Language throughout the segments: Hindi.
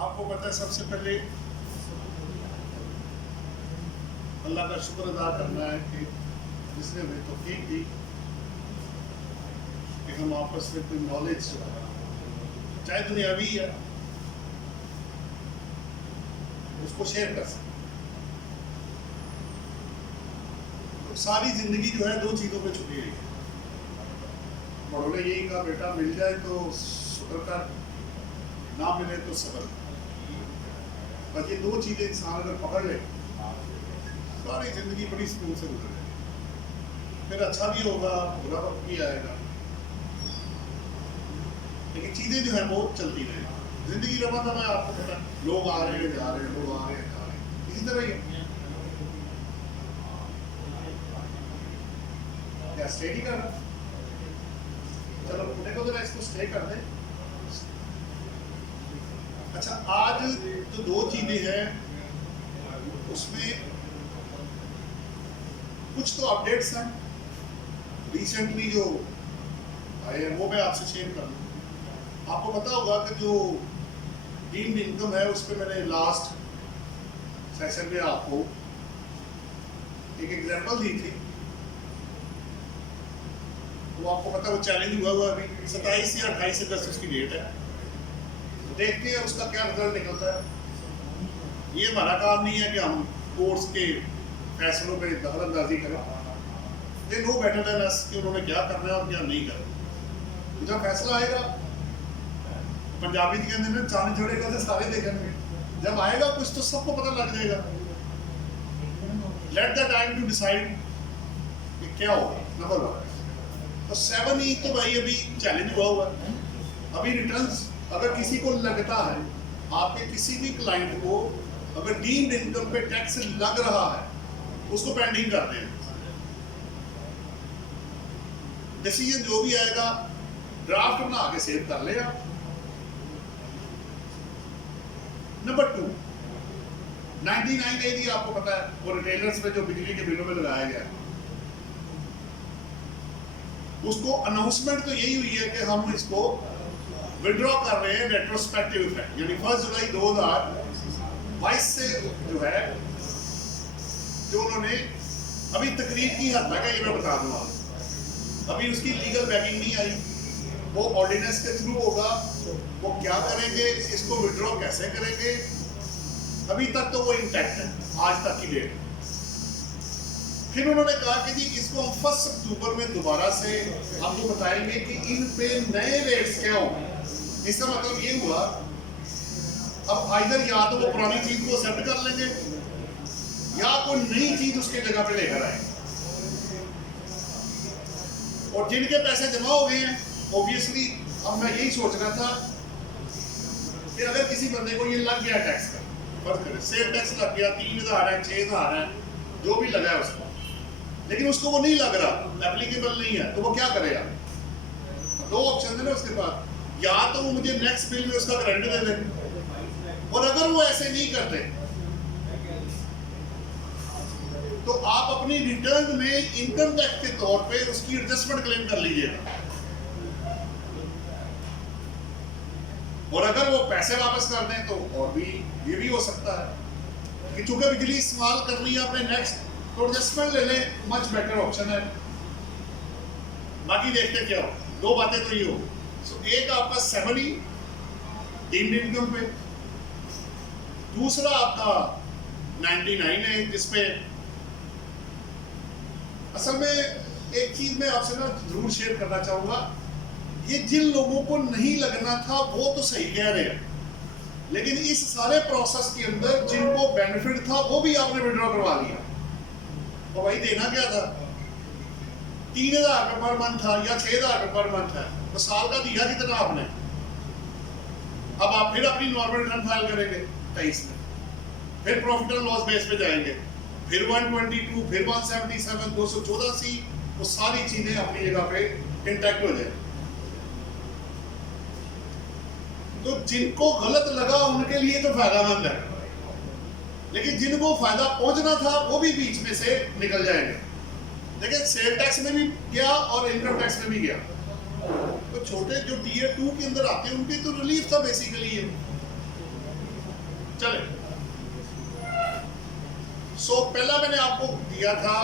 आपको पता है सबसे पहले अल्लाह का शुक्र अदा करना है कि जिसने हमें तौफीक दी कि हम आपस में कोई नॉलेज चाहे दुनियावी है उसको शेयर कर सकते। तो सारी जिंदगी जो है दो चीज़ों पे छुपी हुई है। बड़ों ने यही कहा बेटा मिल जाए तो शुक्र कर, ना मिले तो सब्र। बस ये दो चीज़ें इंसान अगर पकड़ ले सारी जिंदगी बड़ी सुकून से गुजर जाएगी। फिर अच्छा भी होगा, बुरा वक्त भी आएगा, लेकिन चीज़ें जो है वो चलती रहेगी। जिंदगी रवा था, मैं आपको पता है लोग आ रहे हैं जा रहे हैं, लोग आ रहे हैं जा रहे हैं, इसी तरह ही है। क्या स्टे नहीं कर रहा? चलो उठने को जरा इसको स्टे कर दे। अच्छा, आज जो दो चीजें हैं उसमें कुछ तो अपडेट्स हैं रिसेंटली जो आए हैं, वो मैं आपसे शेयर कर दूं। आपको पता होगा कि जो डीम्ड इनकम है उस पर मैंने लास्ट सेशन में आपको एक एग्जांपल दी थी। वो आपको पता है वो चैलेंज हुआ अभी 27 या 28 अगस्त उसकी डेट है। तो देखते हैं उसका क्या रिजल्ट निकलता है। ये हमारा काम नहीं है कि हम कोर्ट्स के फैसलों पे दखल अंदाजी करें। They know better than us कि उन्होंने क्या करना है और क्या नहीं करना। जब फैसला आएगा, पंजाबी जी कहते हैं चांद छोड़ेगा तो सारे देखेंगे। जब आएगा कुछ तो सबको पता लग जाएगा। Let the time to decide कि क्या होगा। नंबर 1 तो 7E तो भाई अभी चैलेंज हुआ है। अभी रिटर्न्स अगर किसी को लगता है, आपके किसी भी क्लाइंट को अगर डीम्ड इनकम पे टैक्स लग रहा है, उसको पेंडिंग कर दें। डिसीजन जो भी आएगा ड्राफ्ट बना के सेव कर ले आप। नंबर 2 99A दी आपको पता है वो रिटेलर्स पे जो बिजली के बिलों में लगाया गया है, उसको अनाउंसमेंट तो यही हुई है कि हम इसको विड्रॉ कर रहे हैं रेट्रोस्पेक्टिव इफेक्ट, यानी 1 जुलाई 2022 से जो है जो उन्होंने अभी तकरीर की हद तक है, ये मैं बता दूंगा। अभी उसकी लीगल बैकिंग नहीं आई, वो ऑर्डिनेंस के थ्रू होगा। वो क्या करेंगे, इसको विड्रॉ कैसे करेंगे, अभी तक तो वो इंटैक्ट है आज तक की डेट। फिर उन्होंने कहा कि जी इसको हम 1 अक्टूबर में दोबारा से आपको बताएंगे कि इन पे नए रेट्स क्या होंगे। इसका मतलब ये हुआ अब आइदर या तो वो पुरानी चीज को एक्सेप्ट कर लेंगे या कोई नई चीज उसके जगह पे लेकर आएंगे। और जिनके पैसे जमा हो गए हैं ऑब्वियसली, अब मैं यही सोच रहा था कि अगर किसी बंदे को ये लग गया टैक्स का, फर्ज करें सेल टैक्स लग गया 3000 है 6000 है जो भी लगा है उसको, लेकिन उसको वो नहीं लग रहा, एप्लीकेबल नहीं है, तो वो क्या करेगा? दो ऑप्शन है ना उसके पास, या तो वो मुझे नेक्स्ट बिल में उसका क्रेडिट दे दे, और अगर वो ऐसे नहीं करते तो आप अपनी रिटर्न में इनकम टैक्स के तौर पे उसकी एडजस्टमेंट क्लेम कर लीजिएगा। और अगर वो पैसे वापस कर दें तो और भी ये भी हो सकता है कि चूंकि बिजली इस्तेमाल करनी है अपने नेक्स्ट, तो एडजस्टमेंट ले लें, मच बेटर ऑप्शन है। बाकी देखते क्या हो, दो बातें तो ये हो। सो एक आपका 7E डीम्ड इनकम पे, दूसरा आपका 99 है जिसपे असल में एक चीज मैं आपसे ना जरूर शेयर करना चाहूंगा। ये जिन लोगों को नहीं लगना था वो तो सही कह रहे हैं, लेकिन इस सारे प्रोसेस के अंदर जिनको बेनिफिट था वो भी आपने विड्रॉ करवा लिया। तो भाई देना क्या था, 3000 रुपये पर मंथ था या 6000 रुपये पर मंथ है, तो साल का दिया कितना आपने। अब आप फिर अपनी नॉर्मल रिटर्न फाइल करेंगे 23 में, फिर प्रॉफिट एंड लॉस बेस पे जाएंगे, फिर 122, फिर 177, 284, वो सारी चीजें अपनी जगह पे इंटैक्ट हो जाए। तो जिनको गलत लगा उनके लिए तो फायदामंद है, लेकिन जिनको फायदा पहुंचना था वो भी बीच में से निकल जाएंगे। देखिए सेल टैक्स में भी गया और इनकम टैक्स में भी गया। तो छोटे जो Tier 2 के अंदर आते हैं उनके तो रिलीफ था बेसिकली ये। चले। सो पहला मैंने आपको दिया था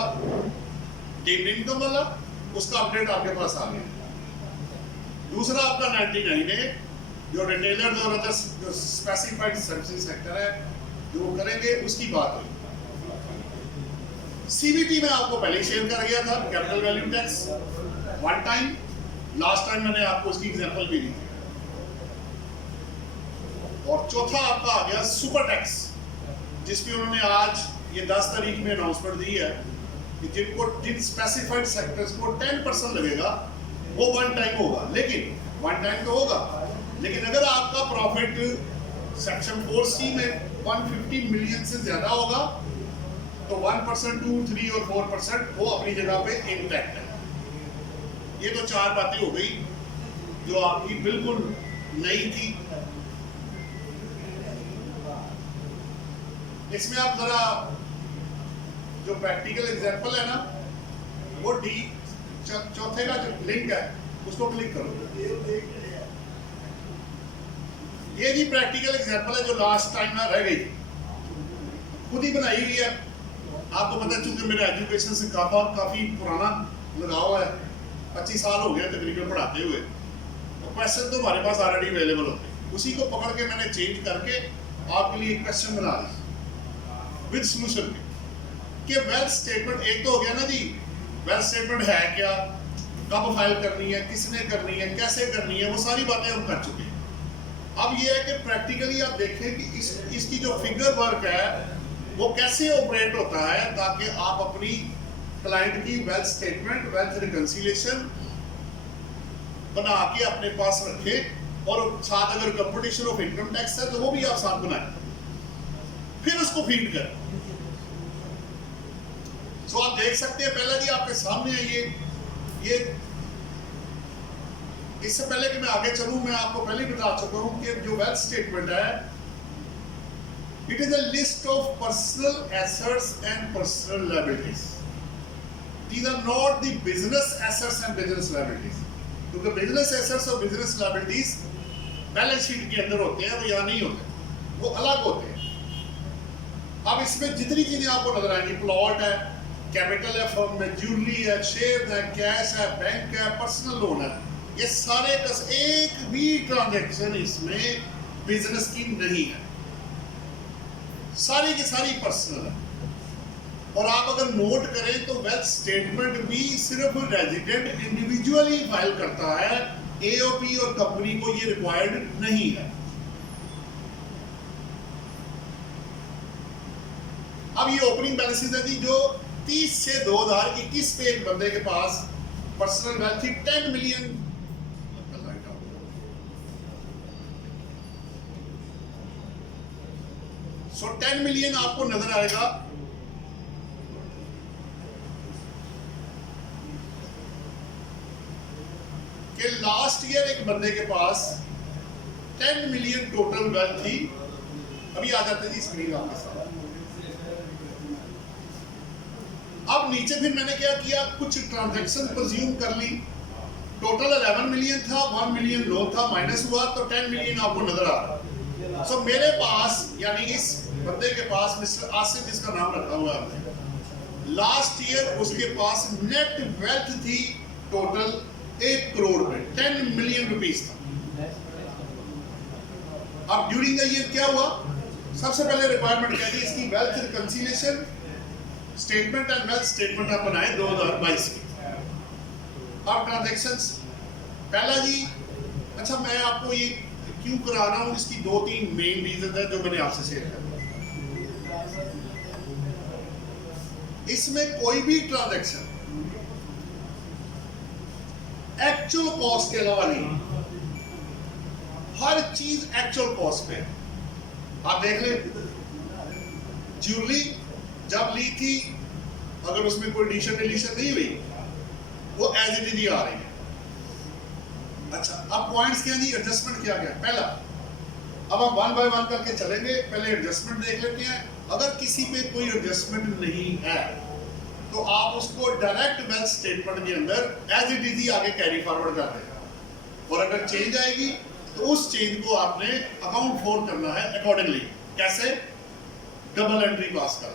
डिविडेंड इनकम वाला, उसका अपडेट आपके पास आ गया। दूसरा आपका 99 है, जो रिटेलर और अदर जो स्पेसिफाइड सर्विसेज सेक्टर है जो वो करेंगे, उसकी बात हुई। सीबीटी में आपको पहले शेयर कर गया था, capital value tax one time, last time मैंने आपको उसकी एग्जांपल भी दी थी। और चौथा आपका आ गया सुपर टैक्स, जिसपे उन्होंने आज ये 10 तारीख में अनाउंसमेंट दी है कि जिन स्पेसिफाइड सेक्टर्स को 10% लगेगा वो वन टाइम होगा। लेकिन वन टाइम तो होगा, लेकिन अगर आपका प्रॉफिट सेक्शन 4C में 150 मिलियन से ज्यादा होगा तो 1%, 2, 3 और 4% वो अपनी जगह पे इंटैक्ट है। ये तो 4 बातें हो गई जो आपकी बिल्कुल नई थी। इसमें आप जरा जो प्रैक्टिकल एग्जांपल है ना, वो चौथे का जो लिंक है उसको क्लिक करो। ये भी प्रैक्टिकल एग्जांपल है जो लास्ट टाइम में रह गई थी, खुद ही बनाई हुई है। आपको पता है चूंकि मेरे एजुकेशन से काफी पुराना लगाव है, 25 साल हो गए तकरीबन पढ़ाते हुए, तो क्वेश्चन तो हमारे पास ऑलरेडी अवेलेबल होते हैं। उसी को पकड़ के मैंने चेंज करके आपके लिए क्वेश्चन बना दी विद सॉल्यूशन के। वेल्थ स्टेटमेंट एक तो हो गया ना जी, वेल्थ स्टेटमेंट है क्या, कब फाइल करनी है, किसने करनी है, कैसे करनी है, वो सारी बातें हम कर चुके हैं। अब ये है कि प्रैक्टिकली आप देखें कि इसकी जो फिगर वर्क है वो कैसे ऑपरेट होता है, ताकि आप अपनी क्लाइंट की वेल्थ स्टेटमेंट, वेल्थ रिकंसिलिएशन बना के अपने पास रखें, और साथ अगर कंपटीशन ऑफ इनकम टैक्स है तो वो भी आप साथ बनाएं, फिर उसको फीड करें। सो आप देख सकते हैं पहला जी आपके सामने है ये इससे पहले कि मैं आगे चलूं, मैं आपको पहले ही बता चुका हूं कि जो वेल्थ स्टेटमेंट है, it is a list of personal assets and personal liabilities. These are not the business assets and business liabilities, क्योंकि बिजनेस एसेट्स और बिजनेस लायबिलिटीज बैलेंस शीट के अंदर होते हैं, वो यहाँ नहीं होते, वो अलग होते हैं। अब इसमें जितनी चीजें आपको नजर आएंगी, प्लॉट है, कैपिटल है फर्म में, ज्वेलरी है, शेयर है, कैश है, बैंक है, पर्सनल लोन है, ये सारे एक भी ट्रांजैक्शन इसमें बिजनेस की नहीं है, सारी की सारी पर्सनल है। और आप अगर नोट करें तो वेल्थ स्टेटमेंट भी सिर्फ रेजिडेंट इंडिविजुअली फाइल करता है, एओपी और कंपनी को ये रिक्वायर्ड नहीं है। अब ये ओपनिंग बैलेंसेस है जी, जो 30 से 2021 पे एक बंदे के पास पर्सनल वेल्थ थी 10 मिलियन। सो 10 मिलियन आपको नजर आएगा कि लास्ट ईयर एक बंदे के पास 10 मिलियन टोटल वेल्थ थी। अभी आ जाते जी स्क्रीन आपके साथ। अब नीचे फिर मैंने क्या किया, कुछ ट्रांजैक्शन प्रेज्यूम कर ली, टोटल 11 मिलियन था, 1 मिलियन लोन था, माइनस हुआ तो 10 मिलियन आपको नजर आ रहा। सो मेरे पास, यानी इस बंदे के पास, मिस्टर आसिफ जिसका नाम रखा हुआ है, लास्ट ईयर उसके पास नेट वेल्थ थी टोटल 1 करोड़ में, 10 मिलियन रुपीस था। अब ड्यूरिंग द ईयर क्या हुआ, सबसे पहले रिक्वायरमेंट क्या थी, इसकी wealth reconciliation statement and wealth statement आप बनाए 2022 की। अब ट्रांजैक्शंस पहला जी, अच्छा मैं आपको ये क्यों करा रहा हूं, इसकी 2-3 मेन रीजन है जो मैंने आपसे शेयर किया। इसमें कोई भी ट्रांजैक्शन एक्चुअल कॉस्ट के अलावा नहीं, हर चीज एक्चुअल कॉस्ट पे। आप देख लें, ज्वेलरी जब ली थी, अगर उसमें कोई एडिशन नहीं हुई, वो एज इट इज आ रही है। अच्छा, अब पॉइंट्स क्या जी, एडजस्टमेंट क्या क्या। पहला, अब हम 1 बाय 1 करके चलेंगे, पहले एडजस्टमेंट देख लेते हैं। अगर किसी पे कोई एडजस्टमेंट नहीं है तो आप उसको डायरेक्ट वेल्थ स्टेटमेंट के अंदर एज इट इज ही आगे कैरी फॉरवर्ड कर दें, और अगर चेंज आएगी तो उस चेंज को आपने अकाउंट फॉर करना है अकॉर्डिंगली। कैसे? डबल एंट्री पास कर।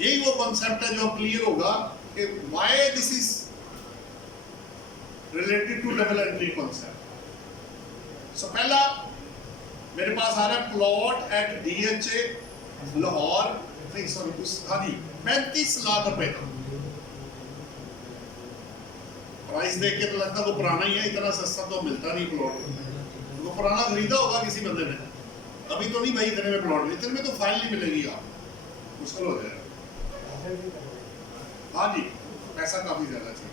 यही वो कॉन्सेप्ट है जो क्लियर होगा कि why this is related to double entry concept. So पहला मेरे पास आ रहा है प्लॉट एट DHA लाहौर, नहीं सॉरी हाँ जी 35 लाख रुपए का। प्राइस देख के तो लगता वो पुराना ही है, इतना सस्ता तो मिलता नहीं प्लॉट। वो पुराना खरीदा होगा किसी बंदे ने, अभी तो नहीं भाई इतने में प्लॉट, इतने में तो फाइल नहीं मिलेगी, आप मुश्किल हो जाएगा। हाँ जी पैसा काफी ज्यादा चाहिए।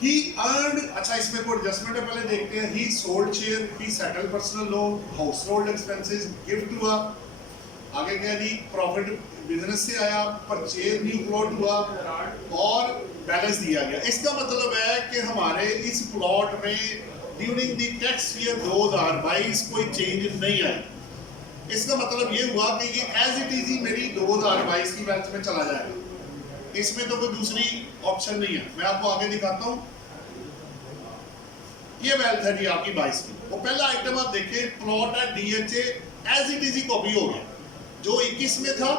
He earned, अच्छा इसमें कोई एडजस्टमेंट है पहले देखते हैं। He sold share, he settled personal loan, household expenses, gift हुआ, आगे क्या जी प्रॉफिट बिजनेस से आया, परचेज न्यू प्लॉट हुआ और बैलेंस दिया गया। इसका मतलब है कि हमारे इस प्लॉट में ड्यूरिंग द टैक्स ईयर 2022 कोई चेंज नहीं आई। इसका मतलब ये हुआ कि ये एज इट इज ही मेरी 2022 की वेल्थ में चला जाएगा, इसमें तो कोई दूसरी ऑप्शन नहीं है। मैं आपको आगे दिखाता हूं। ये वेल्थ है जी आपकी 22 की। वो पहला आइटम आप देखें प्लॉट है DHA एज इट इज ही कॉपी हो गया, जो 21 में था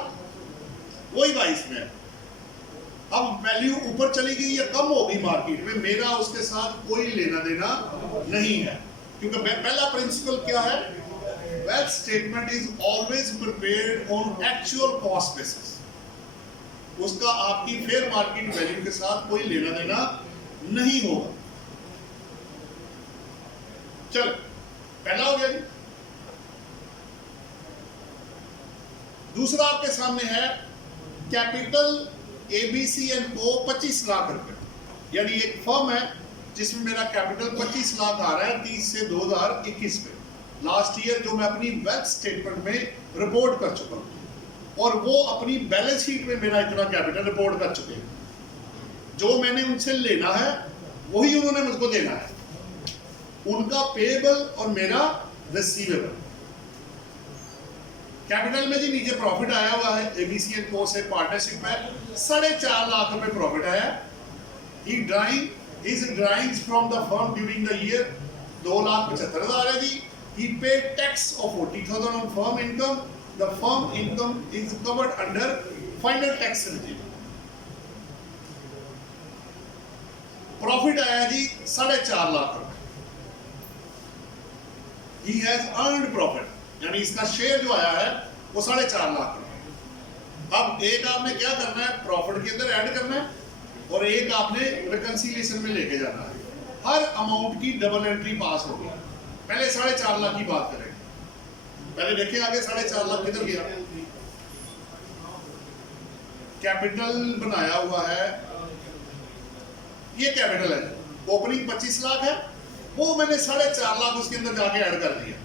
वही 22 में है। अब वैल्यू ऊपर चली गई या कम हो गई मार्केट में, मेरा उसके साथ कोई लेना देना नहीं है, क्योंकि पहला प्रिंसिपल क्या है, wealth statement is always prepared on actual cost basis. उसका आपकी फेयर मार्केट वैल्यू के साथ कोई लेना देना नहीं होगा। चल पहला हो गया जी। दूसरा आपके सामने है कैपिटल ABC एंड को 25 लाख रुपए, यानी एक फर्म है जिसमें मेरा कैपिटल 25 लाख आ रहा है 30 से 2021 में, लास्ट ईयर जो मैं अपनी वेल्थ स्टेटमेंट में रिपोर्ट कर चुका हूं, और वो अपनी बैलेंस शीट में मेरा इतना कैपिटल रिपोर्ट कर चुके हैं। जो मैंने उनसे लेना है वही उन्होंने मुझको देना है, उनका पेएबल और मेरा रिसीवेबल। कैपिटल में जी नीचे प्रॉफिट आया हुआ है, ABC एंड को से पार्टनरशिप में 4.5 लाख रुपए प्रॉफिट आया। His drawings from the firm during the year 2,75,000 है जी। He paid tax of 40,000 on firm income. The firm income is covered under final tax regime. Profit आया जी 4.5 लाख रुपए। He has earned profit, यानी इसका शेयर जो आया है वो 4.5 लाख रुपए। अब एक आपने क्या करना है, प्रॉफिट के अंदर ऐड करना है, और एक आपने रिकंसिलिएशन में लेके जाना है। हर अमाउंट की डबल एंट्री पास होगी। पहले 4.5 लाख की बात करें, पहले देखिए आगे 4.5 लाख किधर गया। कैपिटल बनाया हुआ है, ये कैपिटल है, ओपनिंग 25 लाख है, वो मैंने 4.5 लाख उसके अंदर जाके ऐड कर दिया।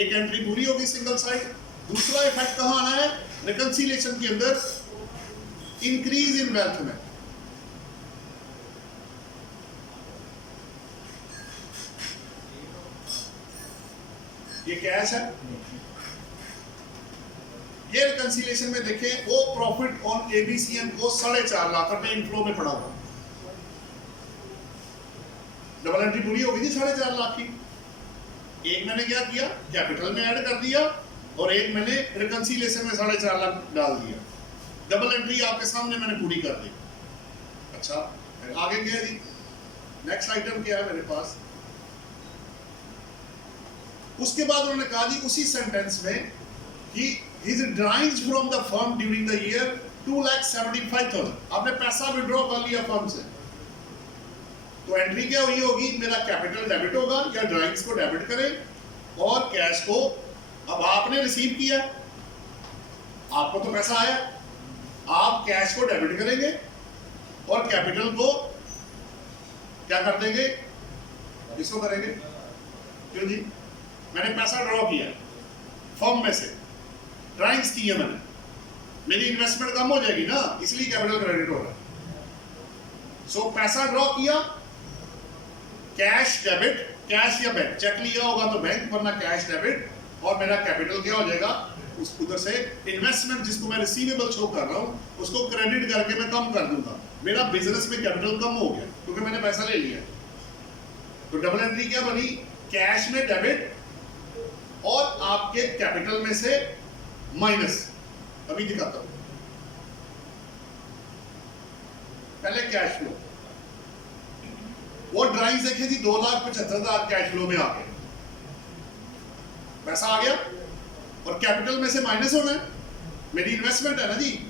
एक एंट्री पूरी होगी सिंगल साइड। दूसरा इफेक्ट कहां आना है, रिकंसिलिएशन के अंदर, इंक्रीज इन वेल्थ में। ये कैश है, ये रिकंसिलिएशन में देखें वो प्रॉफिट ऑन ABC एंड को 4.5 लाख रुपए इनफ्लो में पड़ा हुआ। डबल एंट्री पूरी होगी थी 4.5 लाख की। एक मैंने क्या किया, कैपिटल में ऐड कर दिया, और एक मैंने रिकंसिलिएशन में 4.5 लाख डाल दिया। डबल एंट्री आपके सामने मैंने पूरी कर दी। अच्छा आगे क्या है जी, नेक्स्ट आइटम क्या है मेरे पास। उसके बाद उन्होंने कहा जी उसी सेंटेंस में कि his drawings from the firm during the year 2,75,000, आपने पैसा विड्रॉ कर लिया फर्म से, तो एंट्री क्या हुई होगी, मेरा कैपिटल डेबिट होगा या ड्राइंग्स को डेबिट करें और कैश को, अब आपने रिसीव किया, आपको तो पैसा आया, आप कैश को डेबिट करेंगे और कैपिटल को क्या कर देंगे, इसको करेंगे। क्यों जी, मैंने पैसा ड्रॉ किया फर्म में से, ड्राइंग्स की है मैंने, मेरी इन्वेस्टमेंट कम हो जाएगी ना, इसलिए कैपिटल क्रेडिट हो रहा है। सो पैसा ड्रॉ किया, कैश डेबिट, कैश या बैंक, चेक लिया होगा तो बैंक, वरना कैश डेबिट, और मेरा कैपिटल क्या हो जाएगा, उस उधर से इन्वेस्टमेंट जिसको मैं रिसीवेबल शो कर रहा हूं उसको क्रेडिट करके मैं कम कर दूंगा। मेरा बिजनेस में कैपिटल कम हो गया क्योंकि मैंने पैसा ले लिया। तो डबल एंट्री क्या बनी, कैश में डेबिट और आपके कैपिटल में से माइनस। अभी दिखाता हूं, पहले कैश फ्लो। वो ड्राइंग देखे जी, 2,75,000 कैश फ्लो में आ गए, पैसा आ गया, और कैपिटल में से माइनस होना है, मेरी इन्वेस्टमेंट है ना जी।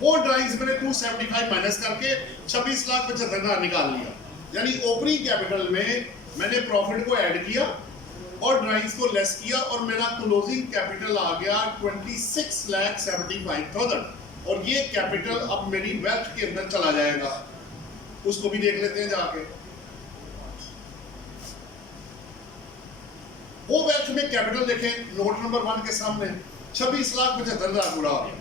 वो ड्राइंग्स मैंने 275 माइनस करके 26,75,000 निकाल लिया, यानी ओपनिंग कैपिटल में मैंने प्रॉफिट को ऐड किया और ड्राइंग्स को लेस किया, और मेरा क्लोजिंग कैपिटल आ गया 26,75,000। और ये कैपिटल अब मेरी वेल्थ के अंदर चला जाएगा, उसको भी देख लेते हैं जाके। वो वेल्थ में कैपिटल देखें, नोट नंबर 1 के सामने 26,75,000 पूरा आ गया।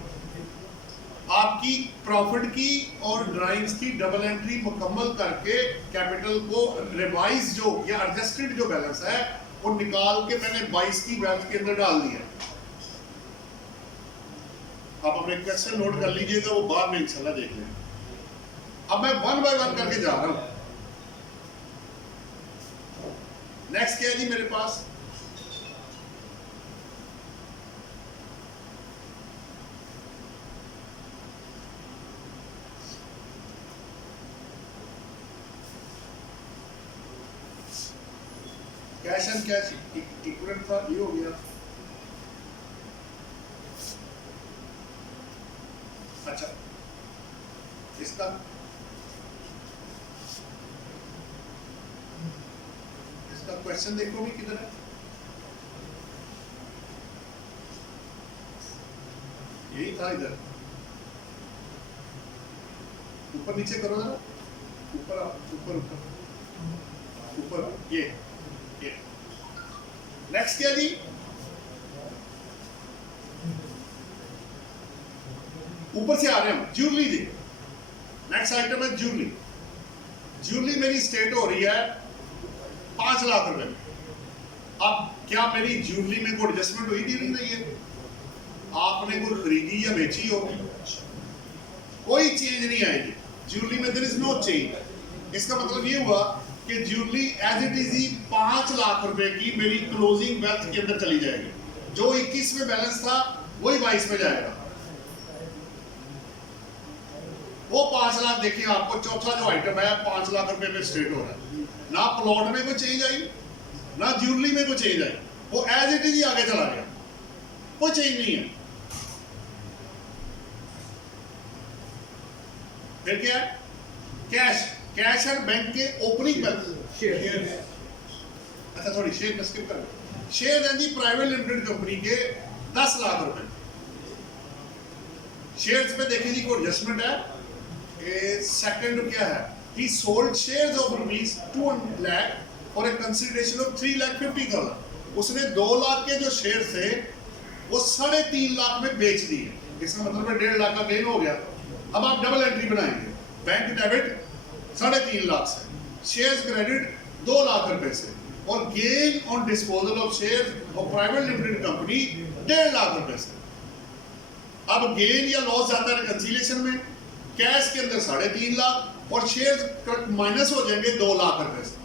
आपकी प्रॉफिट की और ड्राइंग्स की डबल एंट्री मुकम्मल करके कैपिटल को रिवाइज जो या एडजस्टेड जो बैलेंस है वो निकाल के मैंने 22 की वेल्थ के अंदर डाल दिया। आप अपने क्वेश्चन नोट कर लीजिएगा, वो बाद में इंशाल्लाह देख लें। अब मैं 1 बाय 1 करके जा रहा हूं। नेक्स्ट क्या है जी मेरे पास, कैश एंड कैश इक्विवेलेंट था, ये हो गया। अच्छा, इसका क्वेश्चन देखो भी किधर है, यही था इधर। ऊपर नीचे करो जरा, ऊपर ऊपर ऊपर ऊपर, ये नेक्स्ट क्या जी, ऊपर से आ रहे हैं ज्वेलरी जी। नेक्स्ट आइटम है ज्वेलरी। ज्वेलरी मेरी स्टेट हो रही है 5 लाख रुपए में। अब क्या मेरी ज्वेलरी में कोई एडजस्टमेंट हुई ड्यूरिंग द ईयर? आपने कोई खरीदी या बेची हो, कोई चेंज नहीं आएगी ज्वेलरी में, देयर इज नो चेंज। इसका मतलब ये हुआ कि ज्वेलरी एज इट इज ही 5 लाख रुपए की मेरी क्लोजिंग वेल्थ के अंदर चली जाएगी। जो 21 में बैलेंस था वही 22 में जाएगा। वो 5 लाख देखिए, आपको चौथा जो आइटम है 5 लाख रुपए में स्टेट हो रहा है। ना प्लॉट में कोई चेंज आई, ना ज्वेलरी में कोई चेंज आई, वो एज इट इज ही आगे चला गया, कोई चेंज नहीं है। फिर क्या है, कैश। कैश एंड बैंक के ओपनिंग बैलेंस, अच्छा थोड़ी शेयर में स्किप कर, शेयर है जी प्राइवेट लिमिटेड कंपनी के 10 लाख रुपए। शेयर्स में देखिए जी कोई एडजस्टमेंट है। सेकंड क्या है, he sold shares of ₹2 lakh for a consideration of 3,50,000। उसने 2 लाख के जो शेयर थे वो 3.5 लाख में बेच दिए। इसका मतलब है 1.5 लाख का गेन हो गया। अब आप डबल एंट्री बनाएंगे, बैंक डेबिट 3.5 लाख से, शेयर्स क्रेडिट 2 लाख रुपए से, और gain on disposal of shares of private limited company 1.5 lakh रुपए से। अब गेन या लॉस जाता है रिकंसिलिएशन में, कैश के अंदर 3.5 लाख और शेयर्स माइनस हो जाएंगे 2 लाख रुपए से,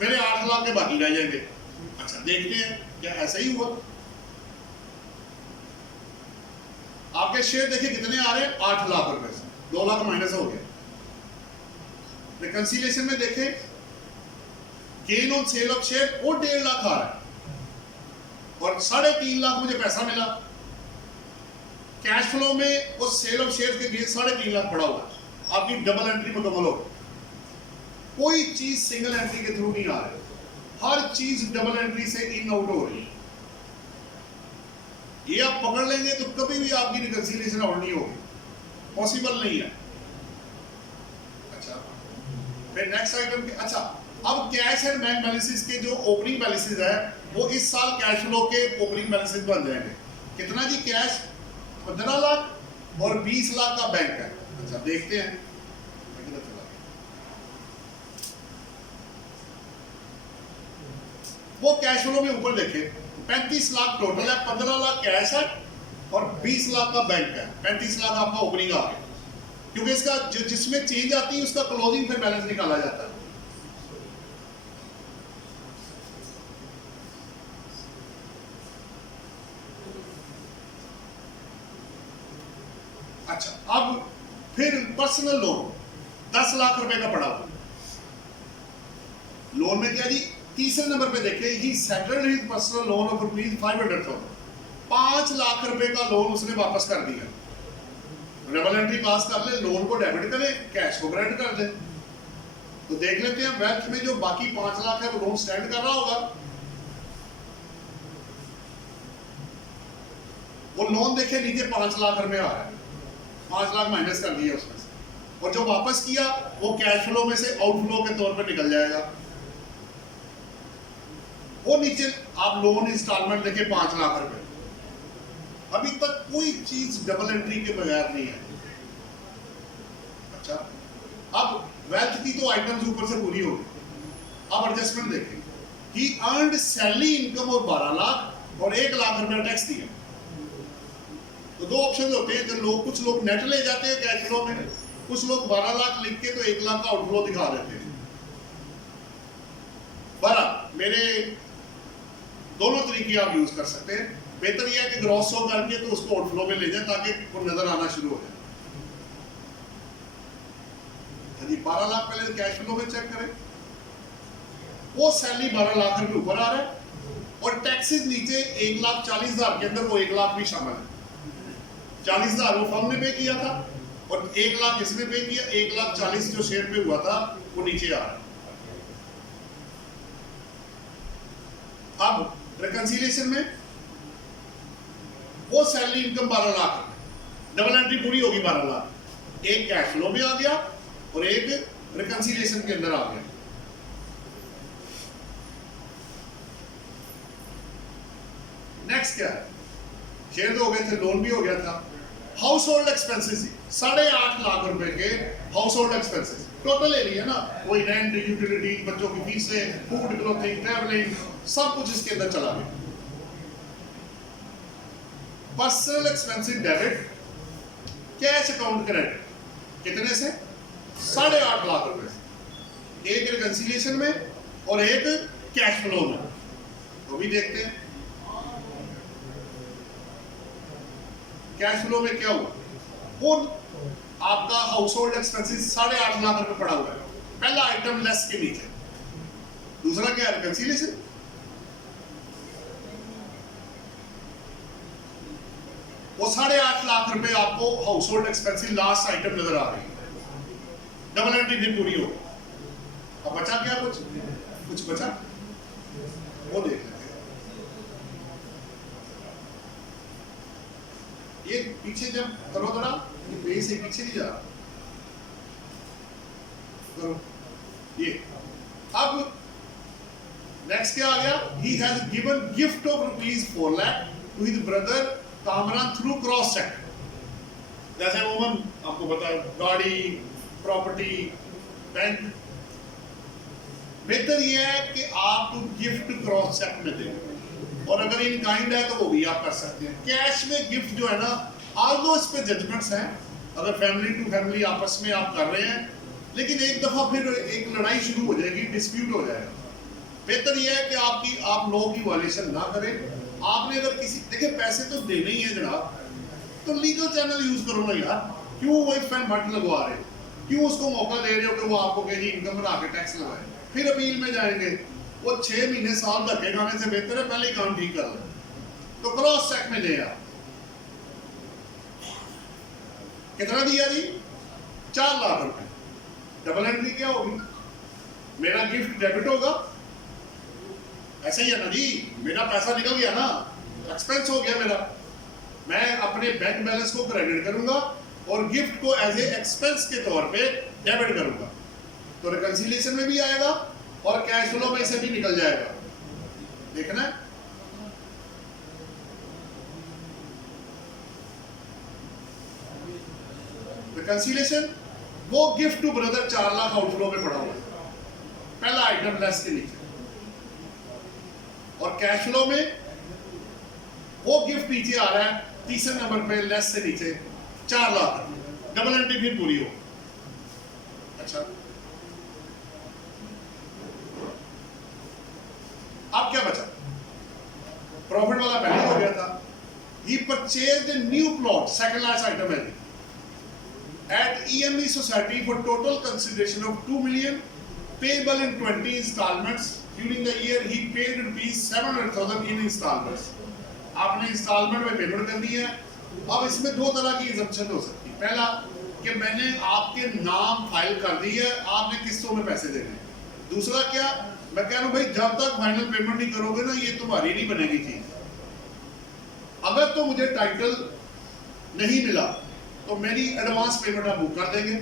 मेरे 8 लाख के बाकी रह जाएंगे। अच्छा देखते हैं क्या ऐसा ही हुआ। आपके शेयर देखिए कितने आ रहे हैं, 8 लाख रुपए से, 2 लाख माइनस हो गया। रिकंसिलिएशन में देखें, gain on sale of share वो 1.5 लाख आ रहा है और 3.5 लाख मुझे पैसा मिला। कैश फ्लो में उस सेल ऑफ शेयर के गेन 3.5 लाख पड़ा हुआ। आपकी डबल एंट्री मुकम्मल हो, कोई चीज सिंगल एंट्री के थ्रू नहीं आ रही, हर चीज डबल एंट्री से इन आउट हो रही है। ये आप पकड़ लेंगे तो कभी भी आपकी रिकंसिलिएशन आउट नहीं होगी, पॉसिबल नहीं है। अच्छा फिर नेक्स्ट आइटम के, अच्छा अब कैश एंड बैंक बैलेंसेस के जो ओपनिंग बैलेंसेस है वो इस साल कैश फ्लो के ओपनिंग बैलेंसेस बन जाएंगे। कितना जी, कैश 15 लाख और 20 लाख का बैंक है। अच्छा देखते हैं, वो कैश फ्लो में ऊपर देखें 35 लाख टोटल है, 15 लाख कैश है और 20 लाख का बैंक है। 35 लाख आपका ओपनिंग आ गया, क्योंकि इसका जिसमें चेंज आती है उसका क्लोजिंग फिर बैलेंस निकाला जाता है। फिर पर्सनल लोन 10 लाख रुपए का पड़ा हुआ लोन में क्या जी, तीसरे नंबर पे देखिए, ही settled his personal loan of rupees 500,000, 5 lakh रुपए का लोन उसने वापस कर दिया। डबल एंट्री पास कर ले, लोन को डेबिट करें, कैश को क्रेडिट कर दे। तो देख लेते हैं वेल्थ में जो बाकी 5 लाख है वो लोन स्टैंड कर रहा होगा। वो लोन देखे नीचे 5 लाख रुपए आ रहा है, 5 लाख माइनस कर दिया उसमें से, और जो वापस किया वो कैश फ्लो में से आउटफ्लो के तौर पर निकल जाएगा। वो नीचे आप लोन इंस्टॉलमेंट देखे 5 लाख रुपए, अभी तक कोई चीज डबल एंट्री के बगैर नहीं है। अच्छा, अब वेल्थ की तो आइटम्स ऊपर से पूरी हो गई। अब एडजस्टमेंट देखें, ही अर्नड सैलरी इनकम और 12 लाख और 1 लाख रुपया टैक्स दिया। तो दो ऑप्शन होते हैं, जो लोग, कुछ लोग नेट ले जाते हैं कैश फ्लो में, कुछ लोग 12 लाख लिख के तो 1 लाख का आउटफ्लो दिखा देते हैं। 12 मेरे दोनों तरीके आप यूज कर सकते हैं। बेहतर यह है कि ग्रॉस शो करके तो उसको आउटफ्लो में ले जाए ताकि वो नजर आना शुरू हो जाए। यदि 12 लाख पहले कैश फ्लो में चेक करें, वो सैलरी 12 लाख रुपए ऊपर आ रहा है और टैक्सेस नीचे 1,40,000 के अंदर वो 1 लाख भी शामिल है। 40,000 वो फर्म ने पे किया था और 1 लाख इसमें पे किया, 1,40,000 जो शेयर पे हुआ था वो नीचे आ रहा है। अब रिकंसिलिएशन में वो salary income 12 lakh, double entry पूरी होगी 12 लाख, एक कैश फ्लो में आ गया और एक रिकंसिलिएशन के अंदर आ गया। नेक्स्ट क्या है, शेयर तो हो गए थे, लोन भी हो गया था। हाउस होल्ड एक्सपेंसेस 8.5 लाख रुपए के house hold expenses total area ना, कोई रेंट, यूटिलिटी, बच्चों की फीसें, फूड, क्लोथिंग, ट्रैवलिंग, सब कुछ इसके अंदर चला गया। Personal expensive debit, cash account credit, कितने से? 8.5 लाख रुपए से, एक रिकंसिलिएशन में और एक कैश फ्लो में। तो भी देखते हैं कैश फ्लो में क्या हुआ। वो आपका हाउस होल्ड एक्सपेंसेस 8.5 लाख रुपए पड़ा हुआ है, पहला आइटम लेस के नीचे। दूसरा क्या है, रिकंसिलिएशन। वो 8.5 लाख रुपए आपको house hold expensive last item नजर आ रही है। डबल एंट्री भी पूरी हो, अब बचा क्या? कुछ बचा, वो देख लेते हैं। ये पीछे जब करो जरा, ये बेस से पीछे नहीं जा रहा, करो ये। अब नेक्स्ट क्या आ गया, he has given gift of rupees 4 lakh to his brother Kamran through cross cheque. जैसे वुमन आपको पता है, गाड़ी, प्रॉपर्टी, बैंक। बेहतर यह है कि आप गिफ्ट क्रॉस चेक में दें, और अगर इन काइंड है तो वो भी आप कर सकते हैं। कैश में गिफ्ट जो है ना, आल्दो इस पे जजमेंट्स हैं, अगर फैमिली टू फैमिली आपस में आप कर रहे हैं, लेकिन एक दफा फिर एक लड़ाई शुरू हो जाएगी, डिस्प्यूट हो जाएगा। बेहतर यह है कि आप लोगों की वायलेशन ना करें। आपने अगर किसी, देखिए पैसे तो देने ही है जनाब, तो लीगल चैनल यूज करो ना यार। क्यों वो इफ एंड बट लगवा रहे हो? क्यों उसको मौका दे रहे हो कि वो आपको कहेगी इनकम बना के टैक्स लगाए, फिर अपील में जाएंगे? वो 6 महीने साल धक्के खाने से बेहतर है पहले ही काम ठीक कर ले। तो क्रॉस चेक में दे यार। कितना दिया जी? 4 लाख रुपए। डबल एंट्री क्या होगी? मेरा गिफ्ट डेबिट होगा, ऐसा ही है ना जी, मेरा पैसा निकल गया ना, एक्सपेंस हो गया मेरा, मैं अपने बैंक बैलेंस को क्रेडिट करूंगा और गिफ्ट को एज ए एक्सपेंस के तौर पे डेबिट करूंगा। तो रिकंसिलिएशन में भी आएगा और कैश फ्लो में से भी निकल जाएगा। देखना है, रिकंसिलिएशन, वो gift to brother 4 lakh outflow में पड़ा हुआ है, पहला आइटम लेस के नीचे। और कैश फ्लो में वो गिफ्ट नीचे आ रहा है तीसरे नंबर पे, लेस से नीचे 4 लाख। डबल एंट्री फिर पूरी हो। अच्छा, अब क्या बचा? प्रॉफिट वाला पहले हो गया था। He purchased new plot, second last item है। at EME Society for total consideration of 2 million payable in 20 installments. During the year he paid rupees 700,000 in installments. आपने इंस्टॉलमेंट में पेमेंट करनी है. अब इसमें दो तरह की एग्जम्पशन हो सकती है. पहला कि मैंने आपके नाम फाइल कर दी है, आपने किस्तों में पैसे देने. दूसरा क्या, मैं कह रहा हूं भाई जब तक फाइनल पेमेंट नहीं करोगे ना ये तुम्हारी नहीं बनेगी चीज. अगर तो मुझे टाइटल नहीं मिला तो मेरी एडवांस पेमेंट आप बुक कर देंगे.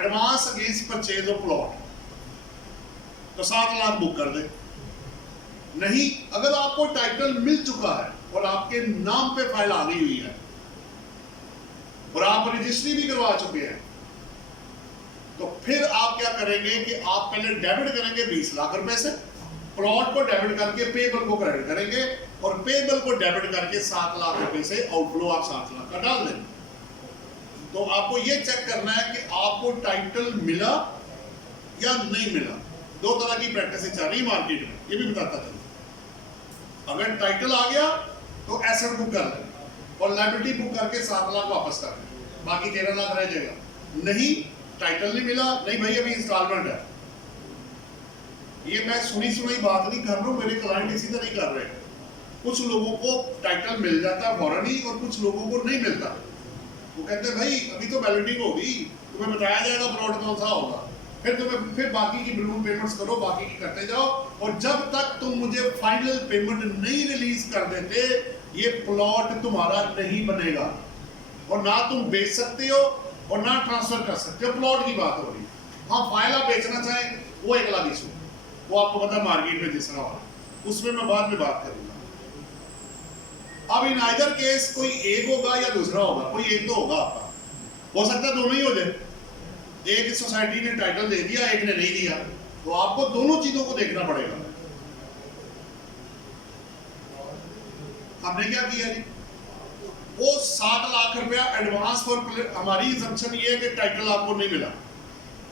Advance against purchase of plot तो 7 लाख बुक कर दे. नहीं, अगर आपको टाइटल मिल चुका है और आपके नाम पे फाइल आ गई हुई है और आप रजिस्ट्री भी करवा चुके हैं तो फिर आप क्या करेंगे कि आप पहले डेबिट करेंगे 20 लाख रुपए से, प्लॉट को डेबिट करके पेबल को क्रेडिट करेंगे और पेबल को डेबिट करके 7 लाख रुपए से आउटफ्लो आप 7 लाख का डाल देंगे. तो आपको ये चेक करना है कि आपको टाइटल मिला या नहीं मिला. दो तरह की प्रैक्टिस चल रही मार्केट में, ये भी बताता चलो. अगर टाइटल आ गया तो एसेट बुक कर लें और लायबिलिटी बुक करके 7 लाख वापस कर लें, बाकी 13 लाख रह जाएगा. नहीं, टाइटल नहीं मिला, नहीं भाई अभी इंस्टॉलमेंट है. ये मैं सुनी सुनाई बात नहीं कर रहा हूँ, मेरे क्लाइंट इसी तरह नहीं कर रहे. कुछ लोगों को टाइटल मिल जाता है फौरन ही और कुछ लोगों को नहीं मिलता. वो कहते हैं भाई अभी तो बैलेटिंग होगी, तुम्हें बताया जाएगा प्लॉट कौन सा होगा, फिर बाकी की बिल्कुल पेमेंट्स करो, बाकी की करते जाओ. और जब तक तुम मुझे फाइनल पेमेंट नहीं रिलीज कर देते ये प्लॉट तुम्हारा नहीं बनेगा और ना तुम बेच सकते हो और ना ट्रांसफर कर सकते हो. प्लॉट की बात हो रही. हाँ, फाइल आप बेचना चाहें वो एक अलग इशू, वो आपको पता है मार्केट में जिस तरह हो, उसमें मैं बाद में बात करूंगा. अब इन आइदर केस कोई एक होगा या दूसरा होगा, कोई एक तो होगा आपका. हो सकता है दोनों ही हो जाए. एक सोसाइटी ने टाइटल दे दिया, एक ने नहीं दिया, तो आपको दोनों चीजों को देखना पड़ेगा. हमने क्या किया जी, वो 7 लाख रुपया एडवांस फॉर, हमारी assumption ये है कि टाइटल आपको नहीं मिला,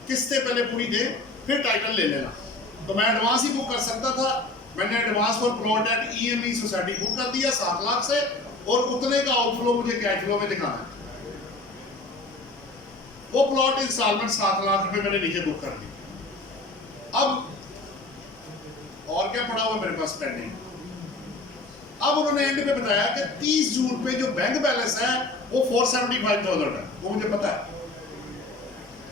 किस्तें पहले पूरी दे फिर टाइटल ले लेना. तो मैं एडवांस ही बुक कर सकता था. मैंने advance for plot at EME society book कर दिया 7 लाख से और उतने का आउटफ्लो मुझे कैश फ्लो में दिखाना है. वो प्लॉट इंस्टॉलमेंट 7 लाख रुपए मैंने नीचे बुक कर दी. अब और क्या पड़ा हुआ मेरे पास पेंडिंग. अब उन्होंने एंड पे बताया कि 30 जून पे जो बैंक बैलेंस है वो 475,000 है, वो मुझे पता है.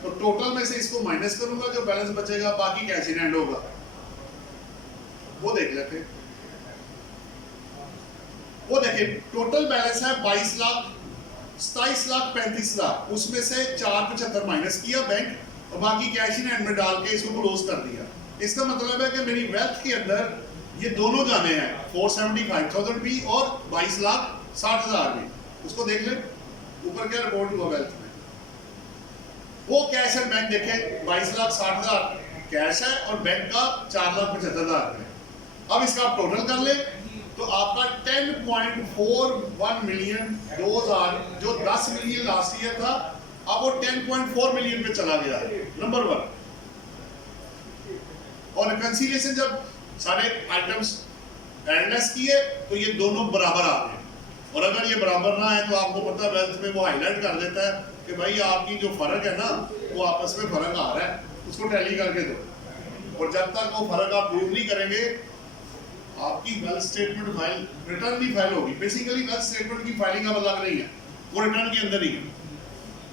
तो टोटल में से इसको माइनस करूंगा, जो बैलेंस बचेगा बाकी कैश इन हैंड होगा, वो देख लेते. वो देखिए टोटल बैलेंस है 22 लाख 27 लाख 35 लाख, उसमें से 475 माइनस किया बैंक और बाकी कैश इन हैंड में डाल के इसको क्लोज कर दिया. इसका मतलब है कि मेरी वेल्थ के अंदर ये दोनों जाने हैं, 475,000 भी और 22 लाख 60,000 भी. उसको देख ले ऊपर क्या रिपोर्ट हुआ वेल्थ में. वो कैश एंड बैंक देखे 22 लाख 60,000 कैश है और बैंक का 4 लाख 75,000 है. अब इसका आप टोटल कर ले तो आपका 10.41 मिलियन 2000 जो 10 मिलियन लास्ट ईयर था अब वो 10.4 मिलियन पे चला गया, नंबर 1. और रिकंसिलिएशन जब सारे आइटम्स एडजस्ट किए तो ये दोनों बराबर आ गए. और अगर ये बराबर ना है तो आपको पता है वेल्थ में वो हाईलाइट कर देता है कि भाई आपकी जो फर्क है ना वो आपस में फर्क आ रहा है, उसको टैली करके दो. और जब तक वो फर्क आप प्रूव नहीं करेंगे आपकी वेल्थ स्टेटमेंट फाइल रिटर्न की फाइल होगी. बेसिकली वेल्थ स्टेटमेंट की फाइलिंग अब अलग नहीं है, वो रिटर्न के अंदर ही है.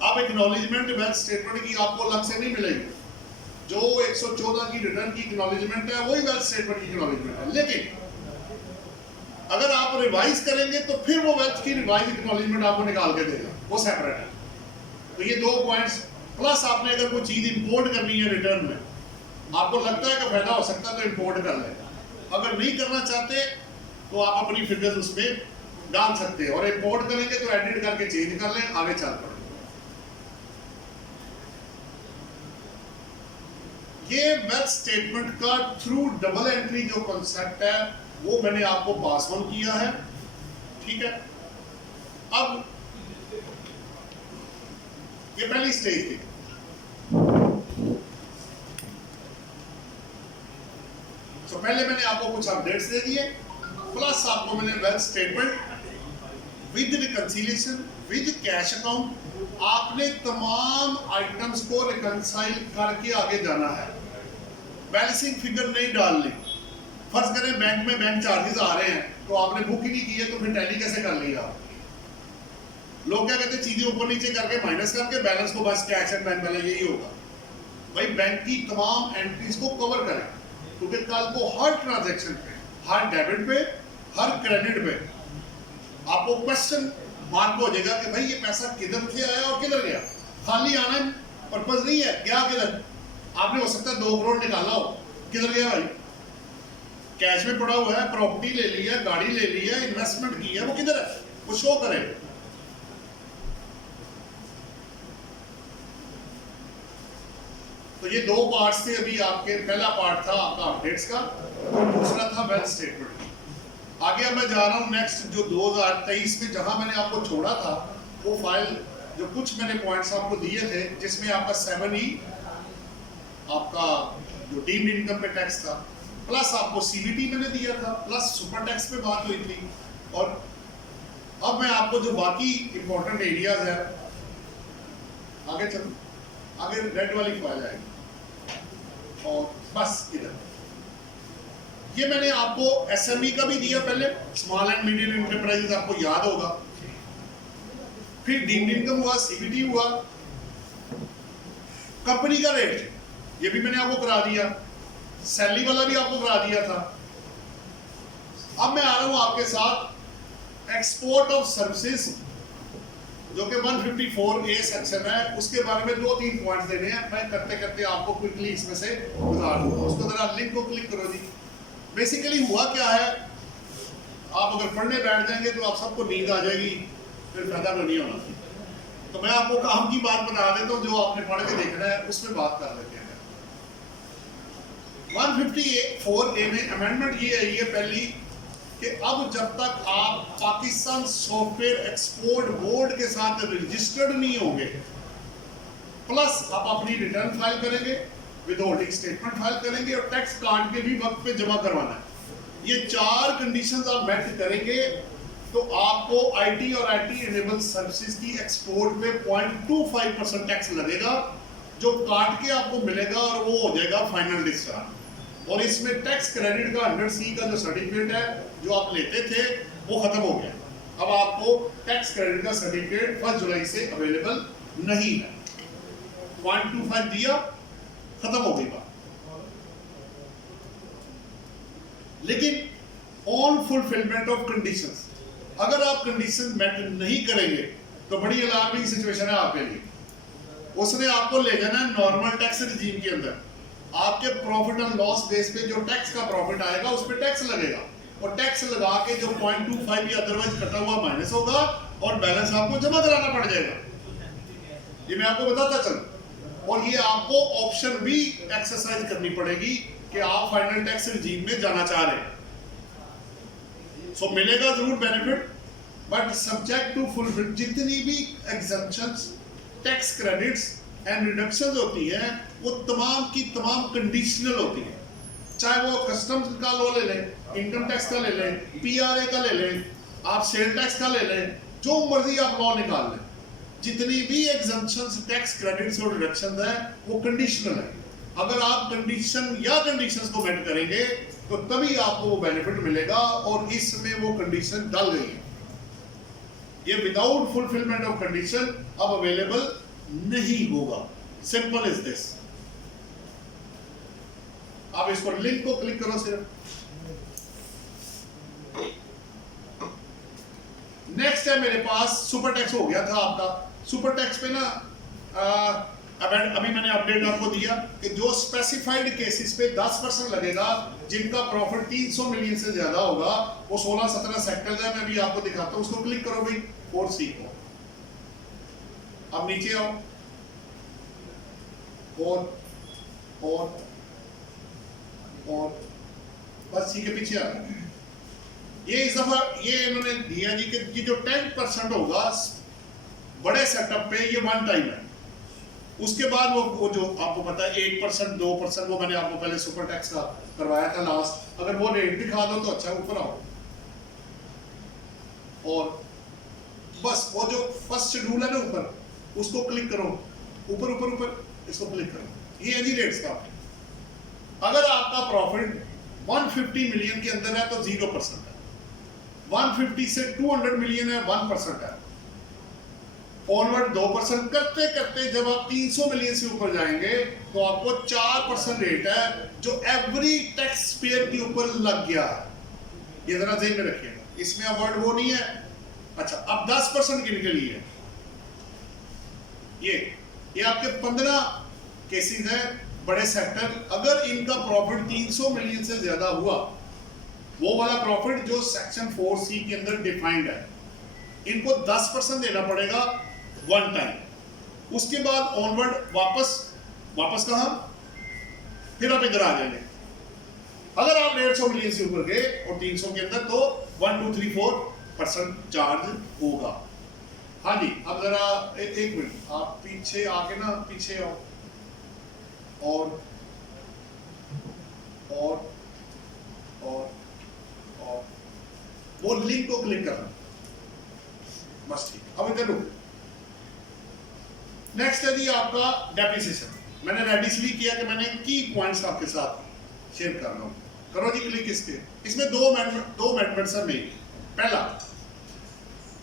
अब एक्नॉलेजमेंट वेल्थ स्टेटमेंट की आपको अलग से नहीं मिलेगी. जो 114 की रिटर्न की एक्नॉलेजमेंट है वही वेल्थ स्टेटमेंट की एक्नॉलेजमेंट है. लेकिन अगर आप रिवाइज करेंगे तो फिर वो वेल्थ की रिवाइज एक्नॉलेजमेंट आपको निकाल के देगा, वो सेपरेट है. तो ये 2 पॉइंट्स प्लस आपने अगर कोई चीज इंपोर्ट करनी है रिटर्न में, आपको लगता है कि फायदा हो सकता है तो इंपोर्ट कर लें. अगर नहीं करना चाहते तो आप अपनी फिगर्स उसमें डाल सकते हैं और इंपोर्ट करेंगे तो एडिट करके चेंज कर लें, आगे चल पड़े. ये वेल्थ स्टेटमेंट का थ्रू डबल एंट्री जो कॉन्सेप्ट है वो मैंने आपको पास ऑन किया है, ठीक है. अब ये पहली स्टेज थी. तो पहले मैंने आपको कुछ अपडेट्स दे दिए प्लस आपको मैंने wealth statement with reconciliation with cash account आपने तमाम आइटम्स को रिकंसाइल करके आगे जाना है, बैलेंसिंग फिगर नहीं डालनी। फर्ज करें बैंक में बैंक चार्जेस आ रहे हैं तो आपने बुक ही नहीं की है, तो फिर टैली कैसे कर लिया? लोग क्या कहते हैं, चीजें ऊपर नीचे करके माइनस करके बैलेंस को बस कैश एंड बैंक बैलेंस, यही होगा। भाई बैंक की तमाम एंट्रीज को कवर करें, क्योंकि कल को हर ट्रांजैक्शन पे, हर डेबिट पे, हर क्रेडिट पे आपको क्वेश्चन मार्क हो जाएगा कि भाई ये पैसा किधर से आया और किधर गया। खाली आना पर्पज नहीं है, गया किधर? आपने हो सकता है 2 करोड़ निकाला हो, किधर गया भाई? कैश में पड़ा हुआ है, प्रॉपर्टी ले ली है, गाड़ी ले ली है, इन्वेस्टमेंट की है, वो किधर है? वो शो करे। तो ये 2 पार्ट थे अभी आपके। पहला पार्ट था आपका अपडेट्स का और दूसरा था वेल्थ स्टेटमेंट। आगे अब मैं जा रहा हूँ नेक्स्ट, जो 2023 में जहां मैंने आपको छोड़ा था वो फाइल, जो कुछ मैंने पॉइंट्स आपको दिए थे, जिसमें आपका 7E आपका जो डीम्ड इनकम पे टैक्स था, प्लस आपको CBT मैंने दिया था, प्लस सुपर टैक्स पे बात हुई थी। और अब मैं आपको जो बाकी इंपॉर्टेंट एरियाज है, आगे चलो, आगे रेड वाली फाइल आएगी और बस इधर ये मैंने आपको SME का भी दिया पहले, स्मॉल एंड मीडियम एंटरप्राइजेस, आपको याद होगा। फिर डीम्ड इनकम हुआ, CBT हुआ, कंपनी का रेट ये भी मैंने आपको करा दिया, सैलरी वाला भी आपको करा दिया था। अब मैं आ रहा हूं आपके साथ एक्सपोर्ट ऑफ सर्विसेज, जो कि 154A सेक्शन है, उसके बारे में 2-3 पॉइंट्स देने हैं। मैं करते करते आपको क्विकली इसमें से बता दूंगा। उसको जरा लिंक को क्लिक करो जी। बेसिकली हुआ क्या है, आप अगर पढ़ने बैठ जाएंगे तो आप सबको नींद आ जाएगी, फिर फायदा नहीं होना। तो मैं आपको काम की बात बता देता हूँ, जो आपने पढ़ के देखना है उसमें बात कर लेते हैं। 154A में अमेंडमेंट ये आई है पहली, कि अब जब तक आप पाकिस्तान सॉफ्टवेयर एक्सपोर्ट बोर्ड के साथ रजिस्टर्ड नहीं होंगे, प्लस आप अपनी रिटर्न फाइल करेंगे, विदहोल्डिंग स्टेटमेंट फाइल करेंगे और टैक्स कार्ड के भी वक्त पे जमा करवाना है, ये 4 कंडीशंस आप मेट करेंगे तो आपको IT और IT इनेबल सर्विसेज की एक्सपोर्ट पे 0.25% टैक्स लगेगा, जो काट के आपको मिलेगा और वो हो जाएगा फाइनल डिस्चार्ज। और इसमें टैक्स क्रेडिट का 100C का जो सर्टिफिकेट है जो आप लेते थे वो खत्म हो गया। अब आपको टैक्स क्रेडिट का सर्टिफिकेट 1 जुलाई से अवेलेबल नहीं है। 0.25 दिया, खत्म हो गई बात। लेकिन ऑन फुलफिलमेंट ऑफ कंडीशंस, अगर आप कंडीशन मेट नहीं करेंगे तो बड़ी अलार्मिंग सिचुएशन है आपके लिए। उसने आपको ले जाना है नॉर्मल टैक्स रिजीम के अंदर, आपके प्रॉफिट एंड लॉस बेस पे जो टैक्स का प्रॉफिट आएगा उस पर टैक्स लगेगा, और टैक्स लगा के जो 0.25 या अदरवाइज कटा हुआ माइनस होगा और बैलेंस आपको जमा कराना पड़ जाएगा। ये मैं आपको बताता चलूं। और ये आपको ऑप्शन भी एक्सरसाइज करनी पड़ेगी कि आप फाइनल टैक्स रिजीम में जाना चाह रहे हैं। सो मिलेगा जरूर benefit, but subject to fulfil जितनी भी exemptions, tax credits and reductions होती हैं वो तमाम की तमाम कंडीशनल होती है। चाहे वो कस्टम्स का लॉ ले लें, इनकम टैक्स का ले लें, PRA का ले लें, आप सेल टैक्स का ले लें, जो मर्जी आप लॉ निकाल लें, जितनी भी एग्जम्पशंस, टैक्स क्रेडिट्स और रिडक्शंस हैं वो कंडीशनल है। अगर आप कंडीशन या कंडीशंस को मेट करेंगे तो तभी आपको वो बेनिफिट मिलेगा, और इसमें वो कंडीशन डल गई है। ये विदाउट फुलफिलमेंट ऑफ कंडीशन अब अवेलेबल नहीं होगा। Simple is this. आप इसको लिंक को क्लिक करो सिर्फ। नेक्स्ट है मेरे पास सुपर टैक्स हो गया था आपका। सुपर टैक्स पे ना अभी मैंने अपडेट आपको दिया कि जो स्पेसिफाइड केसेस पे 10% लगेगा, जिनका प्रॉफिट 300 मिलियन से ज्यादा होगा, वो 16-17 सेक्टर्स है। मैं भी आपको दिखाता हूं, उसको क्लिक करो भाई 4C को। अब नीचे आओ, और बस सी के पीछे आ। ये इस दफा ये इन्होंने दिया जी कि ये जो 10% होगा बड़े सेटअप पे, ये 1 टाइम है। उसके बाद वो जो आपको पता है 1%, 2%, वो मैंने आपको पहले सुपर टैक्स का करवाया था लास्ट। अगर वो रेट दिखा दो तो अच्छा, ऊपर आओ। और बस वो जो फर्स्ट शेड्यूल है ना ऊपर, उसको क्लिक करो, ऊपर ऊपर ऊपर इसको क्लिक करो, ये है जी रेट्स का। अगर आपका प्रॉफिट 150 मिलियन के अंदर है तो 0% है, 150 से 200 मिलियन है 1% है, फॉरवर्ड 2% करते करते जब आप 300 मिलियन से ऊपर जाएंगे तो आपको 4% रेट है जो एवरी टैक्स पेयर के ऊपर लग गया है। ये जरा ध्यान में रखिएगा, इसमें अब वर्ड वो नहीं है। अच्छा, अब 10% किन के लिए? ये आपके 15 केसेस हैं बड़े सेक्टर, अगर इनका प्रॉफिट 300 मिलियन से ज्यादा हुआ, वो वाला प्रॉफिट जो सेक्शन 4C के अंदर डिफाइंड है, इनको 10% देना पड़ेगा वन टाइम। उसके बाद ऑनवर्ड वापस कहां? फिर आप इधर आ जाएंगे। अगर आप 150 मिलियन से ऊपर गए और 300 के अंदर तो 1 2 3 4% चार्ज होगा। हाँ जी, अब जरा एक मिनट आप पीछे आके ना, पीछे आओ और वो लिंक को क्लिक करना, बस ठीक। अब इधर रुक। नेक्स्ट है जी आपका डेप्रिसिएशन। मैंने रेड इसलिए किया कि मैंने की पॉइंट्स आपके साथ शेयर कर रहा हूं। करो जी क्लिक इसके। इसमें दो मेथड्स हैं मेन। पहला,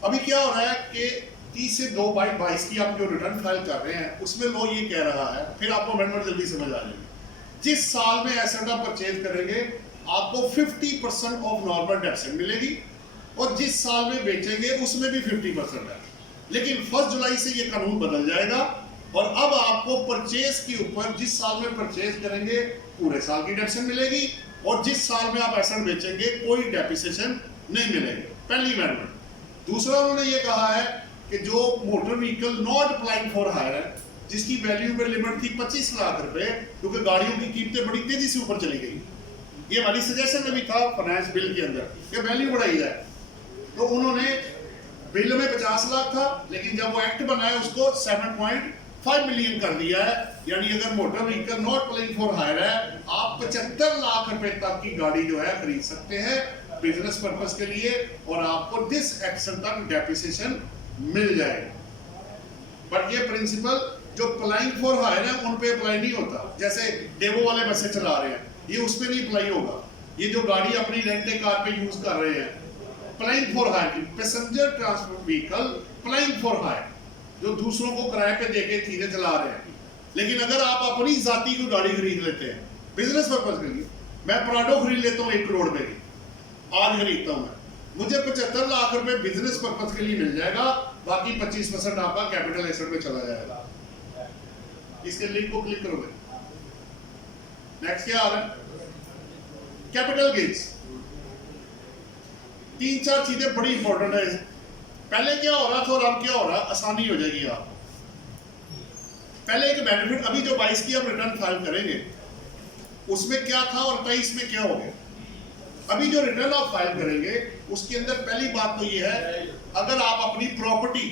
अभी क्या हो रहा है कि 30 से 2/22 की आप जो रिटर्न फाइल कर रहे हैं उसमें लो ये कह रहा है, फिर आपको अमेंडमेंट जल्दी समझ आ जाएगी। जिस साल में एसेट आप परचेज करेंगे आपको 50% ऑफ नॉर्मल डेप्सिट मिलेगी और जिस साल में बेचेंगे उसमें भी 50% है। लेकिन 1 जुलाई से ये कानून बदल जाएगा और अब आपको परचेज के ऊपर जिस साल में परचेज करेंगे पूरे साल की डेप्सिट मिलेगी और जिस साल में आप एसेट बेचेंगे कोई डेप्रिसिएशन नहीं मिलेगी। पहली अमेंडमेंट। दूसरा, उन्होंने ये कहा है कि जो motor vehicle not applying for hire है, जिसकी वैल्यू पे लिमिट थी 25 लाख रुपए, क्योंकि गाड़ियों की कीमतें बड़ी तेजी से ऊपर चली गई, ये हमारी सजेशन में भी था फाइनेंस बिल के अंदर कि वैल्यू बढ़ाई जाए। तो उन्होंने बिल में 50 लाख था, लेकिन जब वो एक्ट बनाया उसको 7.5 मिलियन कर दिया है। यानी अगर motor vehicle not applying for hire है, आप 75 लाख रुपए तक की गाड़ी जो है खरीद सकते हैं बिजनेस पर्पस के लिए और आपको दिस एक्शन तक डेप्रिसिएशन मिल जाएगा। बट ये प्रिंसिपल जो अप्लाइंग फॉर हायर है उन पे अप्लाई नहीं होता। जैसे डेवो वाले बसें चला रहे हैं, ये उस पे नहीं अप्लाई होगा। ये जो गाड़ी अपनी रेंटे कार पे यूज कर रहे हैं, अप्लाइंग फॉर हायर की passenger transport vehicle applying for hire, जो दूसरों को किराए पे देके चीजें चला रहे हैं। लेकिन अगर आप अपनी जाति की गाड़ी खरीद लेते हैं बिजनेस पर्पज के लिए, मैं प्राडो खरीद लेता हूँ 1 करोड़ रुपए की, आज खरीदता हूँ मैं, मुझे 75 लाख रुपए बिजनेस पर्पज के लिए मिल जाएगा, बाकी 25% आपका कैपिटल एसेट में चला जाएगा। इसके लिंक को क्लिक करोगे। नेक्स्ट क्या आ रहा है? Capital gains. 3-4 चीजें बड़ी इंपॉर्टेंट है। पहले क्या हो रहा था और अब क्या हो रहा है, आसानी हो जाएगी आप। पहले एक बेनिफिट, अभी जो 22 की आप रिटर्न फाइल करेंगे उसमें क्या था और 23 में क्या हो गया। अभी जो रिटर्न आप फाइल करेंगे उसके अंदर पहली बात तो ये है, अगर आप अपनी प्रॉपर्टी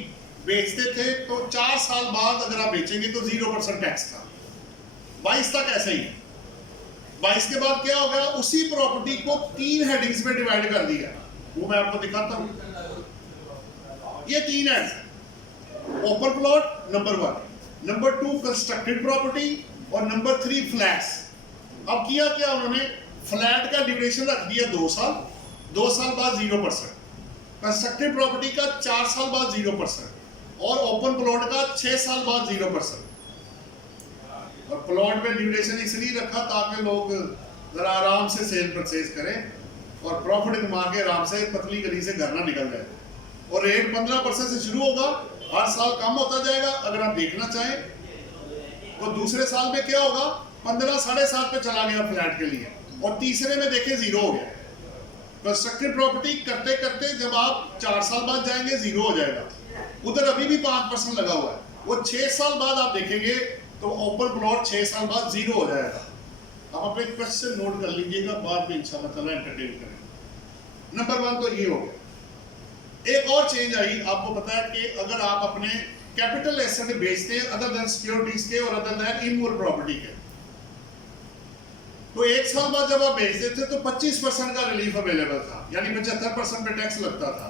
बेचते थे तो 4 साल बाद अगर आप बेचेंगे तो 0% टैक्स था। 22 तक ऐसा ही है। 22 के बाद क्या हो गया, उसी प्रॉपर्टी को 3 हेडिंग्स में डिवाइड कर दिया। वो मैं आपको दिखाता हूं। ये 3 heads, open plot number 1, number 2 constructed property और नंबर 3 फ्लैट्स। अब किया क्या उन्होंने, फ्लैट का ड्यूरेशन रख दिया 2 साल, 2 साल बाद 0%, कंस्ट्रक्टेड प्रॉपर्टी का 4 साल बाद 0% और ओपन प्लॉट का 6 साल बाद 0%। और प्लॉट में ड्यूरेशन इसलिए रखा ताकि लोग जरा आराम से सेल परचेज करें और प्रॉफिट कमा के आराम से पतली गली से घर ना निकल जाए। और रेट 15% से शुरू होगा, हर साल कम होता जाएगा। अगर आप देखना चाहें तो दूसरे साल में क्या होगा, 15 7.5 पे चला गया फ्लैट के लिए और तीसरे में देखें 0 हो गया। कंस्ट्रक्टेड प्रॉपर्टी करते करते जब आप 4 साल बाद जाएंगे 0 हो जाएगा। उधर अभी भी 5% लगा हुआ है, वो 6 साल बाद आप देखेंगे तो ओपन प्लॉट 6 साल बाद 0 हो जाएगा। आप अपने क्वेश्चन नोट कर लीजिएगा, बाद में इंशाल्लाह ताला एंटरटेन करेंगे। नंबर 1 तो ये हो गया। एक और चेंज आई, आपको पता है कि अगर आप अपने कैपिटल एसेट बेचते हैं अदर देन सिक्योरिटीज के और अदर देन इमूवेबल प्रॉपर्टी के, तो 1 साल बाद जब आप बेचते थे तो 25% का रिलीफ अवेलेबल था, यानी 75% पे टैक्स लगता था।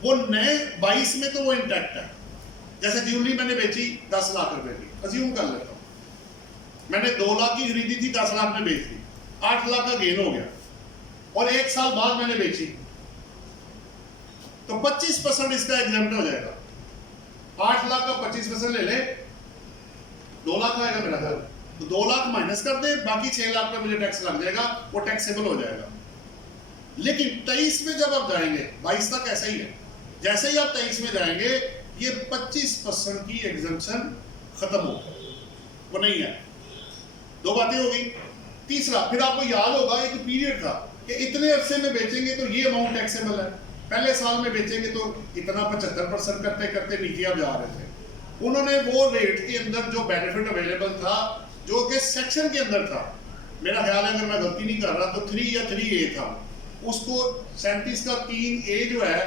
वो नए 22 में तो वो इंटैक्ट है। जैसे ज्वेलरी मैंने बेची 10 लाख रुपए की, अज्यूम कर लेता हूँ, मैंने 2 लाख की खरीदी थी, 10 लाख में बेच दी, 8 लाख का गेन हो गया, और 1 साल बाद मैंने बेची, तो 25% इसका एग्जाम्प्ट हो जाएगा। 8 लाख का 25% ले ले, 2 लाख आएगा मेरा ख्याल, तो 2 लाख माइनस कर दे, बाकी 6 लाख पे मुझे टैक्स लग जाएगा, वो टैक्सेबल हो जाएगा। लेकिन 23 में जब आप जाएंगे, 22 तक ऐसा ही है, जैसे ही आप 23 में जाएंगे ये 25% की एग्जम्पशन खत्म हो, वो नहीं है। 2 बातें हो गई। तीसरा, फिर आपको याद होगा एक पीरियड था कि इतने अरसे में बेचेंगे तो ये अमाउंट टैक्सेबल है, पहले साल में बेचेंगे तो इतना 75% करते करते नीचे आप जा रहे थे। उन्होंने वो रेट के अंदर जो बेनिफिट अवेलेबल था, जो कि सेक्शन के अंदर था, मेरा ख्याल है अगर मैं गलती नहीं कर रहा तो 3 या 3A था, उसको 37 का 3A जो है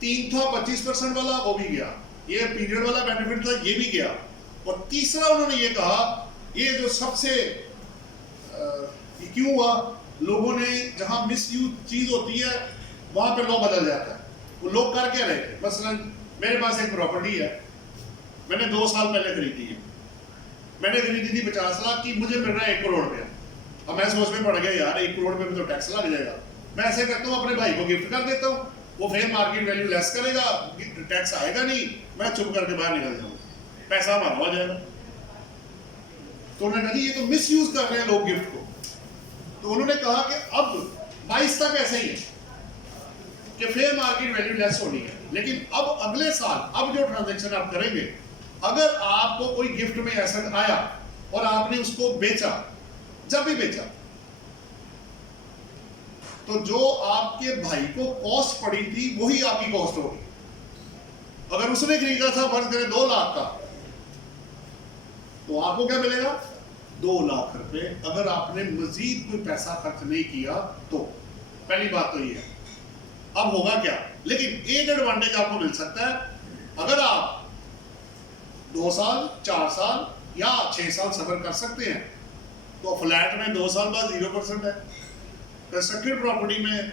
3 था 25% वाला, वो भी गया, ये पीरियड वाला बेनिफिट था, ये भी गया। और तीसरा उन्होंने ये कहा, ये जो सबसे क्यों हुआ, लोगों ने जहां मिसयूज चीज होती है वहां पे लॉ बदल जाता है। वो लोग कर क्या रहे थे, मसलन मेरे पास एक प्रॉपर्टी है, मैंने 2 साल पहले खरीदी है, मैंने खरीदी थी 50 लाख की, मुझे मिल रहा है 1 करोड़ रुपया। अब मैं सोच में पड़ गया यार 1 करोड़ में तो टैक्स लग जाएगा, मैं ऐसे करता हूँ अपने भाई को गिफ्ट कर देता हूँ, वो फेयर मार्केट वैल्यू लेस करेगा, टैक्स आएगा नहीं, मैं चुप करके बाहर निकल जाऊंगा, पैसा हमारा हो जाएगा। तो उन्होंने कहा ये तो मिस यूज कर रहे हैं लोग गिफ्ट को। तो उन्होंने कहा कि अब 22 तक ऐसा ही है कि फेयर मार्केट वैल्यू लेस होनी है, लेकिन अब अगले साल अब जो ट्रांजेक्शन आप करेंगे, अगर आपको कोई गिफ्ट में एसेट आया और आपने उसको बेचा, जब भी बेचा, तो जो आपके भाई को कॉस्ट पड़ी थी वही आपकी कॉस्ट होगी। अगर उसने खरीदा था फर्ज करें 2 लाख का, तो आपको क्या मिलेगा, 2 लाख रुपए। अगर आपने मजीद कोई पैसा खर्च नहीं किया तो, पहली बात तो ये है। अब होगा क्या, लेकिन एक एडवांटेज आपको मिल सकता है, अगर आप 2 साल 4 साल या 6 साल सफर कर सकते हैं, तो फ्लैट में 2 साल बाद 0% है, कंस्ट्रक्टेड प्रॉपर्टी में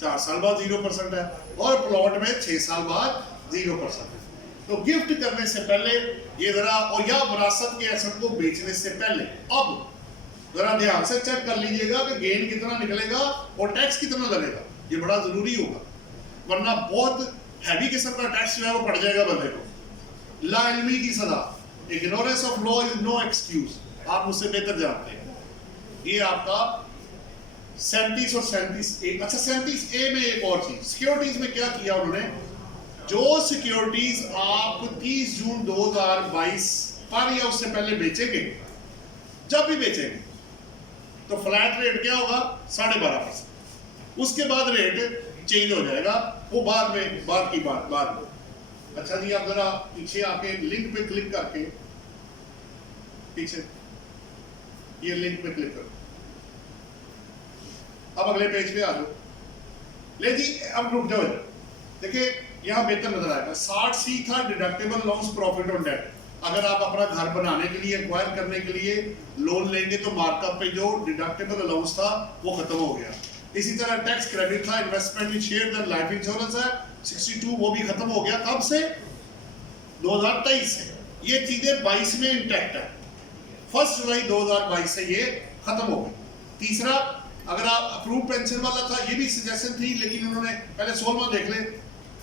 4 साल बाद 0% है, और प्लॉट में 6 साल बाद 0% है। तो गिफ्ट करने से पहले ये जरा, और या विरासत के एसेट को बेचने से पहले अब जरा ध्यान से चेक कर लीजिएगा कि गेन कितना निकलेगा और टैक्स कितना लगेगा, ये बड़ा जरूरी होगा, वरना बहुत हैवी किस्म का टैक्स जो है वो पड़ जाएगा बंदे को। लाइल्मी की सजा, ignorance of law is no excuse, आप मुझसे बेहतर जानते हैं। ये आपका 37 और 37A। अच्छा 37A में एक और चीज, सिक्योरिटीज में क्या किया उन्होंने, जो सिक्योरिटीज आप 30 जून 2022 पर या उससे पहले बेचेंगे, जब भी बेचेंगे, तो फ्लैट रेट क्या होगा 12.5%, उसके बाद रेट चेंज हो जाएगा, वो बाद में, बाद की बात बाद में। अच्छा जी, आप जरा पीछे आके लिंक पे क्लिक करके, पीछे ये लिंक पे क्लिक करो, अब अगले पेज पे आ जाओ। ले जी, अब रुक जाओ, देखिए यहाँ बेहतर नजर आएगा। 60C था deductible loans profit on debt. अगर आप अपना घर बनाने के लिए, एक्वायर करने के लिए लोन लेंगे तो मार्कअप पे जो डिडक्टेबल अलाउंस था वो खत्म हो गया। इसी तरह टैक्स क्रेडिट था, investment in share and life insurance है 62, वो भी खत्म हो गया। कब से, 2023 से। ये चीजें 22 में इंटैक्ट है, 1 जुलाई 2022 से ये खत्म हो गई। तीसरा, अगर आप अप्रूव पेंशन वाला था, ये भी सजेशन थी, लेकिन उन्होंने पहले 16वां देख ले,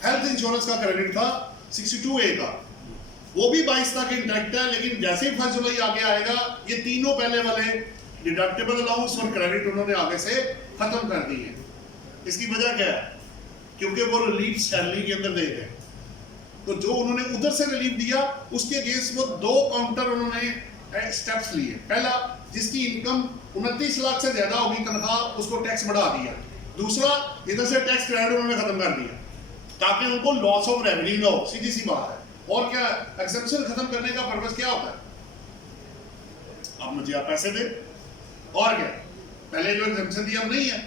हेल्थ इंश्योरेंस का क्रेडिट था 62A का, वो भी 22 तक इंटैक्ट है, लेकिन जैसे ही 1 जुलाई आगे आएगा, ये तीनों पहले वाले डिडक्टेबल अलाउंस और क्रेडिट उन्होंने आगे से खत्म कर दी है। इसकी वजह क्या है, क्योंकि वो रिलीफ सैलरी के अंदर दे गए, तो जो उन्होंने उधर से रिलीफ दिया उसके अगेंस्ट वो 2 काउंटर उन्होंने स्टेप्स लिए। पहला, जिसकी इनकम 29 लाख से ज्यादा होगी तनख्वाह, उसको टैक्स बढ़ा दिया। दूसरा, इधर से टैक्स क्रेडिट उन्होंने खत्म कर दिया ताकि उनको लॉस ऑफ रेवेन्यू ना हो, सीधी सी बात है। और क्या, एग्जेम्पशन खत्म करने का पर्पस क्या होता है, अब मुझे आप पैसे दे, और क्या, पहले जो एग्जेम्पशन दिया अब नहीं है।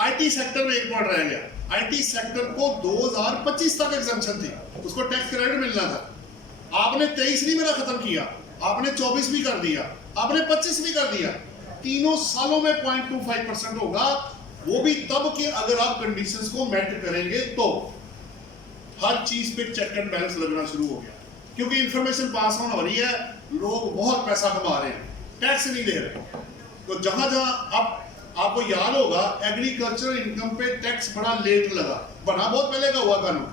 आईटी सेक्टर में एक पॉइंट रह गया, आईटी सेक्टर को 2025 तक एग्जेम्पशन थी, उसको टैक्स क्रेडिट मिलना था। आपने 23 नहीं मेरा खत्म किया, आपने 24 भी कर दिया, आपने 25 भी कर दिया, तीनों सालों में 0.25% होगा वो भी तब कि अगर आप कंडीशंस को मेट करेंगे तो हर चीज पे चेक एंड बैलेंस लगना शुरू हो गया, क्योंकि इंफॉर्मेशन पास ऑन हो रही है, लोग बहुत पैसा कमा रहे हैं, टैक्स नहीं दे रहे। तो जहां जहां अब आपको याद होगा एग्रीकल्चर इनकम पे टैक्स बड़ा लेट लगा, बना बहुत पहले का हुआ कानून।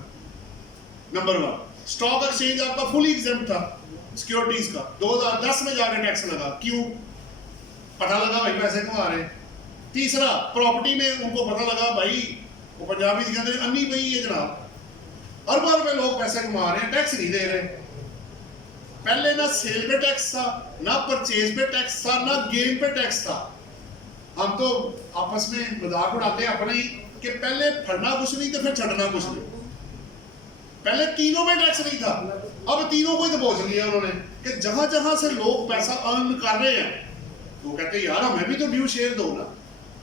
नंबर 1, स्टॉक एक्सचेंज आपका फुली एग्जेम्प्ट था सिक्योरिटीज का, 2010 में जाकर टैक्स लगा, क्यों? पता लगा भाई पैसे कमा रहे हैं। तीसरा, प्रॉपर्टी में उनको पता लगा भाई, वो पंजाबी जी कहते हैं अन्नी पई है जनाब, अरबों रुपए लोग पैसे कमा रहे हैं, टैक्स नहीं दे रहे। पहले ना सेल पे टैक्स था, ना परचेज पे टैक्स था, ना गेन पे टैक्स था। हम तो आपस में मजाक उड़ाते हैं अपने ही कि पहले फड़ना कुछ नहीं तो फिर छड़ना कुछ नहीं, पहले तीनों में टैक्स नहीं था, अब तीनों को ही दबोच लिया उन्होंने कि जहां जहां से लोग पैसा अर्न कर रहे हैं तो कहते हैं यार हमें भी तो ड्यू शेयर दो ना,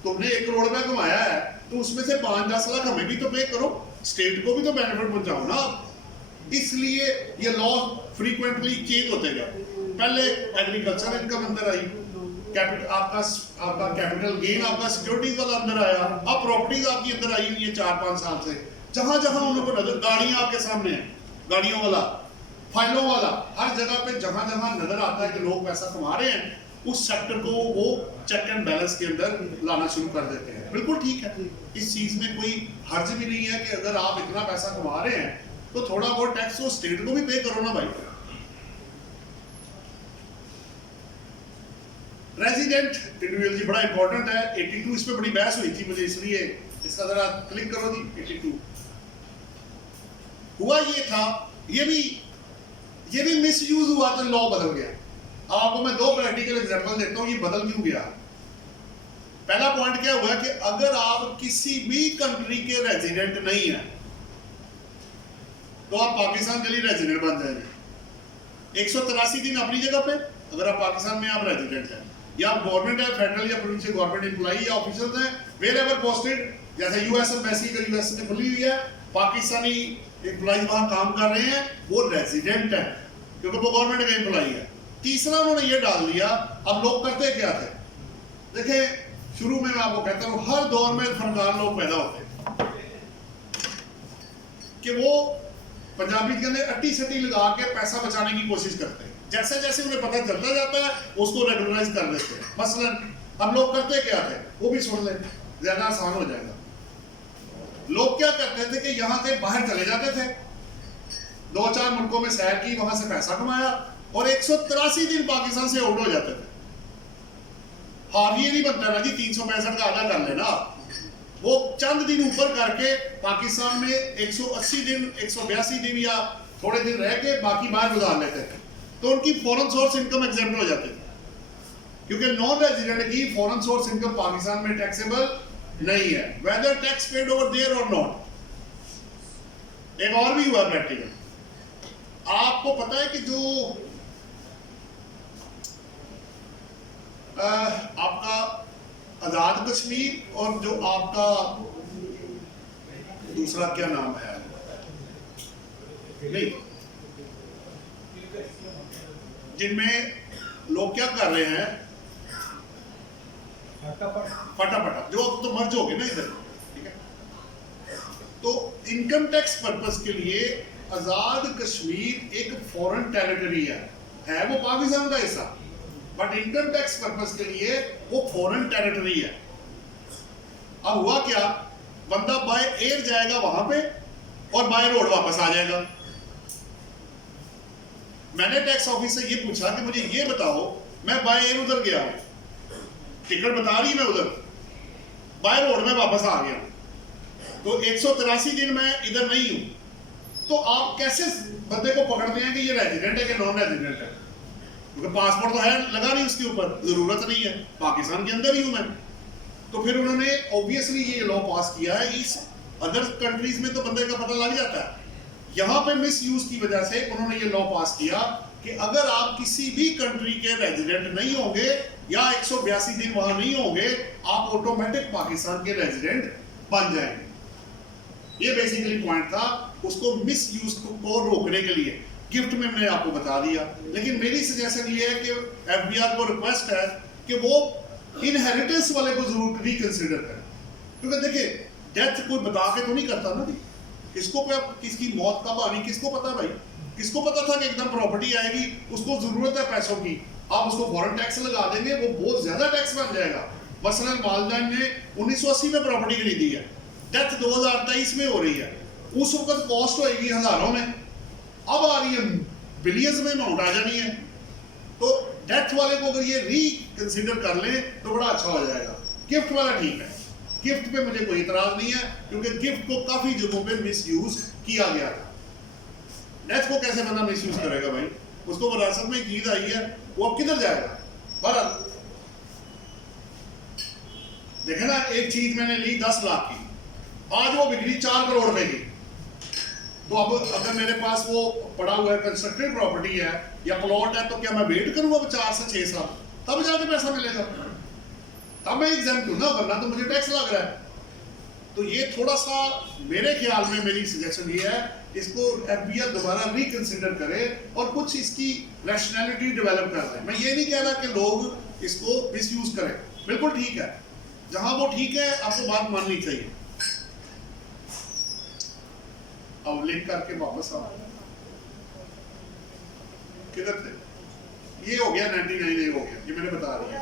तुमने 1 करोड़ रुपया कमाया है तो उसमें से 5-10 लाख हमें भी तो पे करो, स्टेट को भी तो बेनिफिट पहुंचाओ ना। इसलिए ये लॉ फ्रीक्वेंटली चेंज होते गए। पहले एग्रीकल्चर इनकम अंदर आई, आपका कैपिटल गेन आपका सिक्योरिटीज वाला अंदर आया, अब प्रॉपर्टीज आपकी अंदर आई हुई है 4-5 साल से। जहां जहां उनको नजर, गाड़ियां आपके सामने है, गाड़ियों वाला, फाइलों वाला, हर जगह पे जहां जहां नजर आता है कि लोग पैसा कमा रहे हैं, उस सेक्टर को वो चेक एंड बैलेंस के अंदर लाना शुरू कर देते हैं। बिल्कुल ठीक है, इस चीज में कोई हर्ज भी नहीं है कि अगर आप इतना पैसा कमा रहे हैं तो थोड़ा बहुत टैक्स वो स्टेट को भी पे करो ना भाई। रेजिडेंट इंडिविजुअल जी बड़ा इंपॉर्टेंट है, 82 इस पे बड़ी बहस हुई थी मुझे, इसलिए इसका जरा क्लिक करो जी। 82 हुआ ये था, ये भी मिसयूज हुआ तो लॉ बदल गया। अब आपको मैं 2 प्रैक्टिकल एग्जांपल देता हूं, ये बदल क्यों गया। पहला पॉइंट क्या हुआ कि अगर आप किसी भी कंट्री के रेजिडेंट नहीं है तो आप पाकिस्तान के लिए रेजिडेंट बन जाएंगे। 183 दिन अपनी जगह पे, अगर आप पाकिस्तान में आप रेजिडेंट हैं, या आप गवर्नमेंट है, फेडरल या प्रोविंशियल गवर्नमेंट एम्प्लॉई या ऑफिसर्स हैं, वेयर एवर पोस्टेड, जैसे यूएस एम्बेसी का यूएस में खुली हुई है, पाकिस्तानी एम्प्लॉई वहां काम कर रहे हैं, वो रेजिडेंट है क्योंकि वो गवर्नमेंट का एम्प्लॉई है। तीसरा उन्होंने ये डाल दिया, अब लोग करते क्या थे, देखें शुरू में मैं आपको कहता हूं हर दौर में फनकार लोग पैदा होते कि वो पंजाबी के अंदर अट्टी सट्टी लगा के पैसा बचाने की कोशिश करते हैं, जैसे जैसे उन्हें पता चलता जाता है उसको रेगुलराइज कर देते हैं। मसलन अब लोग करते क्या थे, वो भी सुन लें, ज्यादा आसान हो जाएगा। लोग क्या करते थे कि यहां से बाहर चले जाते थे, 2-4 मुल्कों में सैर की, वहां से पैसा कमाया और 183 दिन पाकिस्तान से आउट हो जाते थे। हाफ ये नहीं बनता ना जी 365 का आधा कर लेना, वो चंद दिन ऊपर करके पाकिस्तान में 180 दिन 182 दिन या थोड़े दिन रह के बाकी बाहर गुजार लेते थे, तो उनकी फॉरेन सोर्स इनकम एग्जेम्प्ट हो जाती थी, क्योंकि नॉन रेजिडेंट की फॉरेन सोर्स इनकम पाकिस्तान में टैक्सेबल नहीं है, whether tax paid over there और नॉट। एक और भी हुआ प्रैक्टिकल, आपको पता है कि जो आपका आजाद कश्मीर और जो आपका दूसरा क्या नाम है, नहीं, जिनमें लोग क्या कर रहे हैं फटाफट, जो अब तो मर्ज हो गए ना इधर, ठीक है। तो इनकम टैक्स पर्पस के लिए आजाद कश्मीर एक फॉरेन टेरिटरी है वो पाकिस्तान का हिस्सा, बट इनकम टैक्स पर्पस के लिए वो फॉरेन टेरिटरी है। अब हुआ क्या, बंदा बाय एयर जाएगा वहां पे और बाय रोड वापस आ जाएगा। मैंने टैक्स ऑफिस से ये पूछा कि मुझे ये बताओ, मैं बाय एयर उधर गया हूं, टिकट बता रही मैं उधर, बाय रोड में वापस आ गया, तो 183 दिन मैं इधर नहीं हूं, तो आप कैसे बंदे को पकड़ते हैं कि ये रेजिडेंट है कि नॉन रेजिडेंट है, क्योंकि पासपोर्ट तो है लगा नहीं उसके ऊपर, जरूरत नहीं है, पाकिस्तान के अंदर ही हूं मैं। तो फिर उन्होंने ऑब्वियसली ये लॉ पास किया है, इस अदर कंट्रीज में तो बंदे का पता लग जाता है, यहां पे मिस यूज की वजह से उन्होंने ये लॉ पास किया कि अगर आप किसी भी कंट्री के रेजिडेंट नहीं होंगे या 182 दिन वहां नहीं होंगे, आप ऑटोमेटिक पाकिस्तान के रेजिडेंट बन जाएंगे। ये बेसिकली पॉइंट था, उसको मिस यूज को रोकने के लिए गिफ्ट में मैंने आपको बता दिया। लेकिन मेरी सजेशन ये है कि एफबीआर को रिक्वेस्ट है कि वो इनहेरिटेंस वाले को जरूर रिकंसिडर करें, क्योंकि देखिए डेथ कोई बता के तो नहीं करता ना जी, किसको क्या किसकी मौत कब आनी किसको पता भाई, किसको पता था कि एकदम प्रॉपर्टी आएगी, उसको जरूरत है पैसों की, आप उसको फॉरेन टैक्स लगा देंगे, वो बहुत ज्यादा टैक्स बन जाएगा। मसलन वालदैन ने 1980 में प्रॉपर्टी खरीदी है, डेथ 2023 में हो रही है, उस वक्त कॉस्ट होएगी हजारों में, अब आ रही है बिलियंस में अमाउंट आ जानी है। तो डेथ वाले को अगर ये रीकंसिडर कर लें तो बड़ा अच्छा हो जाएगा। गिफ्ट वाला ठीक है, गिफ्ट पे मुझे कोई इतराज नहीं है, क्योंकि गिफ्ट को काफी जगहों पे मिसयूज किया गया था। डेथ को कैसे बंदा मिसयूज करेगा भाई, उसको विरासत में चीज आई है, वो अब किधर जाएगा। बहरहाल देखे ना, एक चीज मैंने ली 10 लाख की, आज वो बिक्री 4 करोड़ रुपए की, तो अब अगर मेरे पास वो पड़ा हुआ है कंस्ट्रक्टेड प्रॉपर्टी है या प्लॉट है, तो क्या मैं वेट करूंगा 4 से 6 साल तब जाके पैसा मिलेगा, तब मैं एग्जाम्प्ट हूं ना, वरना तो मुझे टैक्स लग रहा है। तो ये थोड़ा सा मेरे ख्याल में मेरी सजेशन ये है, इसको एफबीआई दोबारा रिकंसिडर करे और कुछ इसकी रैशनैलिटी डेवलप कर रहे हैं। मैं ये नहीं कह रहा कि लोग इसको मिसयूज करें, बिल्कुल ठीक है, जहां वो ठीक है आपको बात माननी चाहिए। अब लिंक करके वापस आओ, किधर थे, ये हो गया 99, ये हो गया, ये मैंने बता दिया।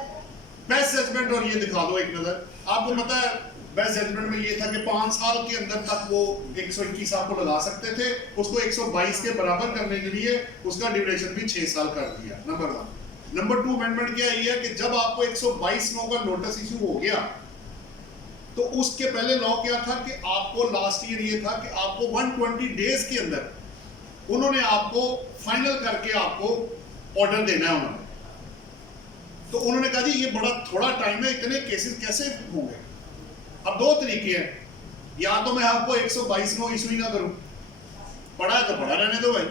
बेस्ट जजमेंट और ये दिखा दो एक नजर। आपको पता है बेस्ट जजमेंट में ये था कि 5 साल के अंदर तक वो 121 आपको लगा सकते थे, उसको 122 के बराबर करने के लिए उसका ड्यूरेशन भी 6 साल कर दिया, नंबर 1। नंबर 2 अमेंडमेंट क्या है कि जब आपको 122 का नोटिस इशू हो गया, तो उसके पहले लॉ क्या था कि आपको लास्ट ईयर ये था कि आपको 120 डेज के अंदर उन्होंने आपको फाइनल करके आपको ऑर्डर देना है उन्होंने। तो उन्होंने कहा जी ये बड़ा थोड़ा टाइम है, इतने केसेस कैसे होंगे। अब 2 तरीके हैं, या तो मैं आपको 122 नो इशू ही ना करूं, पढ़ा है तो पढ़ा रहने दो भाई।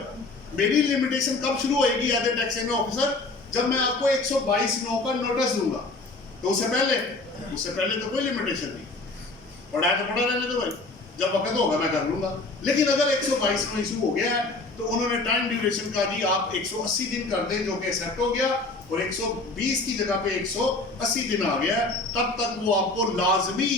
मेरी लिमिटेशन कब शुरू होएगी एज ए टैक्स ऑफिसर, जब मैं आपको 122 नो का नोटिस दूंगा। तो उससे पहले तो कोई लिमिटेशन नहीं, पढ़ा है तो पढ़ा रहने दो भाई, जब वक्त होगा मैं कर लूंगा। लेकिन अगर 122 नो इशू हो गया है तो उन्होंने टाइम ड्यूरेशन का जी आप 180 दिन कर दें, जो कि एक्सेप्ट हो गया, और 120 की जगह पे 180 दिन आ गया, तब तक वो आपको लाजमी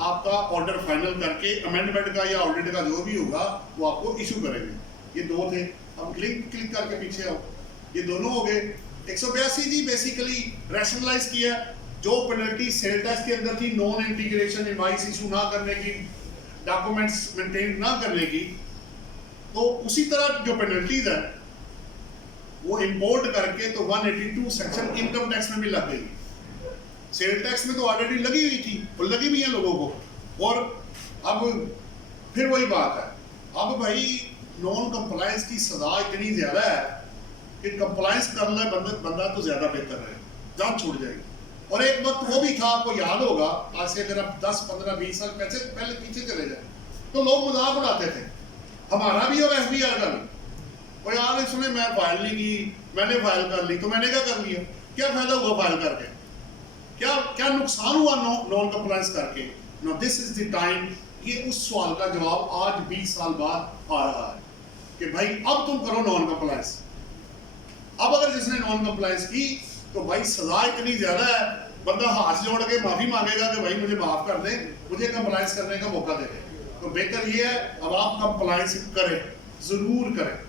आपका ऑर्डर फाइनल करके अमेंडमेंट का या ऑडिट का जो भी होगा वो आपको इशू करेंगे। ये 2 थे। अब क्लिक करके पीछे आओ, ये दोनों हो गए। 182 जी बेसिकली रैशनलाइज किया, जो पेनल्टी सेल टैक्स के अंदर थी, नॉन इंटीग्रेशन इनवॉइस इशू ना करने की, डॉक्यूमेंट्स मेंटेन ना करने की, तो उसी तरह जो पेनल्टीज है वो इंपोर्ट करके तो 182 सेक्शन इनकम टैक्स में भी लग गई। सेल टैक्स में तो ऑलरेडी लगी हुई थी, वो लगी भी है लोगों को। और अब फिर वही बात है, अब भाई नॉन कंप्लायंस की सजा इतनी ज्यादा है कि कंप्लायंस कर ले बंदा तो ज्यादा बेहतर है, जान छूट जाएगी। और एक वक्त वो भी था, आपको याद होगा, आज से अगर आप 10, 15, 20 साल पहले पीछे चले जाए तो लोग मजाक उड़ाते थे, हमारा भी और एफबीआई का भी। और यार इसने मैं फाइल नहीं की, मैंने फाइल कर ली, तो मैंने क्या कर लिया, क्या फायदा हुआ फाइल करके, क्या नुकसान हुआ नॉन कंप्लायंस करके। No this is the time, ये उस सवाल का जवाब आज 20 साल बाद आ रहा है कि भाई अब तुम करो नॉन कंप्लायंस। अब अगर जिसने नॉन कंप्लायंस की तो भाई सजा इतनी ज्यादा है, बंदा हाथ जोड़ के माफी मांगेगा कि भाई मुझे माफ कर दे, मुझे कंप्लायंस करने का मौका दे दे। तो बेहतर ये है अब आप कंप्लायंस करें, जरूर करें।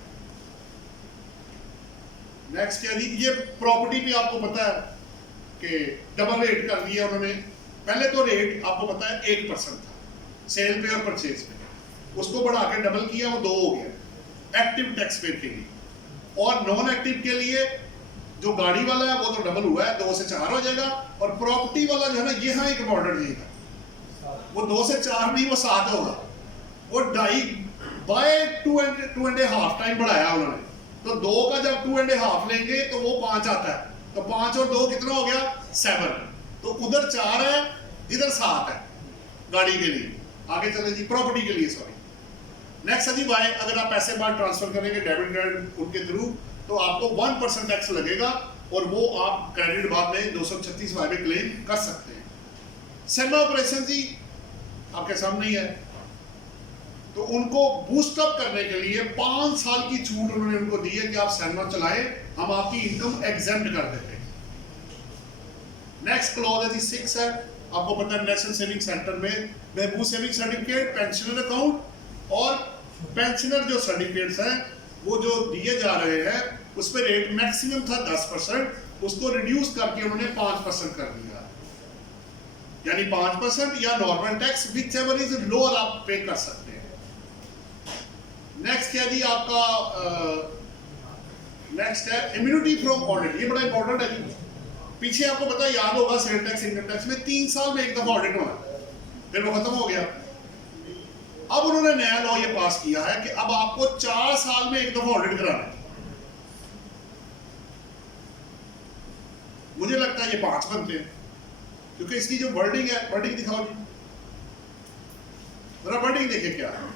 नेक्स्ट क्या जी, ये प्रॉपर्टी पे आपको पता है कि डबल रेट कर दिया उन्होंने। पहले तो रेट आपको पता है 1% था सेल पे और परचेज पे, उसको बढ़ा के डबल किया, वो 2 हो गया एक्टिव टैक्स पेड के लिए। और नॉन एक्टिव के लिए जो गाड़ी वाला है वो तो डबल हुआ है, 2 से 4 हो जाएगा। और प्रॉपर्टी वाला जो है ना, यहाँ एक बॉर्डर जी है, वो 2 से 4 नहीं, वो 7 होगा। वो 2.5 बाय 2.5 टाइम बढ़ाया उन्होंने। तो 2 का जब 2.5 लेंगे तो वो 5 आता है, तो 5 और 2 कितना हो गया 7। तो उधर 4 है, इधर 7 है गाड़ी के लिए। आगे चले जी, प्रॉपर्टी के लिए, सॉरी। नेक्स्ट है जी वाई, अगर आप पैसे बाद ट्रांसफर करेंगे डेबिट क्रेडिट उनके थ्रू, तो आपको 1% टैक्स लगेगा, और वो आप क्रेडिट बाद में 236 वाई में क्लेम कर सकते हैं। सेमा ऑपरेशन जी आपके सामने ही है, तो उनको बूस्ट अप करने के लिए 5 साल की छूट उन्होंने उनको दी है कि आप सेमा चलाएं, हम आपकी इनकम एग्जेम्प्ट कर देते हैं। नेक्स्ट क्लॉज है जी 6 है, आपको पता है नेशनल सेविंग सेंटर में महबूब सेविंग सर्टिफिकेट, पेंशनर अकाउंट और पेंशनर जो सर्टिफिकेट्स हैं वो जो दिए जा रहे हैं उस पर रेट मैक्सिमम था 10%, उसको रिड्यूस करके उन्होंने 5% कर दिया, यानी 5% या normal tax which ever is lower आप पे कर सकते हैं। नेक्स्ट क्या जी आपका नेक्स्ट है इम्यूनिटी फ्रॉम ऑडिट। ये बड़ा इंपॉर्टेंट है जी। पीछे आपको पता याद होगा सेल टैक्स इनकम टैक्स में 3 साल में एक दफा ऑडिट होना, फिर वो खत्म हो गया। अब उन्होंने नया लॉ ये पास किया है कि अब आपको 4 साल में एक दफा ऑडिट कराना है। मुझे लगता है ये 5 बनते हैं, क्योंकि इसकी जो वर्डिंग है, वर्डिंग दिखाओ जी, जरा वर्डिंग देखिए क्या है।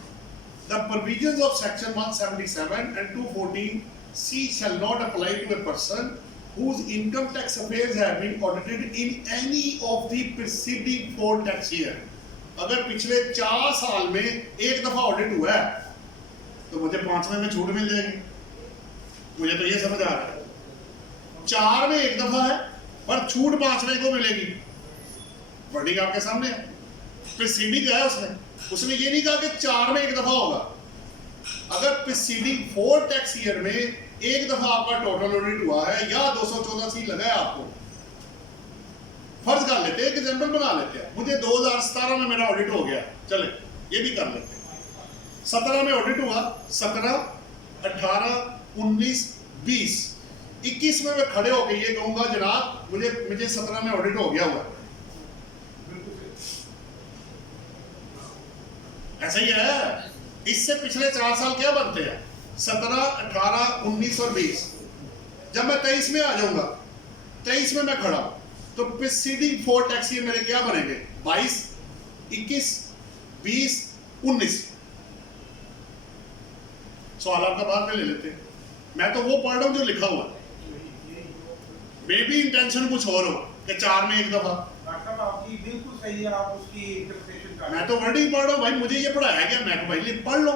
The provisions of section 177 and 214C shall not apply to a person whose income tax affairs have been audited in any of the preceding 4 tax year। अगर पिछले 4 साल में एक दफा ऑडिट हुआ है तो मुझे 5वें में छूट मिल जाएगी। मुझे तो ये समझ आ रहा है 4 में एक दफा है पर छूट 5वें को मिलेगी। वर्डिंग आपके सामने है, प्रीसीडिंग है उसने ये नहीं कहा कि 4 में एक दफा होगा। अगर प्रीसीडिंग 4 टैक्स ईयर में एक दफा आपका टोटल ऑडिट हुआ है या 214C लगा है आपको, फर्ज कर लेते हैं, एग्जांपल बना लेते हैं, मुझे 2017 में मेरा ऑडिट हो गया, चले ये भी कर लेते हैं। 17 में ऑडिट हुआ, 17, 18, 19, 20, 21 में मैं खड़े होकर ये कहूंगा जनाब मुझे 17 में ऑडिट हो गया हुआ। ऐसा ही है। इससे पिछले 4 साल क्या बनते हैं? 17, 18, 19 और 20। जब मैं 23 में आ जाऊंगा, 23 में मैं खड़ा, तो प्रीसीडिंग 4 टैक्स ईयर मेरे क्या बनेंगे? 22, 21, 20, 19। सवाल आपका बाद में ले लेते हैं। मैं तो वो पढ़ रहा हूं जो लिखा हुआ, मे भी इंटेंशन कुछ और हो कि 4 में एक दफा। आपकी बिल्कुल सही है, आप उसकी इंटरप्रिटेशन कर। मैं तो वर्डिंग पढ़ रहा हूं भाई, मुझे ये पढ़ाया गया, मैं तो भाई पढ़ लो।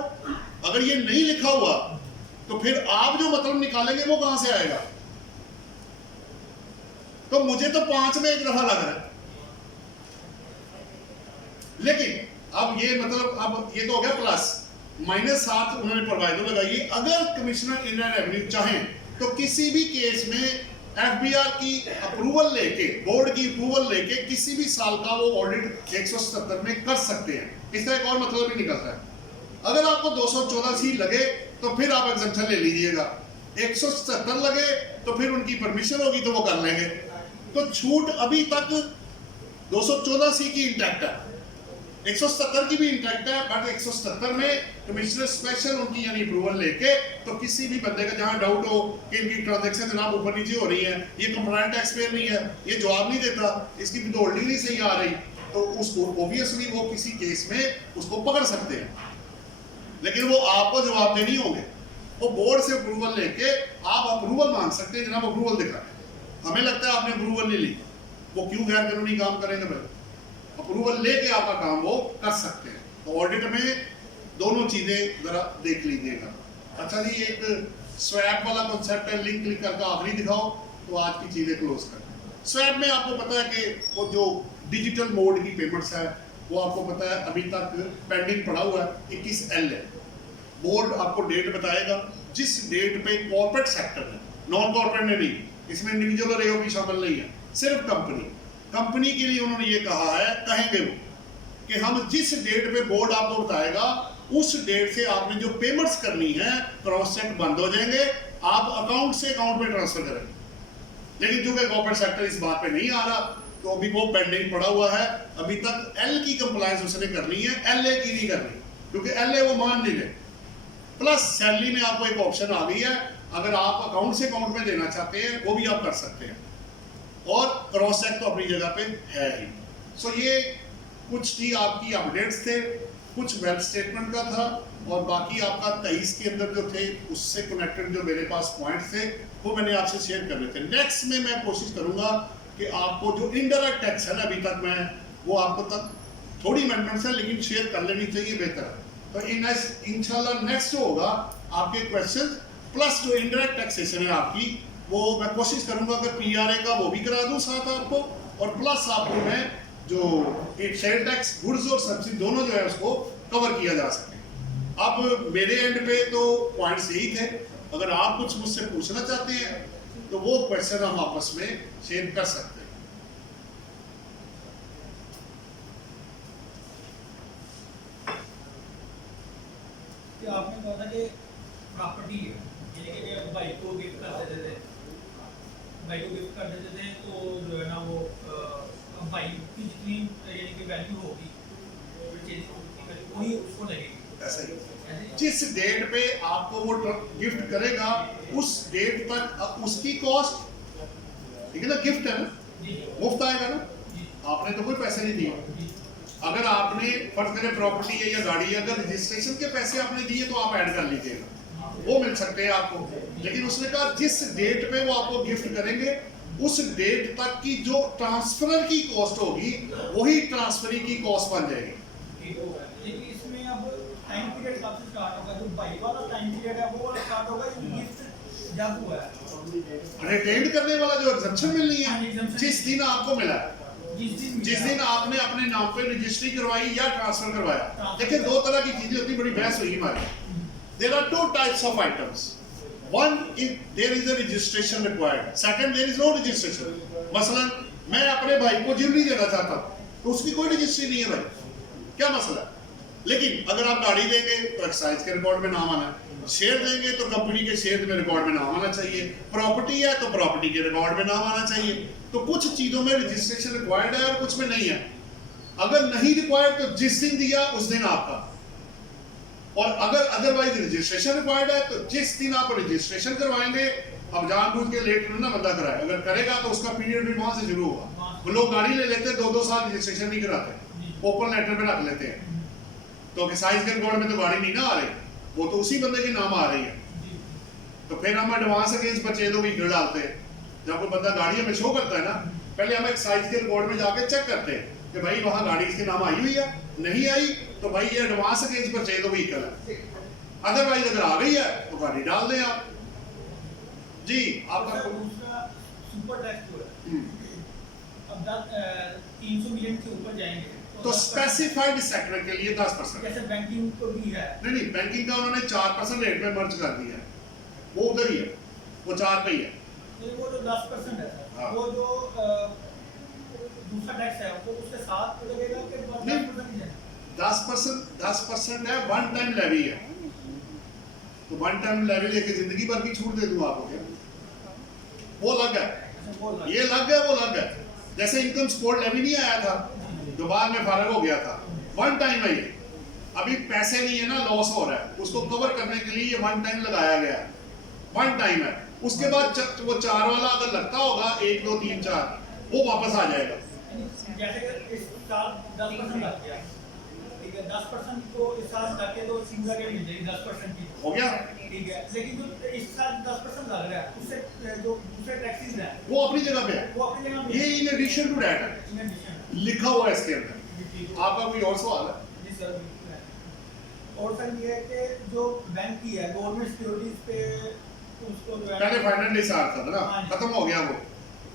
अगर ये नहीं लिखा हुआ तो फिर आप जो मतलब निकालेंगे वो कहां से आएगा? तो मुझे तो 5 में एक दफा लग रहा है, लेकिन अब ये मतलब अब ये तो हो गया प्लस, -7 उन्होंने प्रोवाइडर लगाई। अगर कमिश्नर इंडियन रेवेन्यू चाहें तो किसी भी केस में एफबीआर की अप्रूवल लेके, बोर्ड की अप्रूवल लेके किसी भी साल का वो ऑडिट 177 में कर सकते हैं। इसका एक और मतलब भी निकलता है। अगर आपको 214C लगे तो फिर आप एग्जम्पशन ले लीजिएगा, 177 लगे तो फिर उनकी परमिशन होगी तो वो कर लेंगे। तो छूट अभी तक 214C की इंटैक्ट है, 177 की भी इंटैक्ट है, बट 177 में कमिश्नर स्पेशल उनकी यानी अप्रूवल लेके तो किसी भी बंदे का जहां डाउट हो कि इनकी ट्रांजैक्शन जनाब ऊपर नीचे हो रही है, ये कंप्लायंट टैक्स पेयर नहीं है, ये जवाब नहीं देता, इसकी भी होल्डिंग नहीं सही आ रही, तो उसको ऑब्वियसली वो किसी केस में उसको पकड़ सकते हैं। लेकिन वो आपको जवाब देनी होंगे, वो बोर्ड से अप्रूवल लेके आप अप्रूवल मांग सकते हैं, जनाब अप्रूवल दिखाएं। हमें लगता है आपने अप्रूवल नहीं ली, वो क्यों गैर कानूनी काम करेंगे भाई? अप्रूवल लेके आपका काम वो कर सकते हैं। तो ऑडिट में दोनों चीजें जरा देख लीजिएगा। अच्छा जी, एक स्वैप वाला कॉन्सेप्ट है, लिंक क्लिक करके आखिरी दिखाओ तो आज की चीजें क्लोज कर। स्वैप में आपको पता है कि वो जो डिजिटल मोड की पेमेंट्स है वो आपको पता है अभी तक पेंडिंग पड़ा हुआ है, 21L है। बोर्ड आपको डेट बताएगा जिस डेट पे कॉर्पोरेट सेक्टर में, नॉन कॉर्पोरेट में नहीं, इसमें इंडिविजुअल और एओपी शामिल नहीं है, सिर्फ कंपनी के लिए उन्होंने ये कहा है, कहेंगे वो कि हम जिस डेट पे बोर्ड आपको बताएगा उस डेट से आपने जो पेमेंट्स करनी है क्रॉस चेक बंद हो जाएंगे, आप अकाउंट से अकाउंट में ट्रांसफर करेंगे। लेकिन चूंकि कॉर्पोरेट सेक्टर इस बात पे नहीं आ रहा तो अभी वो पेंडिंग पड़ा हुआ है। अभी तक एल की कंप्लायंस उसने करनी है, एलए की नहीं करनी, क्योंकि एलए वो मान नहीं रहे। प्लस सैलरी में आपको एक ऑप्शन आ गई है, अगर आप अकाउंट से अकाउंट में देना चाहते हैं वो भी आप कर सकते हैं, और क्रॉस चेक तो अपनी जगह पे है ही। सो ये कुछ ही आपकी अपडेट्स थे, कुछ वेब स्टेटमेंट का था, और बाकी आपका 23 के अंदर जो थे उससे कनेक्टेड जो मेरे पास पॉइंट्स थे वो मैंने आपसे शेयर कर रहे थे। नेक्स्ट में मैं कोशिश करूंगा कि आपको जो इनडायरेक्ट टैक्स है ना, अभी तक मैं वो आपको तक थोड़ी अमेंडमेंट्स है लेकिन शेयर कर लेनी चाहिए, बेहतर है। तो इंशाल्लाह नेक्स्ट जो होगा आपके क्वेश्चन प्लस जो इनडायरेक्ट टैक्सेशन है आपकी, वो मैं कोशिश करूंगा कि PRA का वो भी करा दूं साथ आपको, और प्लस आपको मैं जो सेल टैक्स गुड्स और सब्सिडी दोनों जो है उसको कवर किया जा सके। अब मेरे एंड पे तो पॉइंट्स यही थे। अगर आप कुछ मुझसे पूछना चाहते हैं तो वो क्वेश्चन हम आपस में शेयर कर सकते हैं। कि आपने कहा था कि प्रॉपर्टी है, यानी कि आप बाइक को गिफ्ट कर देते थे, तो जो है ना वो बाइक की जितनी यानी कि वैल्यू होगी वही उसको लगेगी। ऐसा ही जिस डेट पे आपको वो गिफ्ट करेगा उस डेट तक उसकी कॉस्ट, ठीक है ना, गिफ्ट है ना, मुफ्त आएगा ना, आपने तो कोई पैसे नहीं दिए। अगर आपने फर्ज करें प्रॉपर्टी है या गाड़ी है, अगर रजिस्ट्रेशन के पैसे आपने दिए तो आप ऐड कर लीजिएगा, वो मिल सकते हैं आपको। लेकिन उसने कहा जिस डेट पे वो आपको गिफ्ट करेंगे उस डेट तक की जो ट्रांसफर की कॉस्ट होगी वही ट्रांसफरी की कॉस्ट बन जाएगी। लेकिन इसमें अब टाइम पीरियड कब से स्टार्ट होगा? जो बाइक वाला टाइम पीरियड है वो स्टार्ट होगा या गिफ्ट जब हुआ है? रिटेन करने वाला जो एग्जम्पशन मिलनी हाँ, है exemption। जिस दिन आपको मिला, जिस दिन आपने अपने नाम पे रजिस्ट्री करवाई या ट्रांसफर करवाया। देखिए दो तरह की चीजें होती, बड़ी बहस हुई हमारी। There are two types of items, one is there is a registration required, second there is no registration. मसलन मैं अपने भाई को ज्वेलरी देना चाहता हूं तो उसकी कोई रजिस्ट्री नहीं है भाई, क्या मसला है? लेकिन अगर आप गाड़ी देंगे तो एक्साइज के रिकॉर्ड में नाम आना है, शेयर देंगे तो कंपनी के शेयर में रिकॉर्ड में नाम आना चाहिए, प्रॉपर्टी है तो प्रॉपर्टी के रिकॉर्ड में नाम आना चाहिए। तो कुछ चीजों में रजिस्ट्रेशन रिक्वायर्ड है और कुछ में नहीं है। अगर नहीं रिक्वायर्ड तो जिस दिन दिया उस दिन आपका, और अगर अदरवाइज रजिस्ट्रेशन रिक्वायर्ड है तो जिस दिन आप रजिस्ट्रेशन करवाएंगे, अब जानबूझ के लेट ना बंदा कराए, अगर करेगा तो उसका पीरियड भी वहां से शुरू होगा। वो लोग गाड़ी ले लेते हैं 2-2 साल रजिस्ट्रेशन नहीं कराते, ओपन लेटर में रख लेते हैं, तो एक्साइज के रिकॉर्ड में तो गाड़ी नहीं ना आ रही, वो तो उसी बंदे के नाम आ रही है। तो फिर हम advance against purchase of vehicle डालते हैं। जब कोई बंदा गाड़ी हमें शो करता है ना, पहले हम एक्साइज के रिकॉर्ड में जाके चेक करते हैं कि भाई वहां गाड़ी इसके नाम आई हुई है, नहीं आई तो भाई ये advance against purchase of vehicle है। अदरवाइज अगर आ गई है तो गाड़ी डाल दें आप। जी आपका दूसरा सुपर टैक्स जो है, अब 300 मिलियन से ऊपर जाएंगे तो स्पेसिफाइड सेक्टर के लिए 10%, जैसे बैंकिंग को भी है। नहीं बैंकिंग का उन्होंने 4% रेट में मर्ज कर दिया है, वो उधर ही है, वो 4 पे ही है। वो जो 10% है हाँ। वो जो दूसरा टैक्स है वो उसके साथ लगेगा कि 10% है? 10% है, वन टाइम लेवी है, तो वन टाइम लेवी लेके जिंदगी भर की छूट दे दूं आपको क्या? वो अलग है, ये अलग है, वो अलग है। जैसे इनकम सपोर्ट लेवी नहीं आया था जो बाद में फारग हो गया था, वन टाइम है ये, अभी पैसे नहीं है ना, लॉस हो रहा है, उसको कवर करने के लिए ये वन टाइम लगाया गया है, वन टाइम है। उसके बाद वो 4 वाला अगर लगता होगा 1, 2, 3, 4 वो वापस आ जाएगा। जैसे कि इस साल 10% लग गया, ठीक है, 10% को इस साल लगे तो सिंगल रेट मिल जाएगी 10% की, हो गया, ठीक है। लेकिन जो इस साल 10% लग रहा है उससे जो दूसरे टैक्सेस हैं वो अपनी जगह पे है, वो अपनी जगह पे ये इन एडिशन टू दैट है, in addition। लिखा हुआ है इसके अंदर। आपका कोई और सवाल है? जी सर, बिल्कुल है। और सर ये है कि जो बैंक की है गवर्नमेंट सिक्योरिटीज पे उसको जो है पहले फाइनेंस डिस्चार्ज था ना, हाँ जी। खत्म हो गया वो।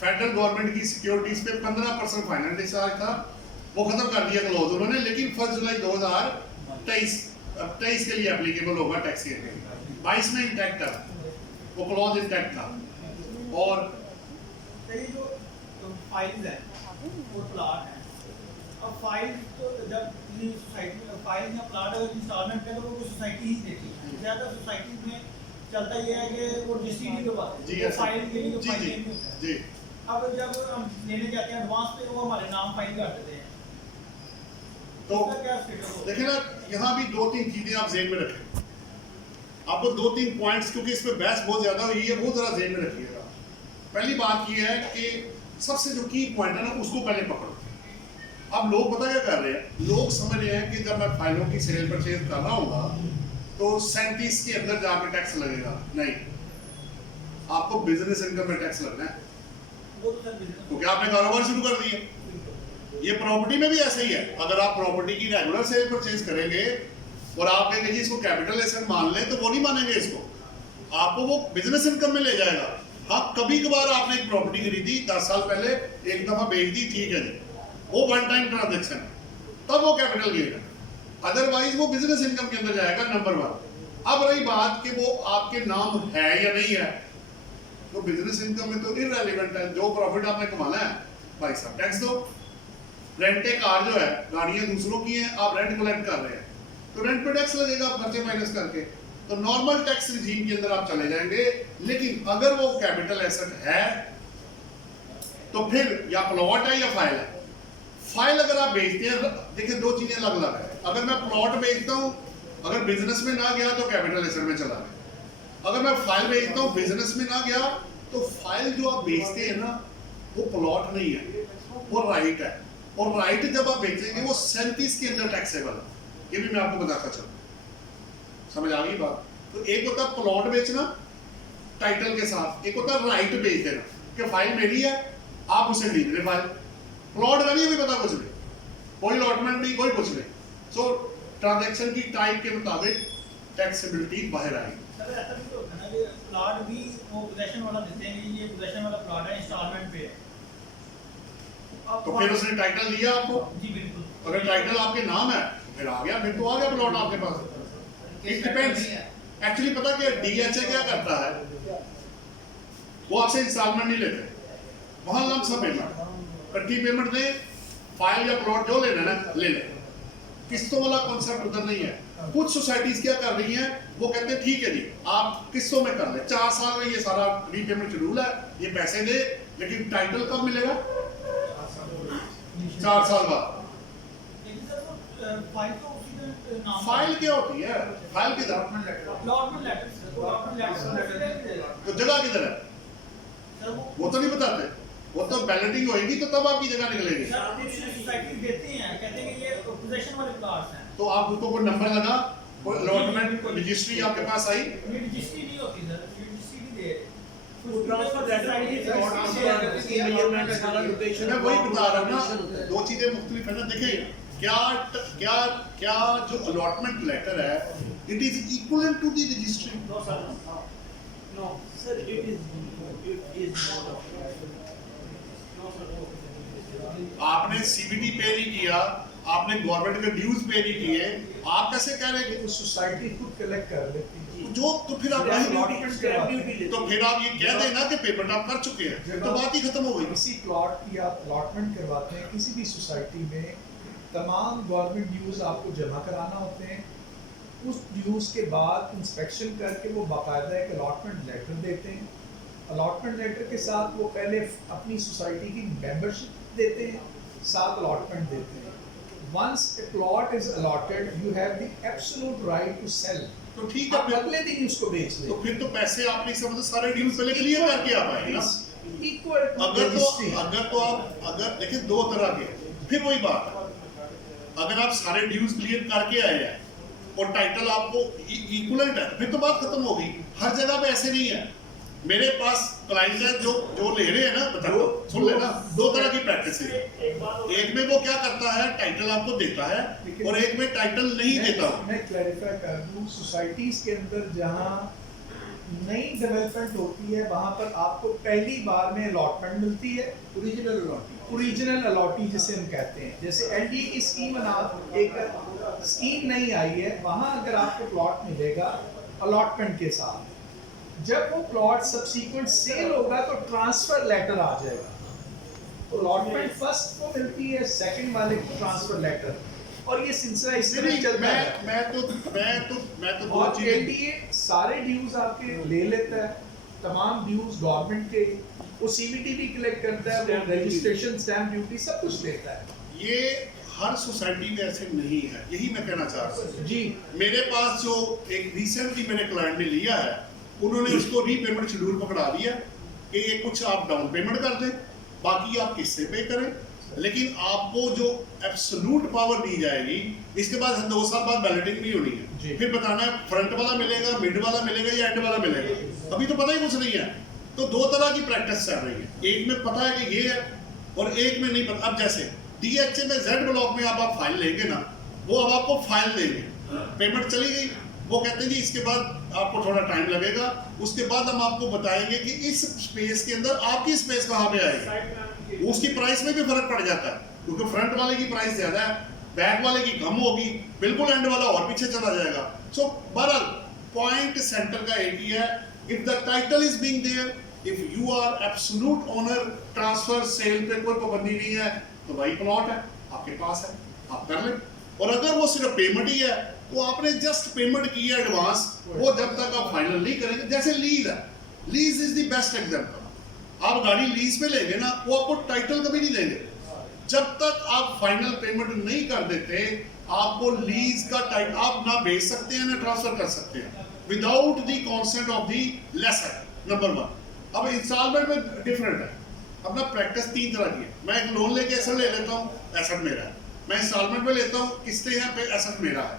फेडरल गवर्नमेंट की सिक्योरिटीज पे 15% फाइनेंस डिस्चार्ज था, वो खत्म कर दिया क्लोज उन्होंने। लेकिन 1 जुलाई 2023 के लिए एप्लीकेबल होगा टैक्स ईयर, 22 में इंटैक्ट था वो क्लोज, इंटैक्ट था। और ये जो फाइल्स हैं वो प्लाट है, अब फाइल तो जब सोसाइटी में फाइल या प्लाट अगर इंस्टॉलमेंट है तो वो सोसाइटी ही देती है। ज़्यादा सोसाइटी में चलता ये है कि वो डिस्ट्रीब्यूट करवाते जी, हैं, ऐसा। फाइल के लिए जी, फाइल जी, नहीं होता है। जी। अब जब हम लेने जाते हैं एडवांस पे वो हमारे नाम फाइल कर देते हैं, तो उसका क्या स्टेटस होगा? देखिए ना, यहाँ भी 2-3 चीजें आप जेहन में रखें। आपको 2-3 पॉइंट्स, क्योंकि इस पे बहस बहुत ज्यादा हुई है, वो जरा जेहन में रखिएगा। पहली बात ये है कि सबसे जो की पॉइंट है ना उसको पहले पकड़ो। अब लोग पता क्या कर रहे हैं, लोग समझ रहे हैं कि जब मैं फाइलों की सेल परचेज कर रहा हूँ तो 37 के अंदर जाकर टैक्स लगेगा। नहीं, आपको बिजनेस इनकम में टैक्स लगना है, वो तो सर बिजनेस क्योंकि आपने कारोबार शुरू कर दिया। ये प्रॉपर्टी में भी ऐसा ही है। अगर आप प्रॉपर्टी की रेगुलर सेल परचेज करेंगे और आप कहेंगे जी इसको कैपिटल एसेट मान लें, तो वो नहीं मानेंगे इसको, आपको वो बिजनेस इनकम में ले जाएगा। हाँ, कभी कभार आपने एक प्रॉपर्टी खरीदी 10 साल पहले, एक दफा बेच दी, ठीक है जी, वो वन टाइम ट्रांजेक्शन है, तब वो कैपिटल गेन है। अदरवाइज वो बिजनेस इनकम के अंदर जाएगा, नंबर 1। अब रही बात कि वो आपके नाम है या नहीं है, तो बिजनेस इनकम में तो इररेलेवेंट है। जो प्रॉफिट आपने कमाना है भाई साहब टैक्स दो। रेंटे कार जो है, गाड़ियां दूसरों की हैं, आप रेंट कलेक्ट कर रहे हैं तो रेंट पे टैक्स लगेगा, आप खर्चे माइनस करके। तो नॉर्मल टैक्स रिजीम के अंदर आप चले जाएंगे। लेकिन अगर वो कैपिटल एसेट है तो फिर या प्लॉट है या फाइल है। फाइल अगर आप बेचते हैं, देखिए दो चीजें अलग अलग है। अगर मैं प्लॉट बेचता हूं, अगर बिजनेस में ना गया तो कैपिटल एसेट में चला गया। अगर मैं फाइल बेचता हूं, बिजनेस में ना गया, तो फाइल जो आप बेचते हैं ना, वो प्लॉट नहीं है, वो राइट है। और राइट जब आप बेचेंगे वो 37 के अंदर टैक्सेबल है। ये भी मैं आपको बताता चलूं, समझ आ गई बात। तो एक होता है प्लॉट बेचना टाइटल के साथ, एक होता है राइट बेच देना कि फाइल मेरी है, आप उसे खरीद रहे। फाइल प्लॉट का नहीं अभी पता कुछ नहीं, कोई अलॉटमेंट नहीं, कोई कुछ नहीं। सो ट्रांजैक्शन की टाइप के मुताबिक टैक्सेबिलिटी बाहर आएगी। सर ऐसा भी तो होता है ना कि प्लॉट भी वो पोजीशन वाला देते हैं कि ये पोजीशन वाला प्लॉट है, इंस्टॉलमेंट पे है। तो फिर उसने टाइटल दिया आपको, जी बिल्कुल। अगर टाइटल आपके नाम है तो फिर आ गया, फिर तो आ गया प्लॉट आपके पास। It depends. एक्चुअली पता क्या डीएचए क्या करता है, वो आपसे इंस्टॉलमेंट नहीं लेते, वहां लंप सम पेमेंट, कट्टी पेमेंट दे, फाइल या प्लॉट जो लेना ना ले ले। किस्तों वाला कॉन्सेप्ट उधर नहीं है। कुछ सोसाइटीज क्या कर रही हैं, वो कहते हैं ठीक है जी आप किस्तों में कर ले, 4 साल में ये सारा रीपेमेंट शेड्यूल है, ये पैसे दे, लेकिन टाइटल कब मिलेगा? 4 साल बाद। लेकिन सर वो फाइल तो उसी का नाम फाइल क्या होती है? फाइल किधर? अलॉटमेंट लेटर, अलॉटमेंट लेटर तो जगह किधर है सर वो तो नहीं बताते। वो तो बैलेटिंग होएगी तो तब आपकी जगह निकलेगी। सर कुछ सोसाइटी देते हैं, कहते हैं कि ये पोजीशन वाले प्लॉट्स हैं। तो आप उसको कोई नंबर लगा, कोई अलॉटमेंट रजिस्ट्री आपके पास आई, ये रजिस्ट्री नहीं होती सर, ये रजिस्ट्री नहीं दे। वो ट्रांसफर मैं वही बता रहा हूँ ना, दो चीजें मुख्तलिफ है ना। देखिए क्या जो अलॉटमेंट लेटर है, it is equal to the registry. No, sir, it is not. आपने सीबीडी पे नहीं किया, आपने गवर्नमेंट के ड्यूज पे नहीं किए, आप कैसे कह रहे हैं सोसाइटी खुद कलेक्ट कर लेती है जो? तो फिर आप allotment करवाते हैं। तो फिर आप ये कह देना कि पेमेंट आप कर चुके हैं, फिर तो बात ही खत्म हो गई। किसी प्लॉट की आप अलॉटमेंट करवाते हैं किसी भी सोसाइटी में, तमाम गवर्नमेंट ड्यूज आपको जमा कराना होते हैं। उस ड्यूज के बाद इंस्पेक्शन करके वो बाकायदा एक अलॉटमेंट लेटर देते हैं। अलॉटमेंट लेटर के साथ वो पहले अपनी सोसाइटी की मेंबरशिप देते हैं, साथ अलॉटमेंट देते हैं। Once a plot is allotted you have the absolute right to sell. तो ठीक है, आप फिर अगले दिन उसको बेच दें। तो फिर तो पैसे आपने समझ सारे ड्यूज पहले क्लियर करके आ पाए ना। इक्वल टू अगर देखिए दो तरह के, फिर वही बात है, अगर आप सारे ड्यूज क्लियर करके आए हैं और टाइटल आपको इक्वलेंट है, फिर तो बात खत्म हो गई। हर जगह पे ऐसे नहीं है। मेरे पास क्लाइंट है जो ले रहे हैं ना, बताओ सुन लेना, दो तरह की प्रैक्टिस है। एक में वो क्या करता है, टाइटल आपको देता है, और एक में टाइटल नहीं देता। मैं क्लैरिफाई कर दूं, सोसाइटीज के अंदर जहां नई डेवलपमेंट होती है वहां पर आपको पहली बार में अलॉटमेंट मिलती है, ओरिजिनल अलॉटी जिसे हम कहते हैं। जैसे एलडी की स्कीम एक स्कीम नहीं आई है, वहां अगर आपको प्लॉट मिलेगा अलॉटमेंट के साथ। जब वो प्लॉट सब्सीक्वेंट सेल होगा तो ट्रांसफर लेटर आ जाएगा। तो अलॉटमेंट फर्स्ट को मिलती है, सेकंड वाले को ट्रांसफर लेटर, और ये सिलसिला इस तरह चलता है। मैं तो दो और चीजें, एलडीए सारे ड्यूज आपके ले लेता है, तमाम ड्यूज गवर्नमेंट के, वो सीबीटी भी कलेक्ट करता है, वो रजिस्ट्रेशन स्टैम्प ड्यूटी सब कुछ लेता है। ये हर सोसाइटी में ऐसे नहीं है, यही मैं कहना चाह रहा हूँ जी। मेरे पास जो एक रिसेंटली मेरे क्लाइंट ने लिया है, उन्होंने उसको रीपेमेंट शेड्यूल पकड़ा दिया कि ये कुछ आप डाउन पेमेंट कर दें, बाकी आप किससे पे करें, लेकिन आपको जो एब्सोल्यूट पावर दी जाएगी, इसके बाद 2 साल बाद बैलेटिंग नहीं होनी है। फिर बताना है फ्रंट वाला मिलेगा, मिड वाला मिलेगा या एंड वाला मिलेगा, अभी तो पता ही कुछ नहीं है। तो दो तरह की प्रैक्टिस चल रही है, एक में पता है कि ये है और एक में नहीं पता। अब जैसे डीएचए में जेड ब्लॉक में आप फाइल लेंगे ना, वो अब आपको फाइल देंगे, पेमेंट चली गई, वो कहते हैं जी इसके बाद आपको थोड़ा टाइम लगेगा, उसके बाद हम आपको बताएंगे कि इस स्पेस के अंदर आपकी स्पेस कहाँ पे आएगी। उसकी प्राइस में भी फर्क पड़ जाता है, क्योंकि फ्रंट वाले की प्राइस ज्यादा है, बैक वाले की कम होगी, बिल्कुल एंड वाला और पीछे चला जाएगा। सो बहरहाल पॉइंट सेंटर का एक ही है, if the title is being there, if you are absolute owner, transfer sale पे कोई पाबंदी नहीं है, तो भाई प्लॉट है आपके पास है, आप कर लें। और अगर वो सिर्फ पेमेंट ही है तो आपने जस्ट पेमेंट की है एडवांस, वो जब तक आप फाइनल नहीं करेंगे, जैसे लीज है, lease is the best example. आप गाड़ी लीज पे लेंगे ना, वो आपको टाइटल कभी नहीं देंगे जब तक आप फाइनल पेमेंट नहीं कर देते। आपको लीज का टाइटल आप ना बेच सकते हैं ना ट्रांसफर कर सकते हैं without the consent of the lessor, number 1। अब इंस्टॉलमेंट में डिफरेंट है, अपना प्रैक्टिस 3 तरह की है। मैं एक लोन लेके एसेट ले लेता हूँ, एसेट मेरा है। मैं इंस्टॉलमेंट में लेता हूँ, किस्तें हैं पे, एसेट मेरा है।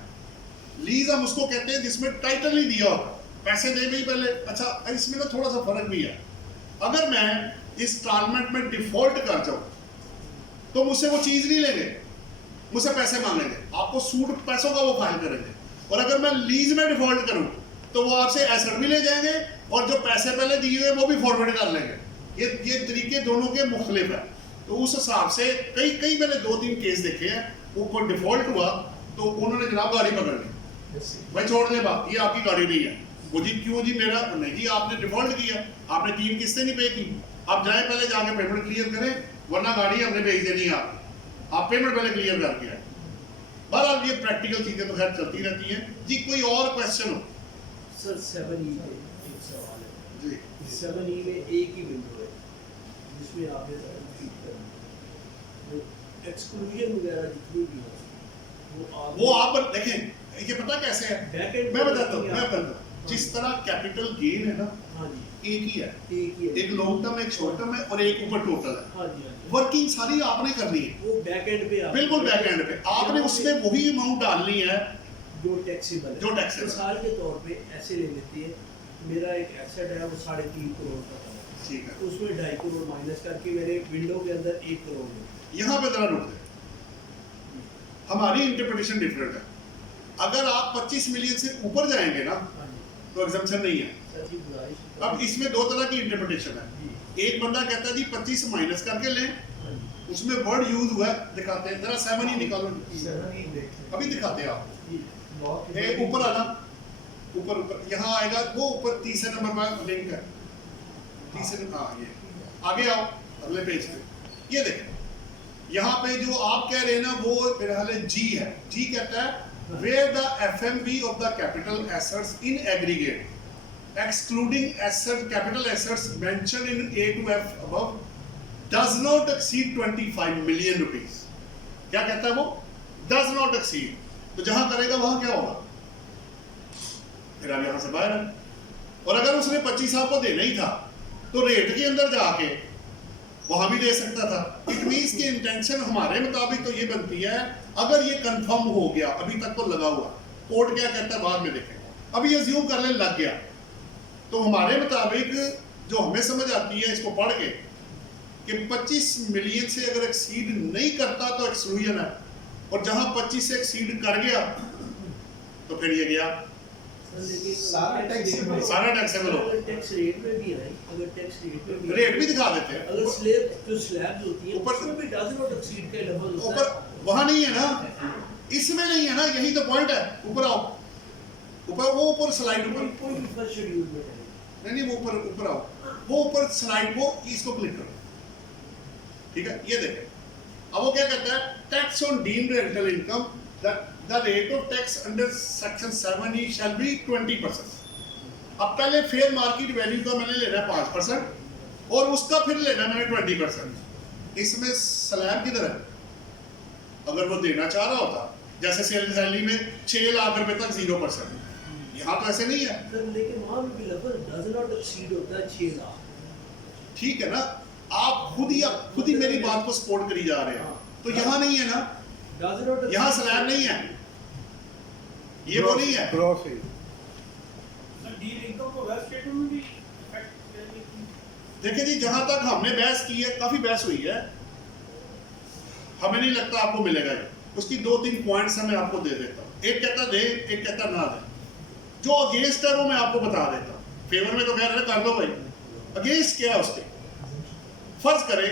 लीज हम उसको कहते हैं जिसमें टाइटल ही दिया होगा, पैसे दे भी पहले। अच्छा, इसमें ना थोड़ा सा फर्क भी है। अगर मैं इंस्टॉलमेंट में डिफॉल्ट कर जाऊँ तो मुझसे वो चीज नहीं लेंगे, मुझसे पैसे मांगेंगे, आपको सूट पैसों का वो फाइल करेंगे। और अगर मैं लीज में डिफॉल्ट करूँ तो वो आपसे एसेट भी ले जाएंगे और जो पैसे पहले दिए हुए वो भी फॉरवर्ड कर लेंगे। ये तरीके दोनों के मुख्तलिफ है। तो उस हिसाब से कई मैंने 2-3 केस देखे हैं, वो कोई डिफॉल्ट हुआ तो उन्होंने जनाब गाड़ी पकड़ ली, भाई छोड़ दे बात, ये आपकी गाड़ी नहीं है। वो जी क्यों जी, मेरा नहीं जी, आपने डिफॉल्ट किया, आपने 3 किस्तें नहीं पे की, आप जाए पहले जाके पेमेंट क्लियर करें, वरना गाड़ी हमने भेज देनी है आप पेमेंट पहले क्लियर करके आए। बहरहाल ये प्रैक्टिकल चीजें तो खैर चलती रहती हैं जी। कोई और क्वेश्चन हो? सर 7E में एक सवाल है जी। 7E में एक ही विंडो है जिसमें आपने ठीक करना है, एक्सक्लूजन वगैरह जितनी भी हो वो आप देखें, ये पता कैसे है, बैक एंड मैं बताता हूँ। जिस तरह कैपिटल गेन है ना, हाँ जी एक ही है, एक ही है, एक लॉन्ग टर्म, एक शॉर्ट टर्म है और एक ऊपर टोटल है। हाँ जी हाँ जी। वर्किंग सारी आपने करनी है, वो बैक एंड पे बिल्कुल बैक एंड पे आपने उसमें वही अमाउंट डालनी है जो टैक्सेबल है, जो taxable है। मिसाल के तौर पे ऐसे ले लेती है, मेरा एक एसेट है वो 3.5 करोड़ का था, ठीक है। उसमें 2.5 करोड़ माइनस करके मेरे विंडो के अंदर 1 करोड़ है। यहाँ पे जरा रुक जाए, हमारी इंटरप्रिटेशन डिफरेंट है। अगर आप 25 मिलियन से ऊपर जाएंगे ना हाँ जी तो एग्जम्पशन नहीं है। सर जी गुजारिश है। अब इसमें 2 तरह की इंटरप्रिटेशन है। जी एक बंदा कहता है जी 25 माइनस करके लें, हाँ जी उसमें वर्ड यूज हुआ है, दिखाते हैं जरा 7 ही निकालो, 7 ही देखते हैं। अभी दिखाते हैं आपको। जी एक ऊपर आना, ऊपर यहाँ आएगा, वो ऊपर तीसरे नंबर पर लिंक है, तीसरे, हाँ ये आगे आओ अगले पेज पे, ये देखें यहाँ पे जो आप कह रहे हैं ना वो मेरा ख्याल है जी है। जी कहता है where the FMV of the capital assets in aggregate excluding asset capital assets mentioned in A to F above does not exceed 25 million rupees। क्या कहता है वो? does not exceed। तो जहां करेगा वहां क्या होगा? फिर आप यहां से बाहर है। और अगर उसने 25 आपको देना ही था तो रेट के अंदर जाके वहां भी दे सकता था। इट मींस की इंटेंशन हमारे मुताबिक तो ये बनती है, अगर ये कंफर्म हो गया, अभी तक तो लगा हुआ, कोर्ट क्या कहता है बाद में देखेंगे, अभी अज्यूम कर ले लग गया, तो हमारे मुताबिक जो हमें समझ आती है इसको पढ़ के कि 25 मिलियन से अगर एक्सीड नहीं करता तो एक्सक्लूजन है, और जहां 25 से एक्सीड कर गया तो फिर ये गया सर लेकिन सारा taxable सारा टैक्सेबल हो। अगर टैक्स रेट में भी है, अगर टैक्स रेट में भी रेट भी दिखा देते हैं अगर स्लैब जो स्लैब्स होती है ऊपर- उसमें भी डज नॉट एक्सीड का लेवल होता ऊपर, है। वहां नहीं है ना, इसमें नहीं है ना, यही तो पॉइंट है। ऊपर आओ, ऊपर वो ऊपर स्लाइड ऊपर, कोई भी फर्स्ट शेड्यूल में है। नहीं वो ऊपर आओ, वो ऊपर स्लाइड को इसको क्लिक करो, ठीक है, ये देखें। अब वो क्या कहता है, tax on deemed rental income, the rate of tax under section 7E shall be 20%। अब पहले फेयर मार्केट वैल्यू का मैंने लेना है 5% और उसका फिर लेना मैंने 20%। इसमें स्लैब किधर है? अगर वो देना चाह रहा होता, जैसे सेल सैलरी में 6 लाख रुपए तक 0%, यहाँ तो ऐसे नहीं है, सर लेकिन वहाँ भी लेवल डज नॉट एक्सीड होता है 6 लाख। ठीक है ना। आप खुद ही मेरी बात को सपोर्ट करी जा रहे हैं, तो यहाँ नहीं है ना, डज नॉट यहाँ स्लैब नहीं है, ये वो नहीं है। ग्रॉस है। डील इनकम को वेल्थ स्टेटमेंट में भी इफेक्ट देखिए जी, जहां तक हमने बहस की है, काफी बहस हुई है, हमें नहीं लगता आपको मिलेगा ये। उसकी 2-3 पॉइंट्स मैं आपको दे देता हूँ। एक कहता दे, एक कहता ना दे। जो अगेंस्ट है वो मैं आपको बता देता हूँ, फेवर में तो कह रहे कर दो भाई, अगेंस्ट क्या है उसके। फर्ज करें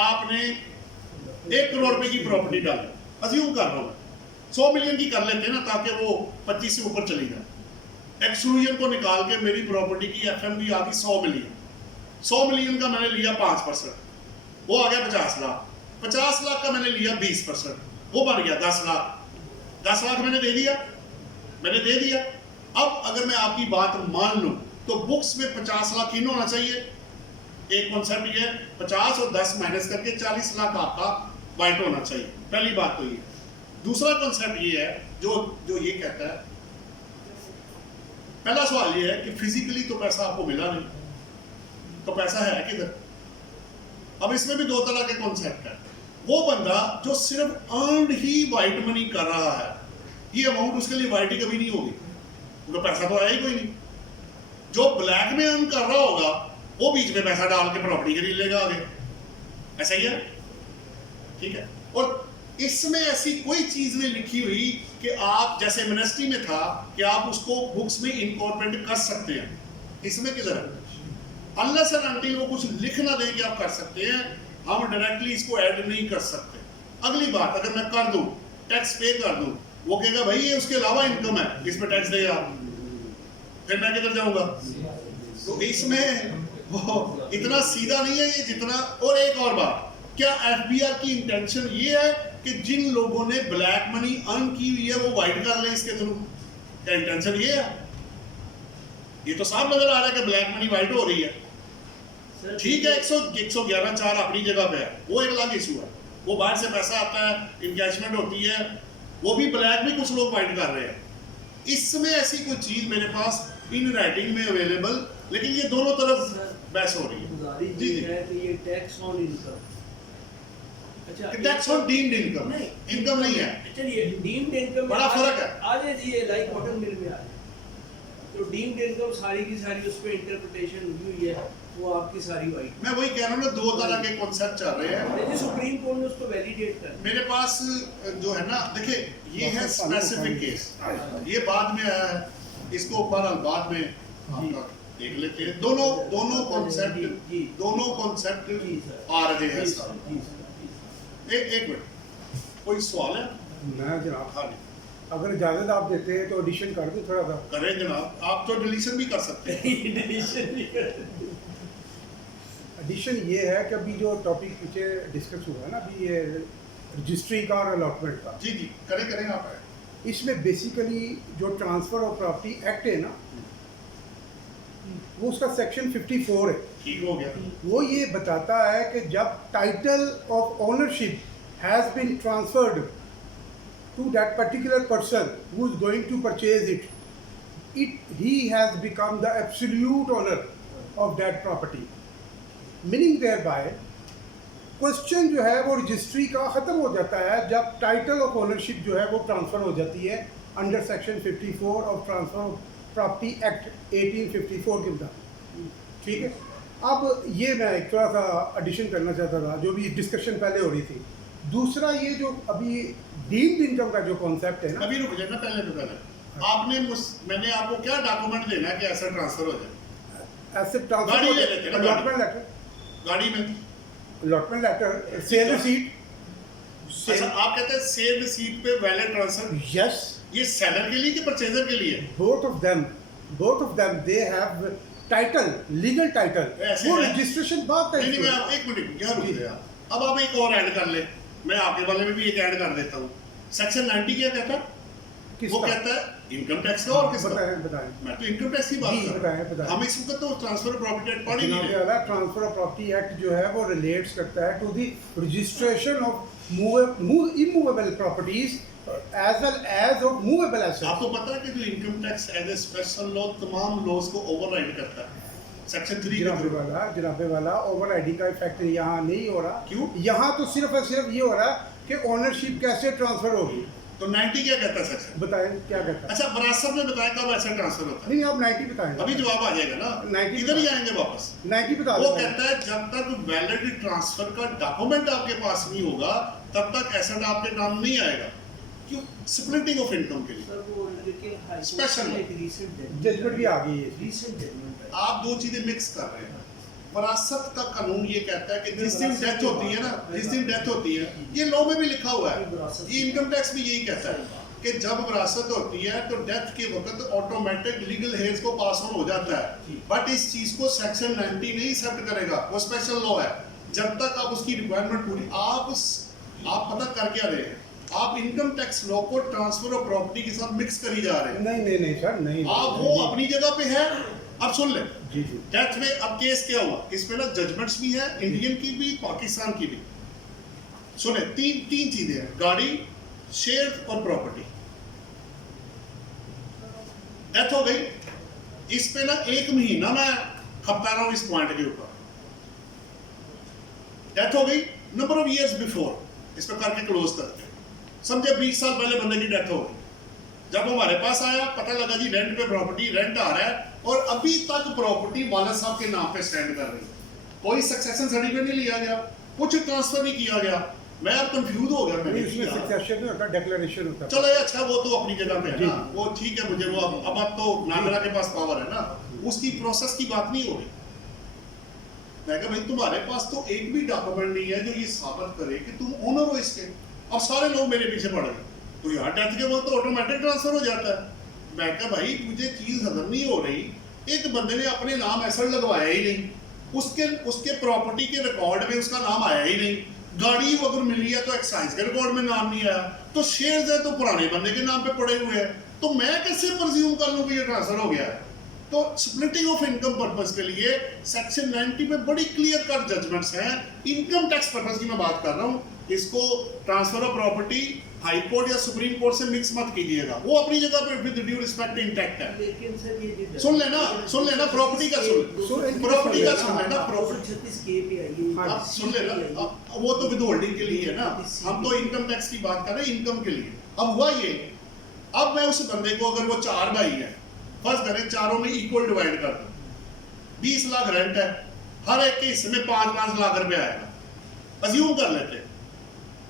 आपने 1 करोड़ रुपए की प्रॉपर्टी डालें, अज्यूम कर रहा हूँ 100 मिलियन की कर लेते हैं ना, ताकि वो 25 से ऊपर चली जाए। एक्सक्लूजन को निकाल के मेरी प्रॉपर्टी की एफएमवी आ गई 100 मिलियन। 100 मिलियन का मैंने लिया 5%, वो आ गया 50 लाख। 50 लाख का मैंने लिया 20%, वो बन गया 10 लाख। 10 लाख मैंने दे दिया, अब अगर मैं आपकी बात मान लूं तो बुक्स में 50 लाख इन होना चाहिए। एक कॉन्सेप्ट ये है, 50 और 10 माइनस करके 40 लाख आपका वाइट होना चाहिए। पहली बात तो ये। दूसरा कॉन्सेप्ट ये है जो ये कहता है, पहला सवाल ये है कि फिजिकली तो पैसा आपको मिला नहीं, तो पैसा है किधर? अब इसमें भी 2 तरह के कॉन्सेप्ट है। वो बंदा जो सिर्फ अर्नड ही वाइट मनी कर रहा है, ये अमाउंट उसके लिए वाइट ही कभी नहीं होगी, तो पैसा तो आया ही कोई नहीं। जो ब्लैक में अर्न कर रहा होगा वो बीच में पैसा डाल के प्रॉपर्टी खरीद लेगा आगे, ऐसा ही है, ठीक है। और इसमें ऐसी कोई चीज नहीं लिखी हुई कि आप जैसे मिनिस्ट्री में था कि आप उसको बुक्स में इनकॉर्पोरेट कर सकते हैं, इसमें किधर है? अनलेस एंड अनटिल वो कुछ लिख ना दें कि आप कर सकते हैं, हम डायरेक्टली इसको ऐड नहीं कर सकते। अगली बात, अगर मैं कर दूं, टैक्स पे कर दूं, वो कहेगा भाई ये उसके अलावा इनकम है, इस पर टैक्स देगा, फिर मैं किधर जाऊंगा? तो इसमें वो इतना सीधा नहीं है ये जितना। और एक और बात, क्या एफबीआर की इंटेंशन ये है कि जिन लोगों ने ब्लैक मनी अर्न की हुई है वो वाइट कर लें इसके थ्रू? क्या इंटेंशन ये है? ये तो साफ नजर आ रहा है कि ब्लैक मनी वाइट हो रही है। ठीक है, 111(4) अपनी जगह पे है, वो एक अलग इशू है। वो बाहर से पैसा आता है, इनकैशमेंट होती है, वो भी ब्लैक में कुछ लोग वाइट कर रहे हैं। इसमें ऐसी कोई चीज मेरे पास इन राइटिंग में अवेलेबल, लेकिन ये दोनों तरफ बहस हो रही है। गुजारिश जी, ये जी। है कि ये टैक्स ऑन इनकम, अच्छा टैक्स ऑन डीम्ड इनकम, नहीं, इनकम नहीं है। चलिए डीम्ड इनकम बड़ा फर्क है। आ जाए जी, लाइक कॉटन मिल में आ जाए, तो डीम्ड इनकम सारी की सारी उस पर इंटरप्रिटेशन हुई हुई है, वो आपकी सारी वाइट। मैं वही कह रहा हूँ ना, 2 तरह के कॉन्सेप्ट चल रहे हैं। देखिए सुप्रीम कोर्ट ने उसको वैलिडेट कर मेरे पास जो है ना, देखिए ये है स्पेसिफिक केस, ये बाद में आया है, इसको बहरहाल बाद में आपका देख लेते हैं। दोनों कॉन्सेप्ट जी सर। आ रहे हैं साथ। जी सर। एक मिनट, कोई सवाल है? मैं जनाब, हाँ जी, अगर इजाज़त आप देते हैं तो एडिशन कर दूं थोड़ा सा। करें जनाब, आप तो डिलीशन भी कर सकते हैं। एडिशन ये है कि अभी जो टॉपिक पीछे डिस्कस हुआ है ना, अभी ये रजिस्ट्री का और अलॉटमेंट का, जी जी, करें आप। इसमें बेसिकली जो ट्रांसफ़र ऑफ प्रॉपर्टी एक्ट है ना, वो उसका सेक्शन 54 है। ठीक हो गया। वो ये बताता है कि जब title of ownership has been transferred to that particular person who is going to purchase it, he has become the absolute owner of that property, meaning thereby question जो है वो रजिस्ट्री का ख़त्म हो जाता है जब टाइटल ऑफ ओनरशिप जो है वो ट्रांसफ़र हो जाती है under section 54 of transfer of property act 1854 के मुताबिक। ठीक है, अब ये मैं एक थोड़ा सा एडिशन करना चाहता था, जो भी डिस्कशन पहले हो रही थी। दूसरा ये जो अभी डीम्ड इनकम का जो कॉन्सेप्ट है ना, अभी रुक जाए ना, पहले मैंने आपको क्या डॉक्यूमेंट देना है कि ऐसा ट्रांसफर हो जाए? एसेट गाड़ी ले लेते हैं ना, अलॉटमेंट लेटर, गाड़ी में। Allotment letter, sale receipt. अच्छा, आप कहते हैं सेल रिसीट पे वैलिड ट्रांसफर, यस, ये सेलर के लिए कि परचेजर के लिए? both of them they have title, legal title, ऐसे वो है? रजिस्ट्रेशन बात का नहीं, issue मैं है। आप एक मिनट यहाँ रुक गया। अब आप एक और ऐड कर ले, मैं आपके वाले में भी एक ऐड कर देता हूँ। सेक्शन 90 क्या कहता है? वो किसका? कहता है इनकम टैक्स का और किसका? बताएं। मैं तो इनकम टैक्स की बात जी, कर रहा हूँ। बताएं। हम इस वक्त तो ट्रांसफर प्रॉपर्टी एक्ट पढ़ ही नहीं जनाब रहे। वाला ट्रांसफर ऑफ प्रॉपर्टी एक्ट जो है वो रिलेट्स करता है to the registration of immovable properties as well as of movable assets. आपको पता है कि जो income tax as a special law तमाम लॉज को ओवरराइड करता है सेक्शन 3 के थ्रू। जनाबे वाला ओवर आईडी का इफेक्ट यहाँ नहीं हो रहा। क्यों? यहाँ तो सिर्फ और सिर्फ ये हो रहा है कि ओनरशिप कैसे ट्रांसफर होगी। तो 90 क्या कहता है सेक्शन? बताएं क्या कहता है। अच्छा, विरासत में बताएं कब ऐसा ट्रांसफर होता है? नहीं, आप 90 बताएं। अभी जवाब आ जाएगा ना, 90 इधर ही आएंगे वापस। 90 बता वो दें। कहता है जब तक वैलिड ट्रांसफर का डॉक्यूमेंट आपके पास नहीं होगा तब तक एसेट आपके नाम नहीं आएगा। क्यों? स्प्लिटिंग ऑफ इनकम के लिए। सर वो लेकिन हाई Special कोर्ट में एक रीसेंट जजमेंट भी आ गई है। रीसेंट जजमेंट है। आप दो चीजें मिक्स कर रहे हैं। वरासत का कानून ये कहता है कि जिस दिन डेथ होती है ना, जिस दिन डेथ होती है, ये लॉ में भी लिखा हुआ है, ये इनकम टैक्स भी यही कहता है कि जब विरासत होती है तो डेथ के वक्त ऑटोमेटिक लीगल हेयर्स को पास ऑन हो जाता है। बट इस चीज को सेक्शन 90 नहीं एक्सेप्ट करेगा, वो स्पेशल लॉ है। जब तक आप उसकी रिक्वायरमेंट पूरी आप पता कर क्या रहे हैं, आप इनकम टैक्स लॉ को ट्रांसफर ऑफ प्रॉपर्टी के साथ मिक्स करी जा रहे हैं। नहीं सर, नहीं। आप वो अपनी जगह पे है। अब सुन ले, जी। डेथ में अब केस क्या हुआ, इसमें ना जजमेंट्स भी है, इंडियन की भी, पाकिस्तान की भी। सुने, तीन चीजें हैं, गाड़ी, शेयर और प्रॉपर्टी। डेथ हो गई, इस पे ना 1 महीना मैं खपता रहा हूं इस पॉइंट के ऊपर। डेथ हो गई नंबर ऑफ इयर्स बिफोर, इस पे करके क्लोज करते हैं। समझे 20 साल पहले बंदे की डेथ हो गई, जब हमारे पास आया पता लगा जी रेंट पे प्रॉपर्टी, रेंट आ रहा है और अभी तक प्रॉपर्टी वाला साहब के नाम पे स्टैंड कर रही है, कोई सक्सेशन सर्टिफिकेट नहीं लिया गया, कुछ ट्रांसफर नहीं किया गया। मैं अब कंफ्यूज हो गया, मैंने इसमें सक्सेशन नहीं होता, डिक्लेरेशन होता। चलो ये अच्छा, वो तो अपनी जगह पे है ना, वो ठीक है। मुझे वो अब तो नागरा के पास पावर है ना, उसकी प्रोसेस की बात नहीं हो रही। मैं कहा भाई तुम्हारे पास तो एक भी डॉक्यूमेंट नहीं है जो ये साबित करे कि तुम ओनर हो इसके। अब सारे लोग मेरे पीछे पड़ गए, तो यार डेथ के वक्त तो ऑटोमेटिक ट्रांसफर हो जाता है। मैं कहा भाई तुझे चीज हजम नहीं हो रही, एक बंदे ने अपने नाम एसेट लगवाया ही नहीं, उसके प्रॉपर्टी के रिकॉर्ड में उसका नाम आया ही नहीं, गाड़ी अगर मिली है तो एक्साइज के रिकॉर्ड में नाम नहीं आया, तो शेयर्स है तो पुराने बंदे के नाम पे पड़े हुए हैं, तो मैं कैसे प्रिज्यूम कर लूं कि ये ट्रांसफर हो गया है। तो स्प्लिटिंग ऑफ इनकम पर्पस के लिए सेक्शन 90 में बड़ी क्लियर कट जजमेंट्स हैं। इनकम टैक्स पर्पस की मैं बात कर रहा हूँ, इसको transfer of property high court या सुप्रीम कोर्ट से मिक्स मत कीजिएगा, वो अपनी जगह पे विद ड्यू रिस्पेक्ट इंटैक्ट है। लेकिन सर ये सुन लेना प्रॉपर्टी का प्रॉपर्टी का सुन लेना, प्रॉपर्टी 36 के पे आई अब सुन लेना, वो तो विद होल्डिंग के लिए है ना, हम तो इनकम टैक्स की बात कर रहे हैं, इनकम के लिए। अब हुआ ये, अब मैं उस बंदे को, अगर वो 4 भाई है, फर्ज करें चारों में इक्वल डिवाइड कर दूं, 20 लाख रेंट है, हर एक के हिस्से में 5-5 लाख रुपए आएगा, अज्यूम कर लेते हैं,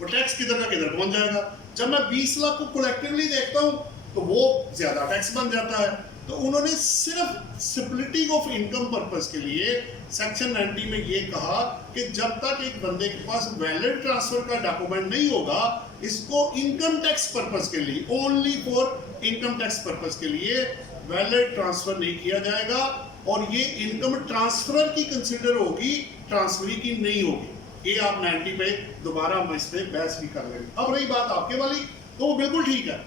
वो टैक्स किधर का किधर पहुंच जाएगा। जब मैं 20 लाख को कलेक्टिवली देखता हूं तो वो ज्यादा टैक्स बन जाता है। तो उन्होंने सिर्फ स्प्लिटिंग ऑफ इनकम पर्पस के लिए सेक्शन 90 में ये कहा कि जब तक एक बंदे के पास वैलिड ट्रांसफर का डॉक्यूमेंट नहीं होगा, इसको इनकम टैक्स पर्पस के लिए, only for income tax purpose के लिए वैलिड ट्रांसफर नहीं किया जाएगा, और ये इनकम ट्रांसफर की कंसिडर होगी, ट्रांसफरी की नहीं होगी। ये आप 90 पे दोबारा हम इस पे बहस भी कर लेंगे। अब रही बात आपके वाली, तो वो बिल्कुल ठीक है,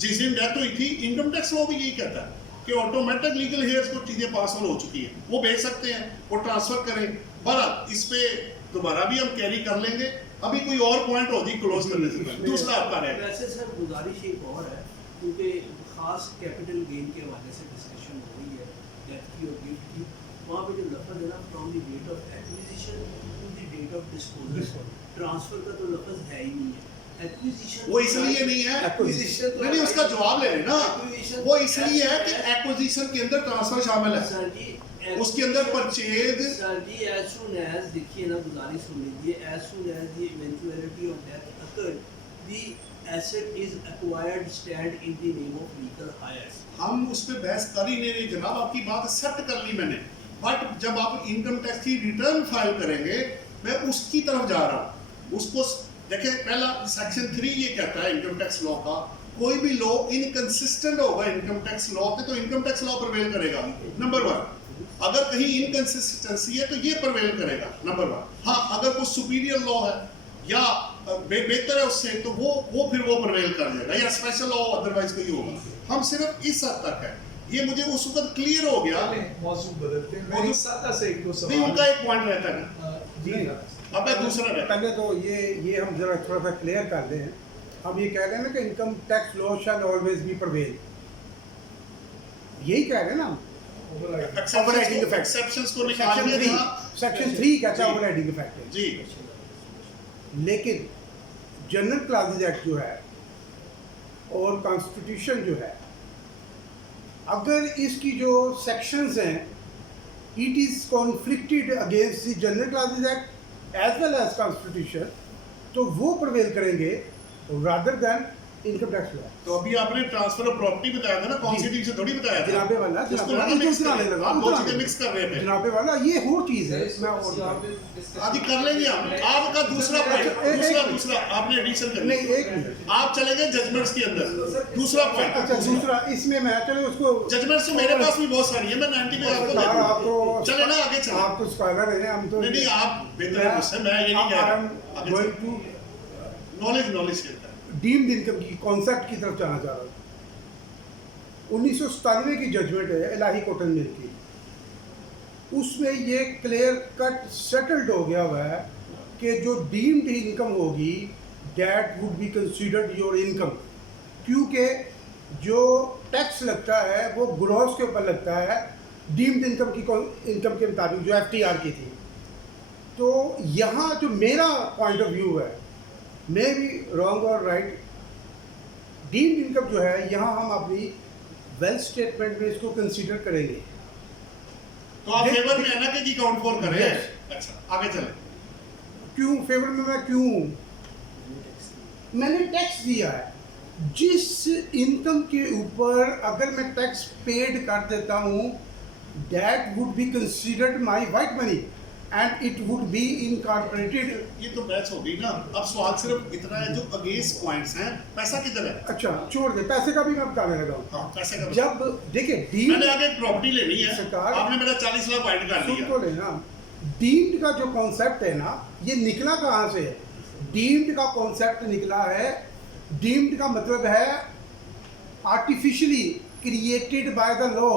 जिस दिन डेथ हुई थी इनकम टैक्स लॉ भी यही कहता है कि ऑटोमेटिक लीगल हेयर्स को चीजें पास ऑन हो चुकी है, वो भेज सकते हैं, वो ट्रांसफर करें। बहरहाल इस पे दोबारा भी हम कैरी कर लेंगे। अभी कोई और पॉइंट होगी क्लोज करने से पहले, दूसरा आपका रहेगा। वैसे सर गुजारिश एक और है, क्योंकि खास कैपिटल गेन के हवाले से डिस्कशन हो रही है, डेथ की और गिफ्ट की, वहाँ पे जो लफ्ज़ है ना, from the date of acquisition to the date of disposal, transfer का तो लफ्ज़ है ही नहीं है। एक्विजिशन वो इसलिए नहीं है, एक्विजिशन तो नहीं उसका जवाब ले लेना, Acquisition वो इसलिए है कि एक्विजिशन के अंदर ट्रांसफर शामिल है, सर जी उसके अंदर purchase. Sir ji as soon as, देखिए ना, गुजारिश सुन लीजिए, as soon as the eventuality of death occur, the asset is acquired stand in the name of legal heirs. हम उस पर बहस कर ही नहीं रहे जनाब, आपकी बात एक्सेप्ट कर ली मैंने, बट जब आप इनकम टैक्स की रिटर्न फाइल करेंगे, मैं उसकी तरफ जा रहा हूँ। उसको देखिए, पहला सेक्शन 3 ये कहता है इनकम टैक्स लॉ का, कोई भी लॉ इनकंसिस्टेंट होगा इनकम टैक्स लॉ के तो इनकम टैक्स लॉ प्रिवेल करेगा, नंबर 1। अगर कहीं इनकंसिस्टेंसी है तो ये प्रिवेल करेगा, नंबर 1। हाँ, अगर कोई सुपीरियर लॉ है या बेहतर है उससे, तो वो फिर वो प्रिवेल कर जाएगा, या स्पेशल लॉ अदरवाइज कोई होगा। हम सिर्फ इस हद तक है, ये मुझे उस वक्त क्लियर हो गया। मौजूद बदलते हैं, मेरी सादा से एक दो नहीं, सवाल। उनका एक पॉइंट रहता है ना, जी, अब मैं दूसरा रहता है। पहले तो ये हम जरा थोड़ा सा क्लियर कर लें। हम ये कह रहे हैं ना कि income tax law shell always be prevail, यही कह रहे हैं ना हम। Overriding effect, exceptions को निकाल दिया था। सेक्शन 3 कहता है जी। ओवरराइडिंग इफेक्ट जी, लेकिन जनरल क्लासेस एक्ट जो है और कॉन्स्टिट्यूशन जो है, अगर इसकी जो सेक्शंस हैं, it is conflicted against the general clauses act as well as constitution, तो वो प्रिवेल करेंगे रादर देन इनकम टैक्स हुआ है। तो अभी आपने ट्रांसफर ऑफ प्रॉपर्टी बताया था ना, कौन सी जी। चीज से थोड़ी बताया था। जनाबे वाला उसको जनाबे ना वाला मिक्स दूसरा कर आने लगा, आप दो दूसरा चीजें आने मिक्स कर रहे थे। जनाबे वाला ये और चीज़ है, मैं और बता रहा हूँ। आदि कर लेंगे हम। आपका दूसरा पॉइंट, दूसरा आपने एडिशन कर नहीं, एक मिनट। आप चले गए जजमेंट्स के अंदर। दूसरा पॉइंट, अच्छा, दूसरा इसमें मैं चलो उसको जजमेंट्स तो मेरे पास भी बहुत सारी है, मैं 90 पे आपको दे यार, आप तो दूंगा। चले ना आगे चले। आप तो स्कॉलर हैं, हम तो नहीं आप बेहतर है मुझसे, मैं ये नहीं कह रहा। आगे गोइंग चले। टू नॉलेज शेयर कर। डीम्ड इनकम की कॉन्सेप्ट की तरफ जाना चाह रहा हूँ। 1997 की जजमेंट है इलाही कॉटन मिल की, उसमें ये क्लियर कट सेटल्ड हो गया हुआ है कि जो डीम्ड इनकम होगी that would be considered your income, क्योंकि जो टैक्स लगता है वो ग्रॉस के ऊपर लगता है डीम्ड इनकम के मुताबिक जो FTR की थी। तो यहाँ जो मेरा पॉइंट ऑफ व्यू है, मे बी रॉन्ग और राइट, डीम्ड इनकम जो है यहाँ हम अपनी वेल्थ स्टेटमेंट में इसको कंसीडर करेंगे। तो आप फेवर में है ना कि काउंट फॉर करें। Yes. अच्छा आगे चले। क्यों फेवर में मैं क्यों हूँ? मैंने टैक्स दिया है, जिस इनकम के ऊपर अगर मैं टैक्स पेड कर देता हूँ that would be considered my white money and it would be incorporated. ये तो मैच हो गई ना। अब सवाल सिर्फ इतना है, जो अगेंस्ट पॉइंट्स हैं, पैसा किधर है। अच्छा छोड़ दे, पैसे का भी मैं बताने लगा हूँ। हाँ, पैसे का जब देखिए मैंने डीम्ड, आगे प्रॉपर्टी लेनी है, सरकार- आपने मेरा 40 लाख वाइट कर सुन दिया। तो लेना, डीम्ड का जो कॉन्सेप्ट है ना, ये निकला कहाँ से है? डीम्ड का कॉन्सेप्ट निकला है, डीम्ड का मतलब है artificially created by the law,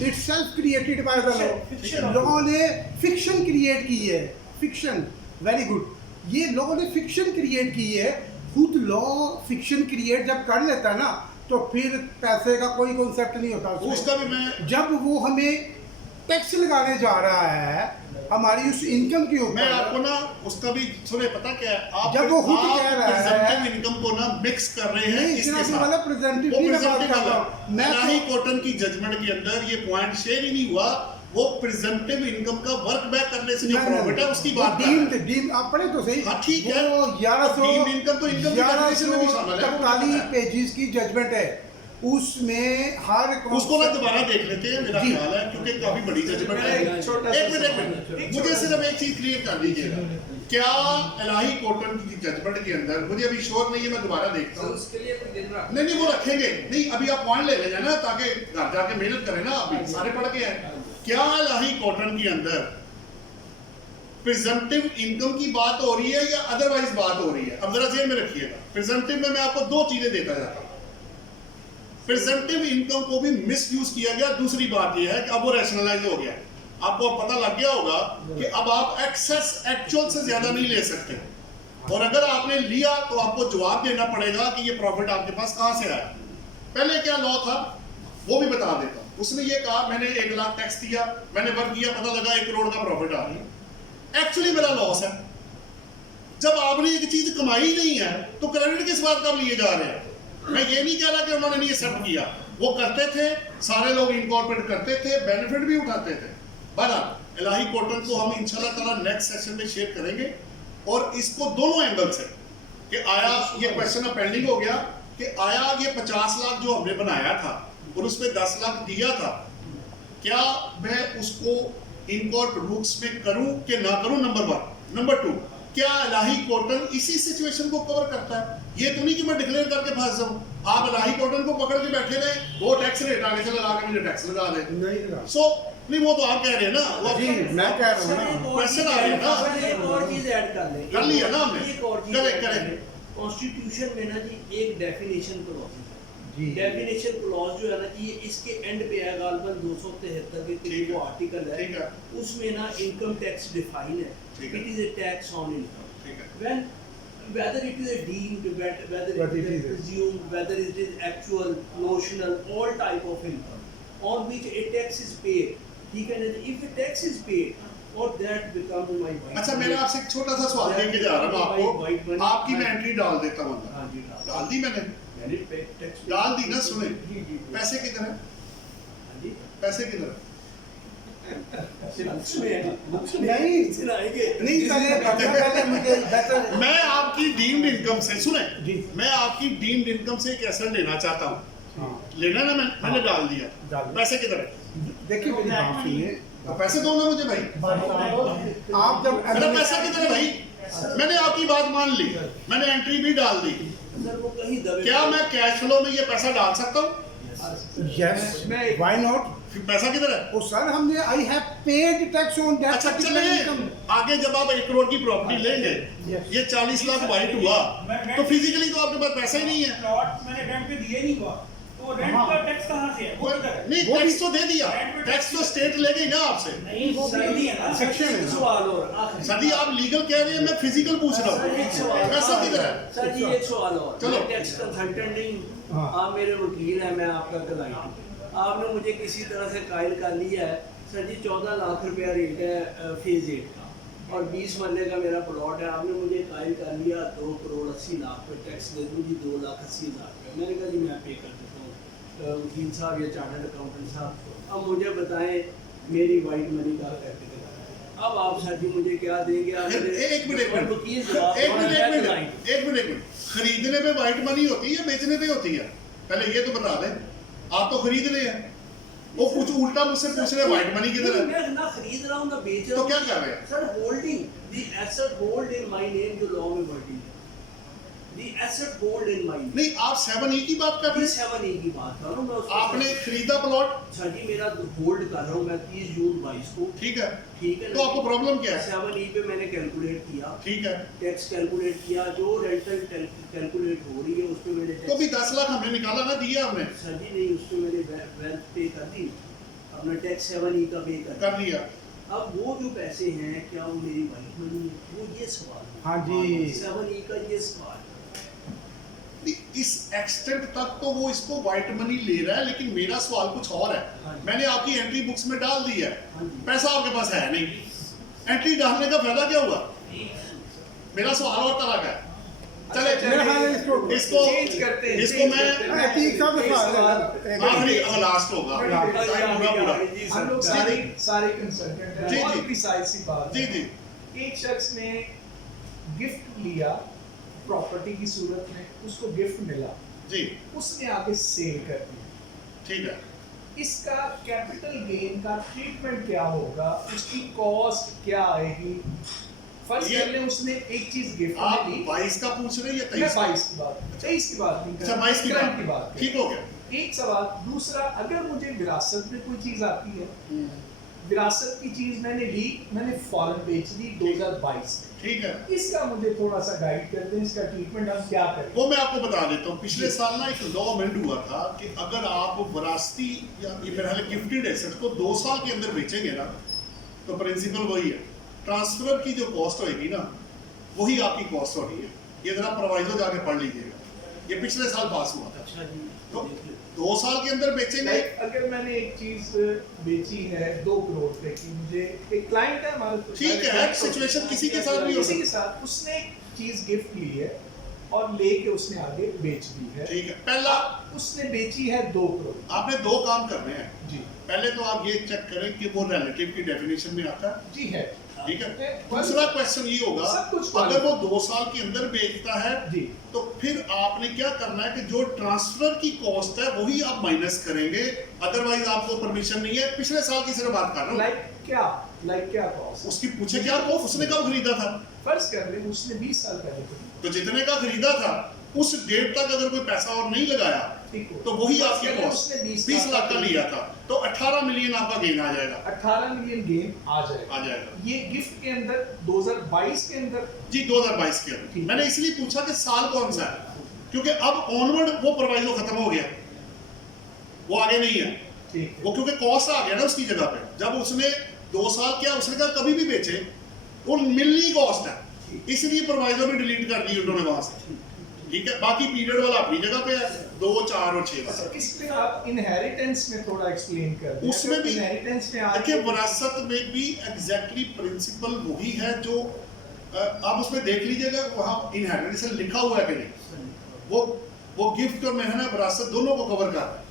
it's self created by the law. Law ने फिक्शन क्रिएट की है, फिक्शन, वेरी गुड। ये लॉ ने फिक्शन क्रिएट की है। खुद लॉ फिक्शन क्रिएट जब कर लेता है ना, तो फिर पैसे का कोई कॉन्सेप्ट नहीं होता उसमें। उसका भी मैं जब वो हमें टैक्स लगाने जा रहा है हमारी उस इनकम के मैं आपको ऊपर, ना उसका भी सुने, पता क्या है, आप जब वो खुद कह रहा है- प्रेजेंटिव इनकम को ना मिक्स कर रहे हैं नहीं, इसके इतना साथ। वाला प्रेजेंटिव वो नहीं मैं बात प्रेजेंटिव कर रहा वाला हूँ। मैं इलाही तो कॉटन की जजमेंट के अंदर ये पॉइंट शेयर ही नहीं हुआ। वो प्रेजेंटिव इनकम का वर्क बैक करने से जो प्रॉफिट है उसकी बात कर रहे हैं। डीम आप पढ़े तो सही। हाँ, ठीक है। वो 1100 डीम्ड इनकम तो इनकम की definition में भी शामिल है, वो पता 1143 है। पेजेस की जजमेंट है, उसमें हर उसको ना दोबारा देख लेते हैं, मेरा जी। ख्याल है, क्योंकि काफी बड़ी जजमेंट है। एक छोटा सा एक मिनट सवाल। मुझे सिर्फ एक चीज क्लियर कर दीजिएगा, क्या इलाही कॉटन की जजमेंट के अंदर, मुझे अभी श्योर नहीं है, मैं दोबारा देखता हूँ। उसके लिए कोई दिन रख नहीं वो रखेंगे नहीं, अभी आप पॉइंट ले लेना ना, ताकि घर जाके मेहनत करें ना, आप भी सारे पढ़ के आए। क्या इलाही कॉटन के अंदर प्रेजेंटिव इनकम की बात हो रही है या अदरवाइज बात हो रही है? अब जरा जेब में रखिएगा। प्रेजेंटिव में मैं आपको दो चीजें देता जाता हूं। प्रेजेंटिव इनकम को भी मिसयूज किया गया। दूसरी बात यह है कि अब वो रैशनलाइज हो गया। आपको अब पता लग गया होगा कि अब आप एक्सेस एक्चुअल से ज्यादा नहीं ले सकते, और अगर आपने लिया तो आपको जवाब देना पड़ेगा कि ये प्रॉफिट आपके पास कहां से आया। पहले क्या लॉ था वो भी बता देता हूं। उसने ये कहा मैंने 1 लाख टैक्स दिया, मैंने वर्क किया, पता लगा 1 करोड़ का प्रॉफिट आ गया, एक्चुअली मेरा लॉस है। जब आपने एक चीज कमाई नहीं है तो क्रेडिट किस बात का लिए जा रहे हैं? मैं ये नहीं कह रहा कि उन्होंने नहीं एक्सेप्ट किया, वो करते थे, सारे लोग इनकॉर्पोरेट करते थे, बेनिफिट भी उठाते थे। बहरहाल इलाही कॉटन को हम इंशाल्लाह ताला नेक्स्ट सेशन में शेयर करेंगे, और इसको दोनों एंगल से कि आया ये क्वेश्चन अब पेंडिंग हो गया कि आया ये 50 लाख जो हमने बनाया था और उसमें 10 लाख दिया था, क्या मैं उसको इनकॉर्पोरेट बुक्स में करूं कि ना करूं? नंबर 1। नंबर 2, क्या इलाही कॉटन इसी सिचुएशन को कवर करता है? ये तो नहीं कि मैं डिक्लेयर करके फंस जाऊं। आप इलाही कॉटन को पकड़ के बैठे रहे, वो टैक्स रेट आगे से लगा के मुझे टैक्स लगा दे। नहीं लगा। सो नहीं, वो तो आप कह रहे हैं ना, वो जी मैं कह रहा हूँ ना, क्वेश्चन आ रहे हैं ना। एक और चीज ऐड कर लें। कर लिया ना हमने? एक और चीज करें, add कर करें। लें। कॉन्स्टिट्यूशन में ना जी एक डेफिनेशन क्लॉज है। जी डेफिनेशन क्लॉज जो है ना जी, ये इसके एंड पे है, गालबन 273 के ठीक करीब है। वो आर्टिकल है। ठीक है। उसमें ना इनकम टैक्स डिफाइन है। ठीक है। It is a tax on income. ठीक है। When whether it is a deemed, whether But it it is is. presumed, whether it is actual, notional, all type of income on which a tax is paid. ठीक है ना? If a tax is paid, or that becomes my white अच्छा, money. मेरा आपसे एक छोटा सा सवाल लेके जा रहा हूँ White money. आपको, आपकी मैं एंट्री डाल देता हूँ अंदर। हाँ जी, डाल दी मैंने, मैंने tax डाल दी ना? सुने, जी जी पैसे किधर है? हाँ जी। पैसे किधर है? बुक्स में है, बुक्स में नहीं। इतना आएंगे नहीं पहले मुझे बेटर मैं आपकी डीम्ड इनकम से सुने जी। मैं आपकी डीम्ड इनकम से एक एसेट लेना चाहता हूँ, हाँ, लेना ना मैंने डाल दिया, डाल दिया। पैसे किधर है? देखिए मेरी बात सुनिए, तो पैसे दो ना मुझे भाई, आप जब मेरा पैसा किधर है भाई? मैंने आपकी बात मान ली, मैंने एंट्री भी डाल दी, सर वो कहीं दबे क्या मैं कैश फ्लो में ये पैसा डाल सकता हूँ? यस मैं- व्हाई नॉट? फिर पैसा किधर है? ओ सर हमने I have paid tax on that अच्छा पर्टिकुलर इनकम। चलिए आगे जब आप 1 करोड़ की प्रॉपर्टी लेंगे, Yes. ये 40 लाख वाइट हुआ, तो फिजिकली तो आपके पास पैसा ही नहीं है। प्लॉट मैंने रेंट पे दिए नहीं हुआ, तो रेंट हाँ। का टैक्स कहाँ से है? वो किधर है? नहीं वो टैक्स भी- तो दे दिया, टैक्स तो स्टेट ले गई ना आपसे। नहीं वो भी नहीं है ना। सेक्शन है एक ना। सवाल और आखिरी सदी आप लीगल कह रहे हैं, मैं फिजिकल पूछ रहा सर, एक हूँ, सवाल पैसा किधर है? सर जी एक सवाल और चलो। मैं टैक्स कंसल्टेंट नहीं हाँ। आप मेरे वकील हैं, मैं आपका क्लाइंट हूँ, आपने मुझे किसी तरह से कायल कर लिया है सर जी 14 लाख रुपया रेट है फेज 8 का और 20 मरले का मेरा प्लॉट है, आपने मुझे कायल कर लिया 2 करोड़ 80 लाख पे टैक्स दे दूँ जी 2 लाख 80 हज़ार रुपये, मैंने कहा जी मैं पे कर देता हूँ वकील साहब या चार्टर्ड अकाउंटेंट साहब, अब मुझे बताएं मेरी वाइट मनी का कैपिटल है, अब आप सर जी मुझे क्या देंगे? आप एक मिनट वकील जवाब एक मिनट दें, एक मैं मिनट एक मिनट एक मिनट खरीदने पे वाइट मनी होती है, बेचने पे होती है? पहले ये तो बता दें, आप तो खरीद रहे हैं, वो कुछ उल्टा मुझसे पूछ रहे हैं वाइट मनी किधर है? मैं ना खरीद रहा हूँ ना बेच रहा तो हूँ। क्या कर रहे हैं? Sir holding the asset hold in my name जो लॉ में वर्डिंग है, the asset hold in my name. नहीं आप 7E की बात कर रहे हैं, 7E की बात कर रहा हूँ मैं उसको। आपने खरीदा प्लॉट, सर जी मेरा होल्ड कर रहा हूँ मैं 30 जून 22 को, ठीक है, ठीक है तो आपको प्रॉब्लम क्या है? 7E पे मैंने कैलकुलेट किया, ठीक है, टैक्स कैलकुलेट किया, जो रेंटल कैलकुलेट हो रही है उस पे मैंने तो भी 10 लाख हमने निकाला ना, दिया हमने, सर जी नहीं उस पे मैंने वेल्थ पे कर दी, अपना टैक्स 7E का पे कर दिया। कर दिया। अब वो जो पैसे हैं क्या वो मेरी वाइट मनी है? वो ये सवाल है। हाँ जी। 7E का ये सवाल है। इस एक्सटेंट तक तो वो इसको वाइट मनी ले रहा है, लेकिन मेरा सवाल कुछ और है। हाँ। मैंने आपकी एंट्री बुक्स में डाल दी है, हाँ जी। पैसा आपके पास है नहीं, एंट्री डालने का फायदा क्या हुआ? मेरा सवाल और तरह का है। चले मेरा ख्याल है इसको चेंज करते हैं, इसको चेंज मैं करते हैं। ठीक है, एक सवाल- आखिरी लास्ट होगा, टाइम पूरा पूरा। जी हम लोग सर। सारे कंसल्टेंट हैं, जी, बहुत जी। प्रिसाइज सी बात जी है। जी एक शख्स ने गिफ्ट लिया प्रॉपर्टी की सूरत में, उसको गिफ्ट मिला, जी उसने आगे सेल कर दिया, ठीक है। इसका कैपिटल गेन का ट्रीटमेंट क्या होगा, उसकी कॉस्ट क्या आएगी? फर्स्ट ये- कर ले उसने एक चीज गिफ्ट आप में ली, 22 का पूछ रहे हैं या मैं 23 का? 22 की बात, 23 की बात नहीं कर अच्छा रहा, 22 की current बात, कर ठीक रहा। हो गया। एक सवाल दूसरा, अगर मुझे विरासत में कोई चीज आती है, विरासत की चीज मैंने ली, मैंने फौरन बेच दी 2022 में, ठीक है, इसका मुझे थोड़ा सा गाइड कर दें, इसका ट्रीटमेंट हम क्या करें? वो मैं आपको बता देता हूँ। पिछले साल ना एक लॉ अमेंड हुआ था कि अगर आप विरासती या ये मेरा गिफ्टेड एसेट को 2 साल के अंदर बेचेंगे ना, तो प्रिंसिपल वही है, ट्रांसफर की जो कॉस्ट होगी ना वही आपकी कॉस्ट होनी है। ये जरा प्रोवाइजो जाके पढ़ लीजिएगा, ये पिछले साल पास हुआ था। अच्छा जी तो देख लो। 2 साल के अंदर बेचेंगे। Like, अगर मैंने एक चीज बेची है 2 करोड़ रुपए की, मुझे एक क्लाइंट है हमारे, ठीक है, सिचुएशन किसी के साथ भी हो किसी के सकता साथ उसने एक चीज गिफ्ट ली है और लेके उसने आगे बेच दी है। है, ठीक है, पहला उसने बेची है 2 करोड़। आपने 2 काम करने हैं। जी पहले तो आप ये चेक करें कि वो रिलेटिव की डेफिनेशन में आता है, जी है, ठीक है। है। दूसरा क्वेश्चन ये होगा, सब कुछ अगर वो 2 साल के अंदर बेचता है जी तो फिर आपने क्या करना है कि जो ट्रांसफर की कॉस्ट है वही आप माइनस करेंगे, अदरवाइज आपको परमिशन नहीं है। पिछले साल की सिर्फ बात कर रहा हूँ, लाइक क्या कॉस्ट? उसकी पूछे क्या कॉस्ट, उसने कब खरीदा था? फर्ज कर ले उसने 20 साल पहले खरीदा, तो जितने का खरीदा था उस डेट तक अगर कोई पैसा और नहीं लगाया ठीक हो, तो वही फर्ज आपकी कर ले कॉस्ट उसने 20 लाख का लिया था, तो 18 मिलियन आपका गेन आ जाएगा, 18 मिलियन गेन आ जाएगा। आ जाएगा। ये गिफ्ट के अंदर 2022 के अंदर जी 2022 के अंदर। ठीक। मैंने इसलिए पूछा कि साल कौन सा है, क्योंकि अब ऑनवर्ड वो प्रोवाइजो खत्म हो गया, वो आगे नहीं है ठीक है। वो, क्योंकि कॉस्ट आ गया ना उसकी जगह पे। जब उसने 2 साल किया, उसने कहा कभी भी बेचे, वो मिलनी कॉस्ट है, इसलिए प्रोवाइजो भी डिलीट कर दी उन्होंने वहां से, ठीक है। बाकी पीरियड वाला अपनी जगह पे है, 2, 4 और 6 वाला। इस पे आप इनहेरिटेंस में थोड़ा एक्सप्लेन कर दें। उसमें भी इनहेरिटेंस में आज देखिए विरासत में भी एग्जैक्टली प्रिंसिपल वही है जो आप उसमें देख लीजिएगा, वहाँ इनहेरिटेंस लिखा हुआ है कि नहीं। वो गिफ्ट और मेहनत विरासत दोनों को कवर करता है।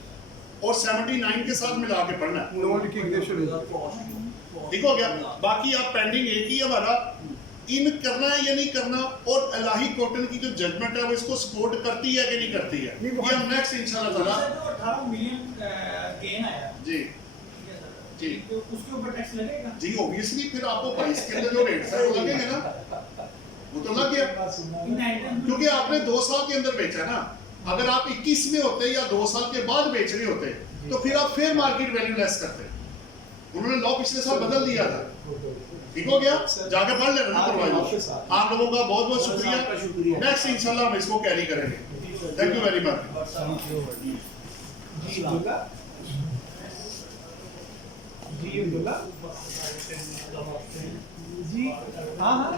और 79 के साथ मिला के पढ़ना है। नो लिक्विडेशन ठीक हो गया। बाकी आप पेंडिंग एक ही हमारा इन करना है या नहीं करना, और इलाही कॉटन की जो जजमेंट है वो इसको सपोर्ट करती है कि नहीं करती है, नहीं, ये हम नेक्स्ट इंशाल्लाह ताला। सर, जो 18 मिलियन गेन आया जी ठीक है सर, जी तो उसके ऊपर टैक्स लगेगा? जी ऑब्वियसली फिर आपको 22 के अंदर जो रेट है वो लगेंगे ना, वो तो लग गया इन आइटम क्योंकि आपने 2 साल के अंदर बेचा ना। अगर आप 21 में होते या 2 साल के बाद बेच रहे होते तो फिर आप फेयर मार्केट वैल्यू लेस करते। उन्होंने लॉ पिछले साल बदल दिया था। ठीक हो गया, जाके पढ़ लेना ना प्रोवाइड। आप लोगों का बहुत बहुत आपका शुक्रिया। शुक्रिया। नेक्स्ट इंशाल्लाह हम इसको कैरी करेंगे। Thank you very much. जी अब्दुल्ला, जी अब्दुल्ला, जी हाँ हाँ